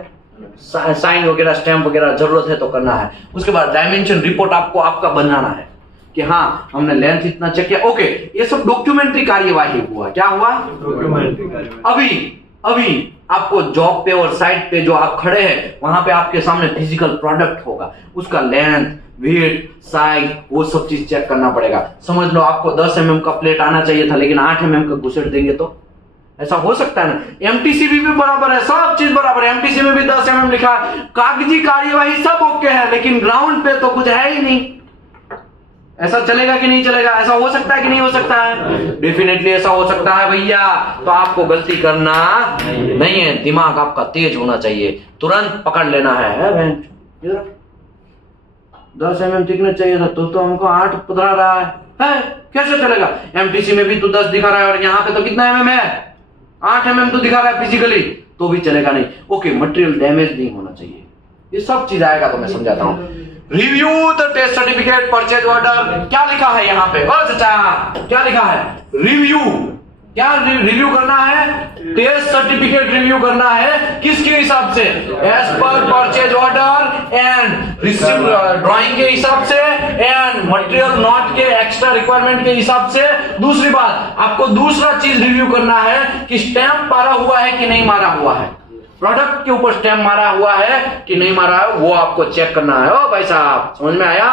साइन वगैरह, स्टैम्प वगैरह जरूरत है तो करना है। उसके बाद डायमेंशन रिपोर्ट आपको आपका बनाना है कि हाँ हमने लेंथ इतना चेक किया। ओके, ये सब डॉक्यूमेंट्री कार्यवाही हुआ। क्या हुआ? डॉक्यूमेंट्री कार्यवाही। अभी आपको जॉब पे और साइट पे जो आप खड़े हैं वहां पे आपके सामने फिजिकल प्रोडक्ट होगा, उसका लेंथ, वेट, साइज, वो सब चीज चेक करना पड़ेगा। समझ लो आपको 10 mm का प्लेट आना चाहिए था, लेकिन 8 mm का घुसेड़ देंगे तो ऐसा हो सकता है ना। एमटीसी भी बराबर है, सब चीज बराबर है, एमटीसी में भी 10 mm लिखा है, कागजी कार्यवाही सब ओके है, लेकिन ग्राउंड पे तो कुछ है ही नहीं। ऐसा चलेगा कि नहीं चलेगा? ऐसा हो सकता है कि नहीं हो सकता है? डेफिनेटली ऐसा हो सकता है भैया। तो आपको गलती करना नहीं है, दिमाग आपका तेज होना चाहिए, तुरंत पकड़ लेना है। 10 mm थिकनेस चाहिए था तो हमको 8 पकड़ा रहा है, कैसे चलेगा? एमटीसी में भी तो 10 दिखा रहा है और यहाँ पे तो कितना mm है? 8 mm तो दिखा रहा है फिजिकली, तो भी चलेगा नहीं। ओके, मटेरियल डैमेज नहीं होना चाहिए, ये सब चीज आएगा तो मैं समझाता हूँ। Review the test certificate purchase order, क्या लिखा है यहाँ पे? चाचा क्या लिखा है? रिव्यू, क्या रिव्यू करना है? टेस्ट सर्टिफिकेट रिव्यू करना है, किसके हिसाब से? As per purchase order and receive drawing के हिसाब से एंड मटेरियल नोट के एक्स्ट्रा रिक्वायरमेंट के हिसाब से। दूसरी बात, आपको दूसरा चीज रिव्यू करना है कि स्टैंप मारा हुआ है कि नहीं मारा हुआ है, प्रोडक्ट के ऊपर स्टैम्प मारा हुआ है कि नहीं मारा है, वो आपको चेक करना है। ओ भाई साहब, समझ में आया?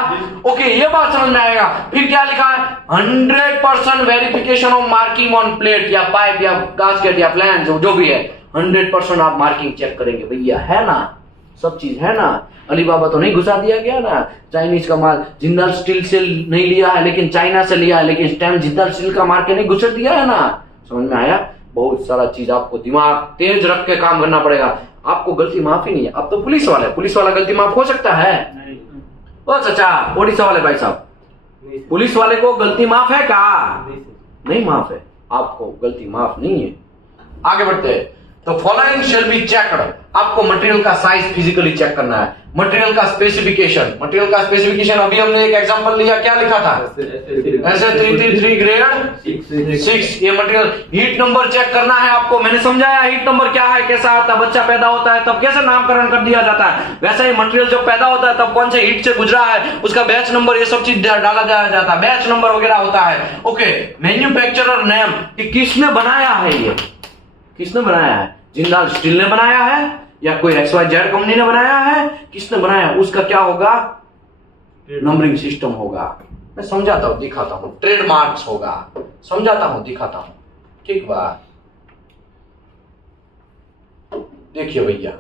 ओके, ये बात समझ में आएगा। फिर क्या लिखा है? 100% verification of marking on plate या पाइप या गास्केट या फ्लैंज जो भी है, 100% आप मार्किंग चेक करेंगे भैया, है ना? सब चीज है ना? अलीबाबा तो नहीं घुसा दिया गया ना, चाइनीज का माल जिंदल स्टील से नहीं लिया है लेकिन चाइना से लिया है, लेकिन स्टैम्प जिंदल स्टील का मार के नहीं घुसा दिया है ना? समझ में आया? बहुत सारा चीज आपको दिमाग तेज रख के काम करना पड़ेगा। आपको गलती माफ ही नहीं है, अब तो पुलिस वाला गलती माफ हो सकता है? ओ चाचा, ओडिशा वाले भाई साहब, पुलिस वाले को गलती माफ है क्या? नहीं माफ है, आपको गलती माफ नहीं है। आगे बढ़ते हैं। तो फॉलोइंग शेल बी चेक्ड, आपको मटेरियल का साइज फिजिकली चेक करना है। मटेरियल का स्पेसिफिकेशन अभी हमने एक एग्जांपल लिया, क्या लिखा था? ऐसे 333 ग्रेड 6, ये मटेरियल। हीट नंबर चेक करना है आपको, मैंने समझाया हीट नंबर क्या है, कैसा आता है। बच्चा पैदा होता है तब कैसे नामकरण कर दिया जाता है, वैसा ही मटेरियल जब पैदा होता है तब कौन से हीट से गुजरा है, उसका बैच नंबर, ये सब चीज डाला जाता है, बैच नंबर वगैरह होता है। ओके, मैन्युफैक्चरर नेम, कि किसने बनाया है, ये किसने बनाया है? जिंदाल स्टील ने बनाया है या कोई XYZ कंपनी ने बनाया है? किसने बनाया? उसका क्या होगा? नंबरिंग सिस्टम होगा। मैं समझाता हूं, दिखाता हूं। ट्रेडमार्क्स होगा, समझाता हूं, दिखाता हूं। ठीक बात, देखिए भैया,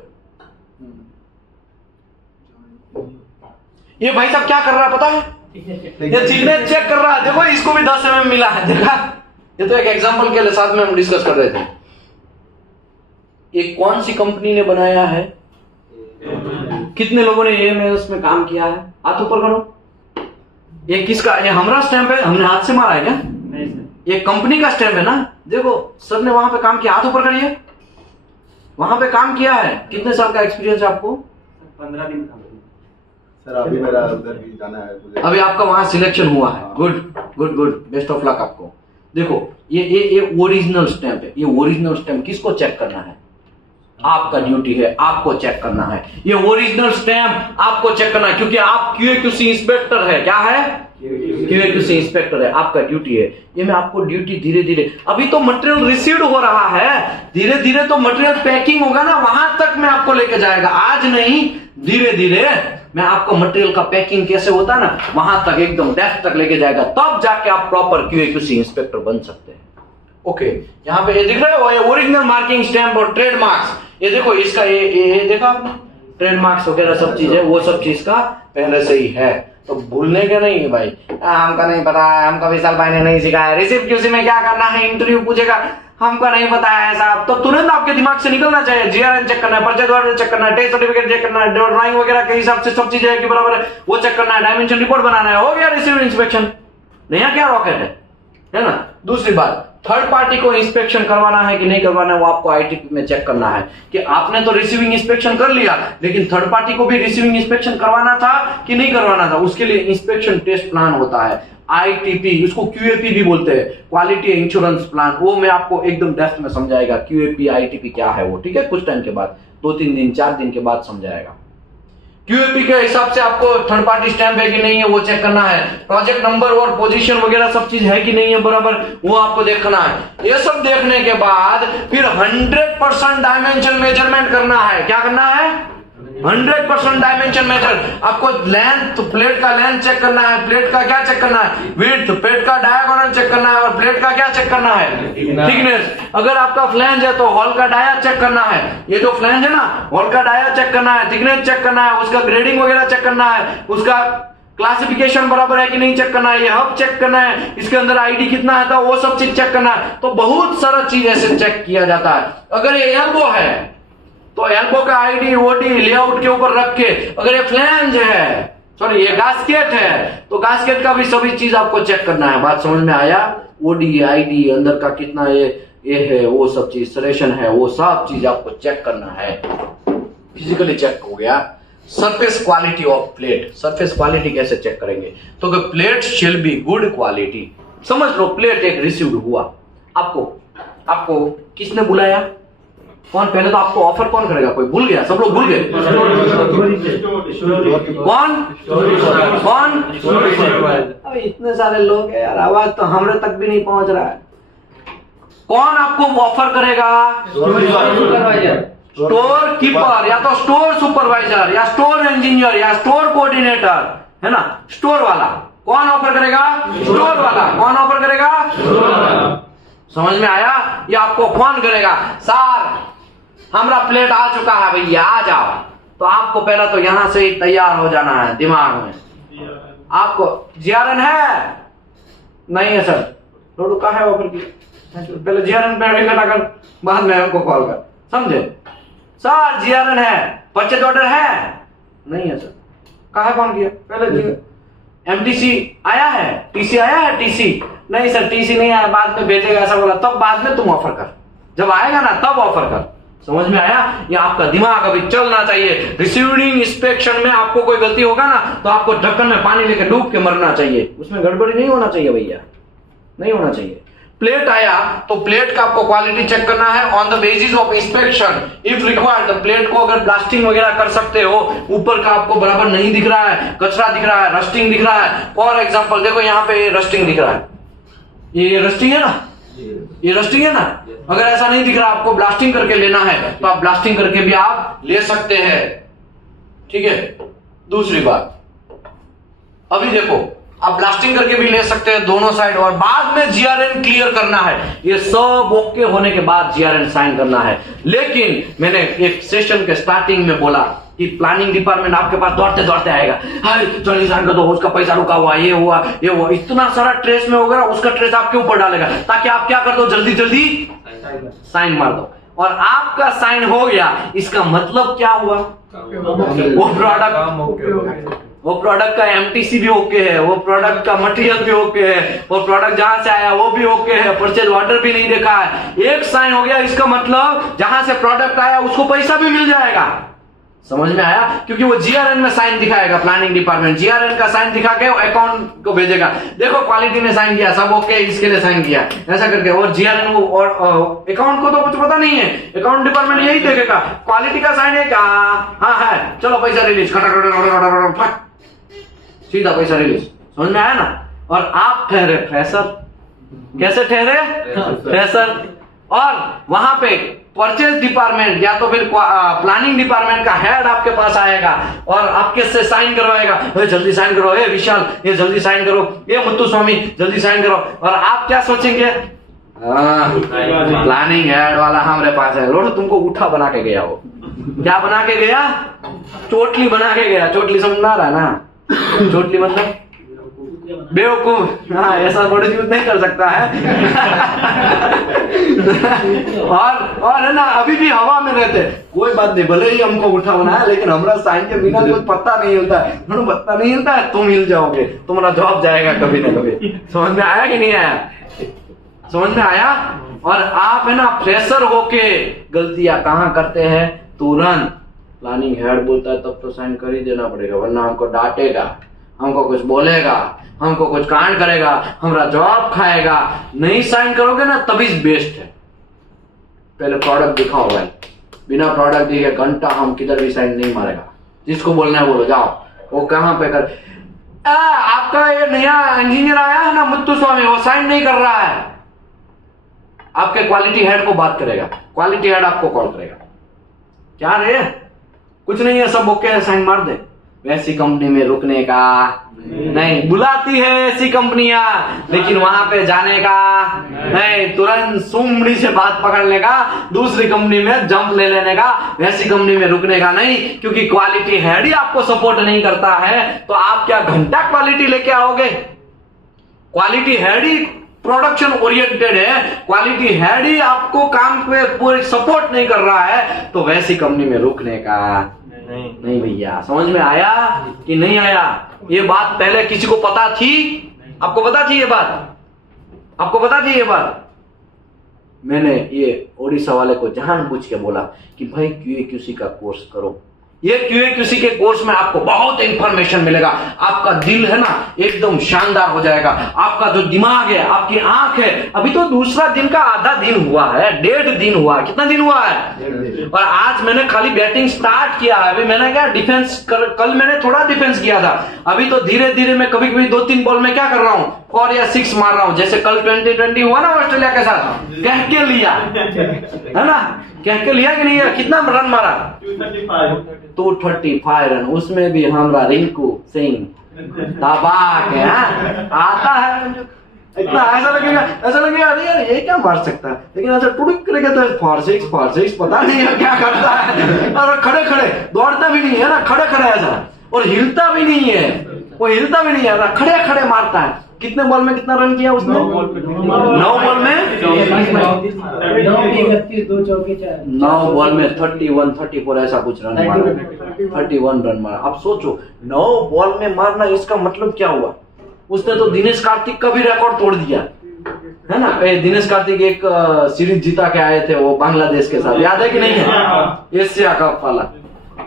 ये भाई साहब क्या कर रहा है पता है? ये चिन्ह चेक कर रहा है। देखो, इसको भी 10 mm मिला है, देखा? ये तो एक एग्जांपल के लिए साथ में हम डिस्कस कर रहे थे। ये कौन सी कंपनी ने बनाया है? कितने लोगों ने AMS में काम किया है? हाथ ऊपर करो। ये किसका? ये हमारा स्टैंप है, हमने हाथ से मारा है क्या? नहीं सर, ये कंपनी का स्टैंप है ना। देखो, सर ने वहां पे काम किया, हाथ ऊपर करिए। वहां पे काम किया है। कितने साल का एक्सपीरियंस है आपको? 15 दिन का। सर अभी मेरा उधर भी जाना है मुझे। अभी आपका वहां सिलेक्शन हुआ है। Good good good, best of luck आपको। देखो, ये ओरिजिनल स्टैंप है। ये ओरिजिनल स्टैंप किसको चेक करना है? आपका ड्यूटी है, आपको चेक करना है। ये ओरिजिनल स्टैंप आपको चेक करना है, क्योंकि आप QAQC इंस्पेक्टर है। क्या है? QAQC इंस्पेक्टर है, आपका ड्यूटी है। ये मैं आपको ड्यूटी धीरे धीरे, अभी तो मटेरियल रिसीव्ड हो रहा है, धीरे धीरे तो मटेरियल पैकिंग होगा ना, वहां तक मैं आपको लेके जाएगा। आज नहीं, धीरे धीरे मैं आपको मटेरियल का पैकिंग कैसे होता है ना, वहां तक एकदम डेप्थ तक लेके जाएगा, तब जाके आप प्रॉपर QAQC इंस्पेक्टर बन सकते हैं। ओके, यहाँ पे ये दिख रहा है ओरिजिनल मार्किंग स्टैंप और ट्रेडमार्क्स। ये देखो, इसका ये देखा आपने, ट्रेडमार्क्स वगैरह सब चीज है, वो सब चीज का पहले से ही है, तो भूलने का नहीं है भाई। हमका नहीं पता है, हमका विशाल भाई ने नहीं सिखाया। रिसिप्ट QC में क्या करना है, इंटरव्यू पूछेगा, हमको नहीं पता है साहब, तो तुरंत आपके दिमाग से निकलना चाहिए। GRN चेक करना है, परचेज ऑर्डर चेक करना है, टेस्ट सर्टिफिकेट चेक करना है, ड्राइंग वगैरह के हिसाब से सब चीजें है कि बराबर है, वो चेक करना है, डायमेंशन रिपोर्ट बनाना है, हो गया रिसीव्ड इंस्पेक्शन। नया क्या रॉकेट है ना? दूसरी बात, थर्ड पार्टी को इंस्पेक्शन करवाना है कि नहीं करवाना है, वो आपको ITP में चेक करना है कि आपने तो रिसीविंग इंस्पेक्शन कर लिया, लेकिन थर्ड पार्टी को भी रिसीविंग इंस्पेक्शन करवाना था कि नहीं करवाना था। उसके लिए इंस्पेक्शन टेस्ट प्लान होता है, ITP, उसको QAP भी बोलते हैं, क्वालिटी इंश्योरेंस प्लान। वो मैं आपको एकदम डेप्थ में समझाएगा QAP ITP क्या है वो, ठीक है? कुछ टाइम के बाद, 2-3 दिन 4 दिन के बाद समझाएगा। QAP के हिसाब से आपको थर्ड पार्टी स्टैंप है कि नहीं है वो चेक करना है, प्रोजेक्ट नंबर और पोजीशन वगैरह सब चीज है कि नहीं है बराबर, वो आपको देखना है। ये सब देखने के बाद फिर 100% डायमेंशन मेजरमेंट करना है। क्या करना है? 100% डायमेंशन मेजर। आपको लेंथ, प्लेट का लेंथ चेक करना है, प्लेट का क्या चेक करना है, विड्थ, प्लेट का डायगोनल चेक करना है, और प्लेट का क्या चेक करना है, थिकनेस। अगर आपका फ्लैंज है तो हॉल का डाया चेक करना है, ये जो फ्लैंज है ना, हॉल का डाया चेक करना है, थिकनेस चेक करना है, उसका ग्रेडिंग वगैरह चेक करना है, उसका क्लासिफिकेशन बराबर है कि नहीं चेक करना है, ये हब चेक करना है, इसके अंदर आईडी कितना है था वो सब चीज चेक करना है। तो बहुत सारा चीज ऐसे चेक किया जाता है। अगर ये एल्बो है तो एल्बो का आईडी ओडी लेआउट के ऊपर रख के, अगर ये फ्लैंज है, सॉरी ये गास्केट है, तो गास्केट का भी सभी चीज आपको चेक करना है। बात समझ में आया? ओडी आईडी अंदर का कितना ये है, वो सब चीज सरेशन है, वो सब चीज आपको चेक करना है। फिजिकली चेक हो गया। Surface quality of plate, surface quality कैसे चेक करेंगे? तो plate shall be good quality. समझ लो प्लेट एक रिसीव्ड हुआ, आपको किसने बुलाया? कौन? पहले तो आपको ऑफर कौन करेगा? कोई भूल गया? सब लोग भूल गए? कौन? अबे इतने सारे लोग हैं यार, आवाज तो हमरे तक भी नहीं पहुंच रहा है। कौन आपको ऑफर करेगा? स्टोर कीपर, या तो स्टोर सुपरवाइजर, या स्टोर इंजीनियर, या स्टोर कोऑर्डिनेटर, है ना? स्टोर वाला कौन ऑफर करेगा? स्टोर वाला। कौन ऑफर करेगा? समझ में आया? ये आपको फोन करेगा, सर हमारा प्लेट आ चुका है भैया, आ जाओ। तो आपको पहला तो यहां से ही तैयार हो जाना है दिमाग में। आपको जीआरएन है? नहीं है सर। लोडू कहा है ऑफर की? पहले जीआरएन पे इकट्ठा कर, बाद में हमको कॉल कर। समझे? सर जीआरएन है, परचेज ऑर्डर है? नहीं है सर। कहा कौन किया? पहले एमटीसी आया है? टीसी आया है? टीसी नहीं सर, टीसी नहीं आया, बाद में भेजेगा ऐसा बोला। तब बाद में तुम ऑफर कर, जब आएगा ना तब ऑफर कर। समझ में आया? ये आपका दिमाग अभी चलना चाहिए। रिसीविंग इंस्पेक्शन में आपको कोई गलती होगा ना तो आपको ढक्कन में पानी लेकर डूब के मरना चाहिए, उसमें गड़बड़ी नहीं होना चाहिए भैया, नहीं होना चाहिए। प्लेट आया तो प्लेट का आपको क्वालिटी चेक करना है on the basis of inspection. If required plate को अगर ब्लास्टिंग वगैरह कर सकते हो, ऊपर का आपको बराबर नहीं दिख रहा है, कचरा दिख रहा है, रस्टिंग दिख रहा है। फॉर एग्जांपल देखो यहाँ पे रस्टिंग दिख रहा है, ये रस्टिंग है ना, ये रस्टिंग है ना। अगर ऐसा नहीं दिख रहा, आपको ब्लास्टिंग करके लेना है तो आप ब्लास्टिंग करके भी आप ले सकते हैं। ठीक है। दूसरी बात, अभी देखो आप ब्लास्टिंग करके भी ले सकते हैं दोनों साइड, और बाद में जीआरएन क्लियर करना है। ये सब ओके होने के बाद जीआरएन साइन करना है। लेकिन मैंने एक सेशन के स्टार्टिंग में बोला कि प्लानिंग डिपार्टमेंट आपके पास दौड़ते दौड़ते आएगा, हाय जल्दी साइन कर दो, उसका पैसा रुका हुआ, ये हुआ ये हुआ, इतना सारा ट्रेस में होगा, उसका ट्रेस आपके ऊपर डालेगा ताकि आप क्या कर दो, जल्दी जल्दी साइन मार दो। और आपका साइन हो गया, इसका मतलब क्या हुआ? वो प्रोडक्ट का एमटीसी भी ओके है, वो प्रोडक्ट का मटेरियल भी ओके है, वो प्रोडक्ट जहां से आया वो भी ओके है, परचेज ऑर्डर भी नहीं देखा है, एक साइन हो गया। इसका मतलब जहां से प्रोडक्ट आया उसको पैसा भी मिल जाएगा। समझ में आया? क्योंकि वो जीआरएन में साइन दिखाएगा, प्लानिंग डिपार्टमेंट जीआरएन का साइन दिखा के अकाउंट को भेजेगा, देखो क्वालिटी ने साइन किया, सब ओके, इसके लिए साइन किया, ऐसा करके। और जीआरएन और अकाउंट को तो कुछ पता नहीं है, अकाउंट डिपार्टमेंट यही देखेगा क्वालिटी का साइन है क्या, हाँ है, चलो पैसा रिलीज, सीधा पैसा रिलीज। समझ में आया ना? और आप ठहरे फ्रेशर। कैसे ठहरे? फ्रेशर। और वहां पे परचेज डिपार्टमेंट या तो फिर प्लानिंग डिपार्टमेंट का हेड आपके पास आएगा और आपके से साइन करवाएगा, जल्दी साइन करो, ए विशाल ये जल्दी साइन करो, ये मुत्तु स्वामी जल्दी साइन करो। और आप क्या सोचेंगे? प्लानिंग हेड वाला हमारे पास है। रोड तुमको उठा बना के गया, वो क्या बना के गया? चोटली बना के गया। चोटली समझ में आ रहा है ना? चोटली मतलब बेवकूफ। हाँ, ऐसा वर्ड यूज नहीं कर सकता है। और है ना, अभी भी हवा में रहते, कोई बात नहीं, भले ही हमको उठा बनाया, लेकिन हमारा साइन के बिना कुछ पत्ता नहीं हिलता है। पत्ता नहीं हिलता है, तुम हिल जाओगे, तुम्हारा जॉब जाएगा कभी ना कभी। समझ में आया कि नहीं आया? समझ में आया? और आप है ना फ्रेशर होके गलतियां कहाँ करते हैं? तुरंत प्लानिंग हेड बोलता है तब तो साइन कर ही देना पड़ेगा, वरना हमको डांटेगा, हमको कुछ बोलेगा, हमको कुछ कांड करेगा, हमारा जॉब खाएगा। नहीं साइन करोगे ना तभी बेस्ट है। पहले प्रोडक्ट दिखाओ भाई, बिना प्रोडक्ट दिखे घंटा हम किधर भी साइन नहीं मारेगा। जिसको बोलना है बोलो, जाओ। वो कहां पे कर आपका ये नया इंजीनियर आया है ना मुत्तु स्वामी, वो साइन नहीं कर रहा है, आपके क्वालिटी हेड को बात करेगा, क्वालिटी हेड आपको कॉल करेगा, क्या रे कुछ नहीं है, सब ओके है, साइन मार दे। वैसी कंपनी में रुकने का नहीं। बुलाती है ऐसी कंपनियां, लेकिन वहां पे जाने का नहीं। तुरंत सुमड़ी से बात पकड़ने का, दूसरी कंपनी में जंप ले लेने का, वैसी कंपनी में रुकने का नहीं। क्योंकि क्वालिटी हेड ही आपको सपोर्ट नहीं करता है तो आप क्या घंटा क्वालिटी लेके आओगे? क्वालिटी हेड ही प्रोडक्शन ओरिएंटेड है, क्वालिटी हेड ही आपको काम पे पूरे सपोर्ट नहीं कर रहा है तो वैसी कंपनी में रुकने का नहीं भैया। समझ में आया कि नहीं आया? ये बात पहले किसी को पता थी? आपको पता थी ये बात? आपको पता थी ये बात? मैंने ये ओडिशा वाले को जानबूझ के बोला कि भाई QA/QC का कोर्स करो। ये QA/QC के कोर्स में आपको बहुत इंफॉर्मेशन मिलेगा। आपका दिल है ना एकदम शानदार हो जाएगा। आपका जो दिमाग है, आपकी आंख है, अभी तो दूसरा दिन का आधा दिन हुआ है, 1.5 दिन हुआ। कितना दिन हुआ है? और आज मैंने खाली बैटिंग स्टार्ट किया है। अभी मैंने क्या डिफेंस कल मैंने थोड़ा डिफेंस किया था। अभी तो धीरे धीरे मैं कभी कभी 2-3 बॉल में क्या कर रहा हूँ, 4 या 6 मार रहा हूँ। जैसे कल 2020 हुआ ना ऑस्ट्रेलिया के साथ, कह के लिया है ना, कह के लिया कि नहीं? कितना रन मारा? 235 रन। उसमें भी हमारा रिंकू सिंह दबाक है। आता है इतना, ऐसा लगेगा अरे यार ये क्या मार सकता है, लेकिन ऐसा टुड़क करेगा तो 4-6 पता नहीं है क्या करता है। और खड़े खड़े दौड़ता भी नहीं है ना, खड़े खड़े ऐसा, और हिलता भी नहीं है, वो हिलता भी नहीं है ना, खड़े खड़े मारता है। कितने बॉल में कितना रन किया उसने? 9 बॉल में 9 बॉल में 31-34 ऐसा कुछ रन मारा, 31 रन मारा। अब सोचो 9 बॉल में मारना, इसका मतलब क्या हुआ? उसने तो दिनेश कार्तिक का भी रिकॉर्ड तोड़ दिया है ना। दिनेश कार्तिक एक सीरीज जीता के आए थे वो बांग्लादेश के साथ, याद है कि नहीं है? एशिया कप वाला,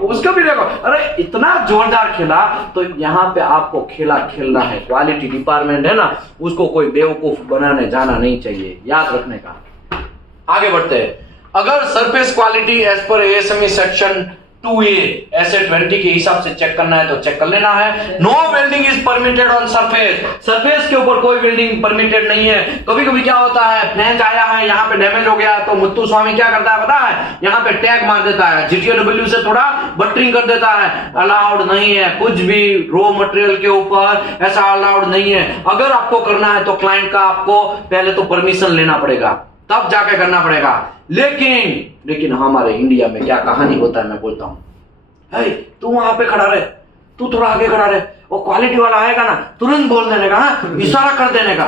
उसका भी देखो। अरे इतना जोरदार खेला। तो यहाँ पे आपको खेलना है। क्वालिटी डिपार्टमेंट है ना, उसको कोई बेवकूफ बनाने जाना नहीं चाहिए, याद रखने का। आगे बढ़ते हैं। अगर surface quality as per ASME section 2A ऐसे 20 के हिसाब से चेक करना है तो चेक कर लेना है। No welding is permitted on surface. Surface के ऊपर कोई वेल्डिंग परमिटेड नहीं है। कभी कभी क्या होता है, फ्लैंज आया है, यहाँ पे डैमेज हो गया तो मुत्तु स्वामी क्या करता है पता है? यहाँ पे टैग मार देता है, GTAW से थोड़ा बटरिंग कर देता है। अलाउड नहीं है कुछ भी रॉ मटेरियल के ऊपर, ऐसा अलाउड नहीं है। अगर आपको करना है तो क्लाइंट का आपको पहले तो परमिशन लेना पड़ेगा, तब जाके करना पड़ेगा। लेकिन हमारे इंडिया में क्या कहानी होता है, मैं बोलता हूं, तू वहां पे खड़ा रहे, तू थोड़ा आगे खड़ा रहे, वो क्वालिटी वाला आएगा ना तुरंत बोल देने का, इशारा कर देने का,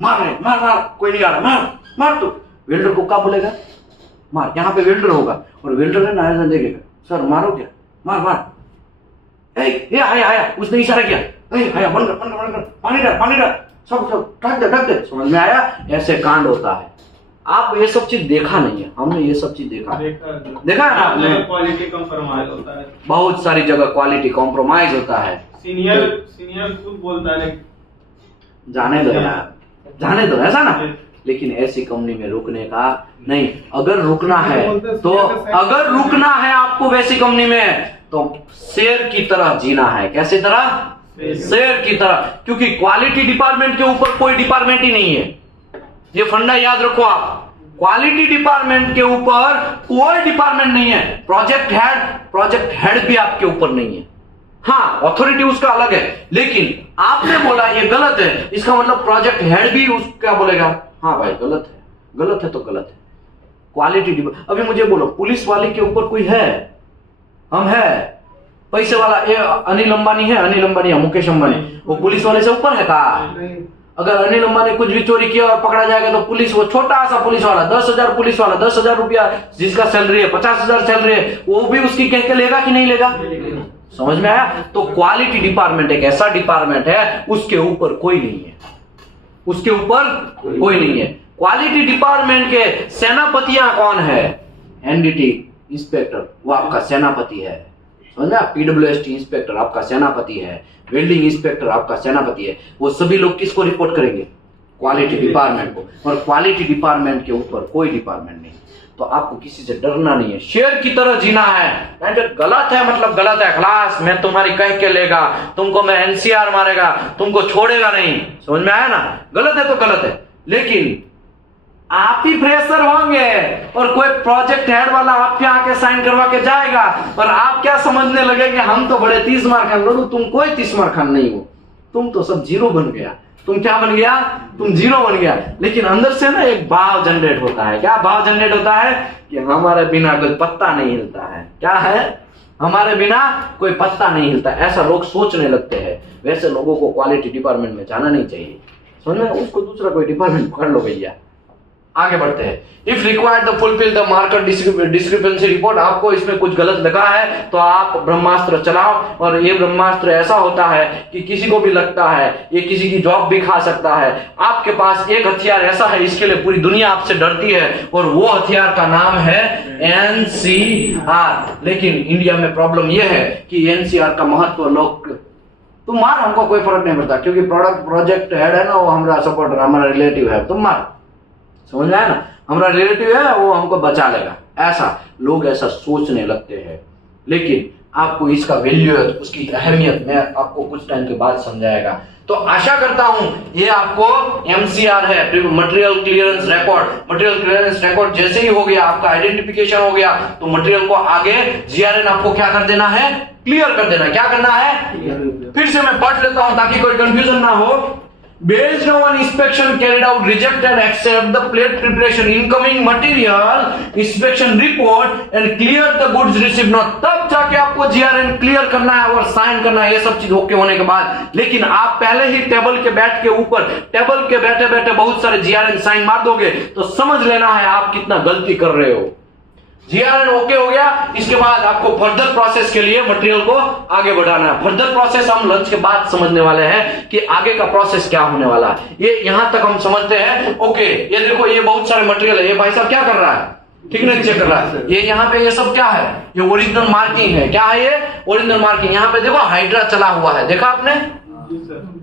मार कोई नहीं आ रहा, मार तू। वेल्डर को क्या बोलेगा? मार। यहाँ पे वेल्डर होगा और वेल्डर है ना ऐसा देखेगा, सर मारो क्या, मार। ये आया, उसने इशारा किया, आया बंद कर, पानी डाल, सब ढक दे। समझ में आया? ऐसे कांड होता है। आप ये सब चीज देखा नहीं है, हमने ये सब चीज देखा है ना आपने। क्वालिटी कॉम्प्रोमाइज होता है, बहुत सारी जगह क्वालिटी कॉम्प्रोमाइज होता है। सीनियर खुद बोलता है जाने दो यार, जाने दो, ऐसा ना। लेकिन ऐसी कंपनी में रुकने का नहीं। अगर रुकना है आपको वैसी कंपनी में तो शेर की तरह जीना है। कैसी तरह? शेर की तरह। क्योंकि क्वालिटी डिपार्टमेंट के ऊपर कोई डिपार्टमेंट ही नहीं है। ये फंडा याद रखो आप, क्वालिटी डिपार्टमेंट के ऊपर कोई डिपार्टमेंट नहीं है। प्रोजेक्ट हेड भी आपके ऊपर नहीं है। हाँ, अथॉरिटी उसका अलग है, लेकिन आपने बोला ये गलत है, इसका मतलब प्रोजेक्ट हेड भी क्या बोलेगा? हाँ भाई गलत है तो गलत है। क्वालिटी अभी मुझे बोलो, पुलिस वाले के ऊपर कोई है? हम है पैसे वाला, ये अनिल अंबानी है, मुकेश अंबानी, वो पुलिस वाले से ऊपर है का? अगर अनिल अंबानी कुछ भी चोरी किया और पकड़ा जाएगा तो पुलिस, वो छोटा सा पुलिस वाला, 10,000 पुलिस वाला, 10,000 रुपया जिसका सैलरी है, 50,000 सैलरी है, वो भी उसकी कह के लेगा कि नहीं लेगा? समझ में आया? तो क्वालिटी डिपार्टमेंट एक ऐसा डिपार्टमेंट है, उसके ऊपर कोई नहीं है, उसके ऊपर कोई नहीं है। क्वालिटी डिपार्टमेंट के सेनापतियां कौन है? NDT इंस्पेक्टर, वो आपका सेनापति है। समझा? PWST इंस्पेक्टर आपका सेनापति है, वेल्डिंग इंस्पेक्टर आपका सेनापति है। वो सभी लोग किसको रिपोर्ट करेंगे? क्वालिटी डिपार्टमेंट को। और क्वालिटी डिपार्टमेंट के ऊपर कोई डिपार्टमेंट नहीं। तो आपको किसी से डरना नहीं है, शेर की तरह जीना है। गलत है मतलब गलत है, खलास, मैं तुम्हारी कह के लेगा, तुमको मैं NCR मारेगा, तुमको छोड़ेगा नहीं। समझ में आया ना? गलत है तो गलत है, लेकिन आप ही फ्रेशर होंगे और कोई प्रोजेक्ट हेड वाला आप पे आके साइन करवा के जाएगा और आप क्या समझने लगे कि हम तो बड़े 30 मार खान। लोग तुम कोई 30 मार खान नहीं हो, तुम तो सब जीरो बन गया। तुम क्या बन गया? तुम जीरो बन गया। लेकिन अंदर से ना एक भाव जनरेट होता है। क्या भाव जनरेट होता है? कि हमारे बिना कोई पत्ता नहीं हिलता है। क्या है? हमारे बिना कोई पत्ता नहीं हिलता। ऐसा लोग सोचने लगते हैं। वैसे लोगों को क्वालिटी डिपार्टमेंट में जाना नहीं चाहिए। समझ में? उसको दूसरा कोई डिपार्टमेंट पकड़ लो भैया। आगे बढ़ते हैं। If required the fulfil the market discrepancy report. आपको इसमें कुछ गलत लगा है तो आप ब्रह्मास्त्र चलाओ। और ये ब्रह्मास्त्र ऐसा होता है कि किसी को भी लगता है, ये किसी की जॉब भी खा सकता है। आपके पास एक हथियार ऐसा है, इसके लिए पूरी दुनिया आपसे डरती है और वो हथियार का नाम है NCR। लेकिन इंडिया में प्रॉब्लम यह है कि NCR का महत्व लोग, तुम मार, हमको कोई फर्क नहीं पड़ता क्योंकि प्रोजेक्ट हेड है ना, वो हमारा सपोर्टर, हमारा रिलेटिव है, तुम मार। समझ में आया ना? हमारा रिलेटिव है, वो हमको बचा लेगा। ऐसा लोग ऐसा सोचने लगते हैं। लेकिन आपको इसका वैल्यू है, उसकी अहमियत मैं आपको कुछ टाइम के बाद समझाएगा। तो आशा करता हूं ये आपको MCR है, material clearance record. Material clearance record जैसे ही हो गया, आपका आइडेंटिफिकेशन हो गया, तो मटेरियल को आगे GRN आपको क्या कर देना है? क्लियर कर देना। क्या करना है? फिर से मैं पढ़ लेता हूं ताकि कोई कंफ्यूजन ना हो। Based on inspection carried out, reject and accept the plate preparation, incoming material inspection report and clear the goods received not। तब जाके आपको GRN क्लियर करना है और साइन करना है, ये सब चीज ओके होने के बाद। लेकिन आप पहले ही टेबल के बैठे बैठे बहुत सारे GRN साइन मार दोगे तो समझ लेना है आप कितना गलती कर रहे हो। GRN ओके हो गया, इसके बाद आपको फर्दर प्रोसेस के लिए मटेरियल को आगे बढ़ाना है। फर्दर प्रोसेस हम लंच के बाद समझने वाले हैं कि आगे का प्रोसेस क्या होने वाला है। ये यहां तक हम समझते हैं। ओके, ये देखो, ये बहुत सारे मटेरियल है। ये भाई साहब क्या कर रहा है? ठीक नहीं चेक कर रहा है। ये यहाँ पे ये सब क्या है? ये ओरिजिनल मार्किंग है। क्या है ये? Original marking. यहाँ पे देखो हाइड्रा चला हुआ है, देखा आपने?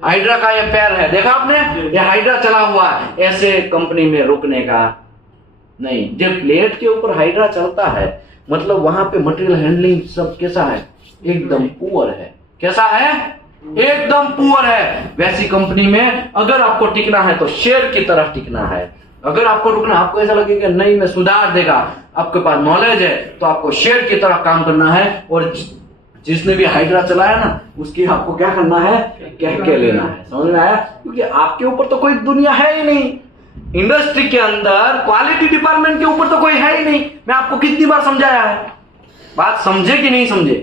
हाइड्रा का ये पैर है, देखा आपने? ये हाइड्रा चला हुआ है। ऐसे कंपनी में रुकने का नहीं। जब प्लेट के ऊपर हाइड्रा चलता है मतलब वहां पे मटेरियल हैंडलिंग सब कैसा है? एकदम पुअर है। कैसा है? एकदम पुअर है। वैसी कंपनी में अगर आपको टिकना है तो शेर की तरह टिकना है। अगर आपको रुकना, आपको ऐसा लगेगा नहीं मैं सुधार देगा, आपके पास नॉलेज है, तो आपको शेर की तरह काम करना है। और जिसने भी हाइड्रा चलाया ना, उसकी आपको क्या करना है? कह के लेना है। समझ में आया? क्योंकि आपके ऊपर तो कोई दुनिया है ही नहीं। इंडस्ट्री के अंदर क्वालिटी डिपार्टमेंट के ऊपर तो कोई है ही नहीं। मैं आपको कितनी बार समझाया है, बात समझे कि नहीं समझे?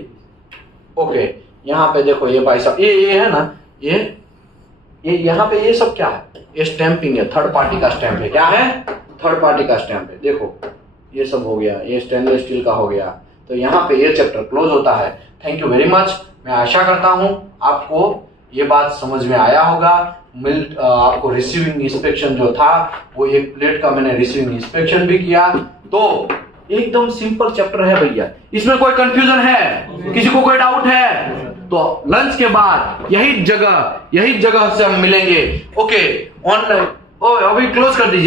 ओके, यहाँ पे देखो ये भाई साहब, ये है ना, ये यहाँ पे ये सब क्या है? ये स्टैंपिंग है, थर्ड पार्टी का स्टैंप है। क्या है? थर्ड पार्टी का स्टैंप है। देखो ये सब हो गया, ये स्टेनलेस स्टील का हो गया। तो यहाँ पे ये चैप्टर क्लोज होता है। Thank you very much. मैं आशा करता हूं आपको ये बात समझ में आया होगा। आपको रिसीविंग इंस्पेक्शन जो था वो एक प्लेट का मैंने रिसीविंग इंस्पेक्शन भी किया। तो एकदम सिंपल चैप्टर है भैया, इसमें कोई कंफ्यूजन है? किसी को कोई डाउट है? तो लंच के बाद यही जगह से हम मिलेंगे। Okay, online. अभी क्लोज कर दीजिए।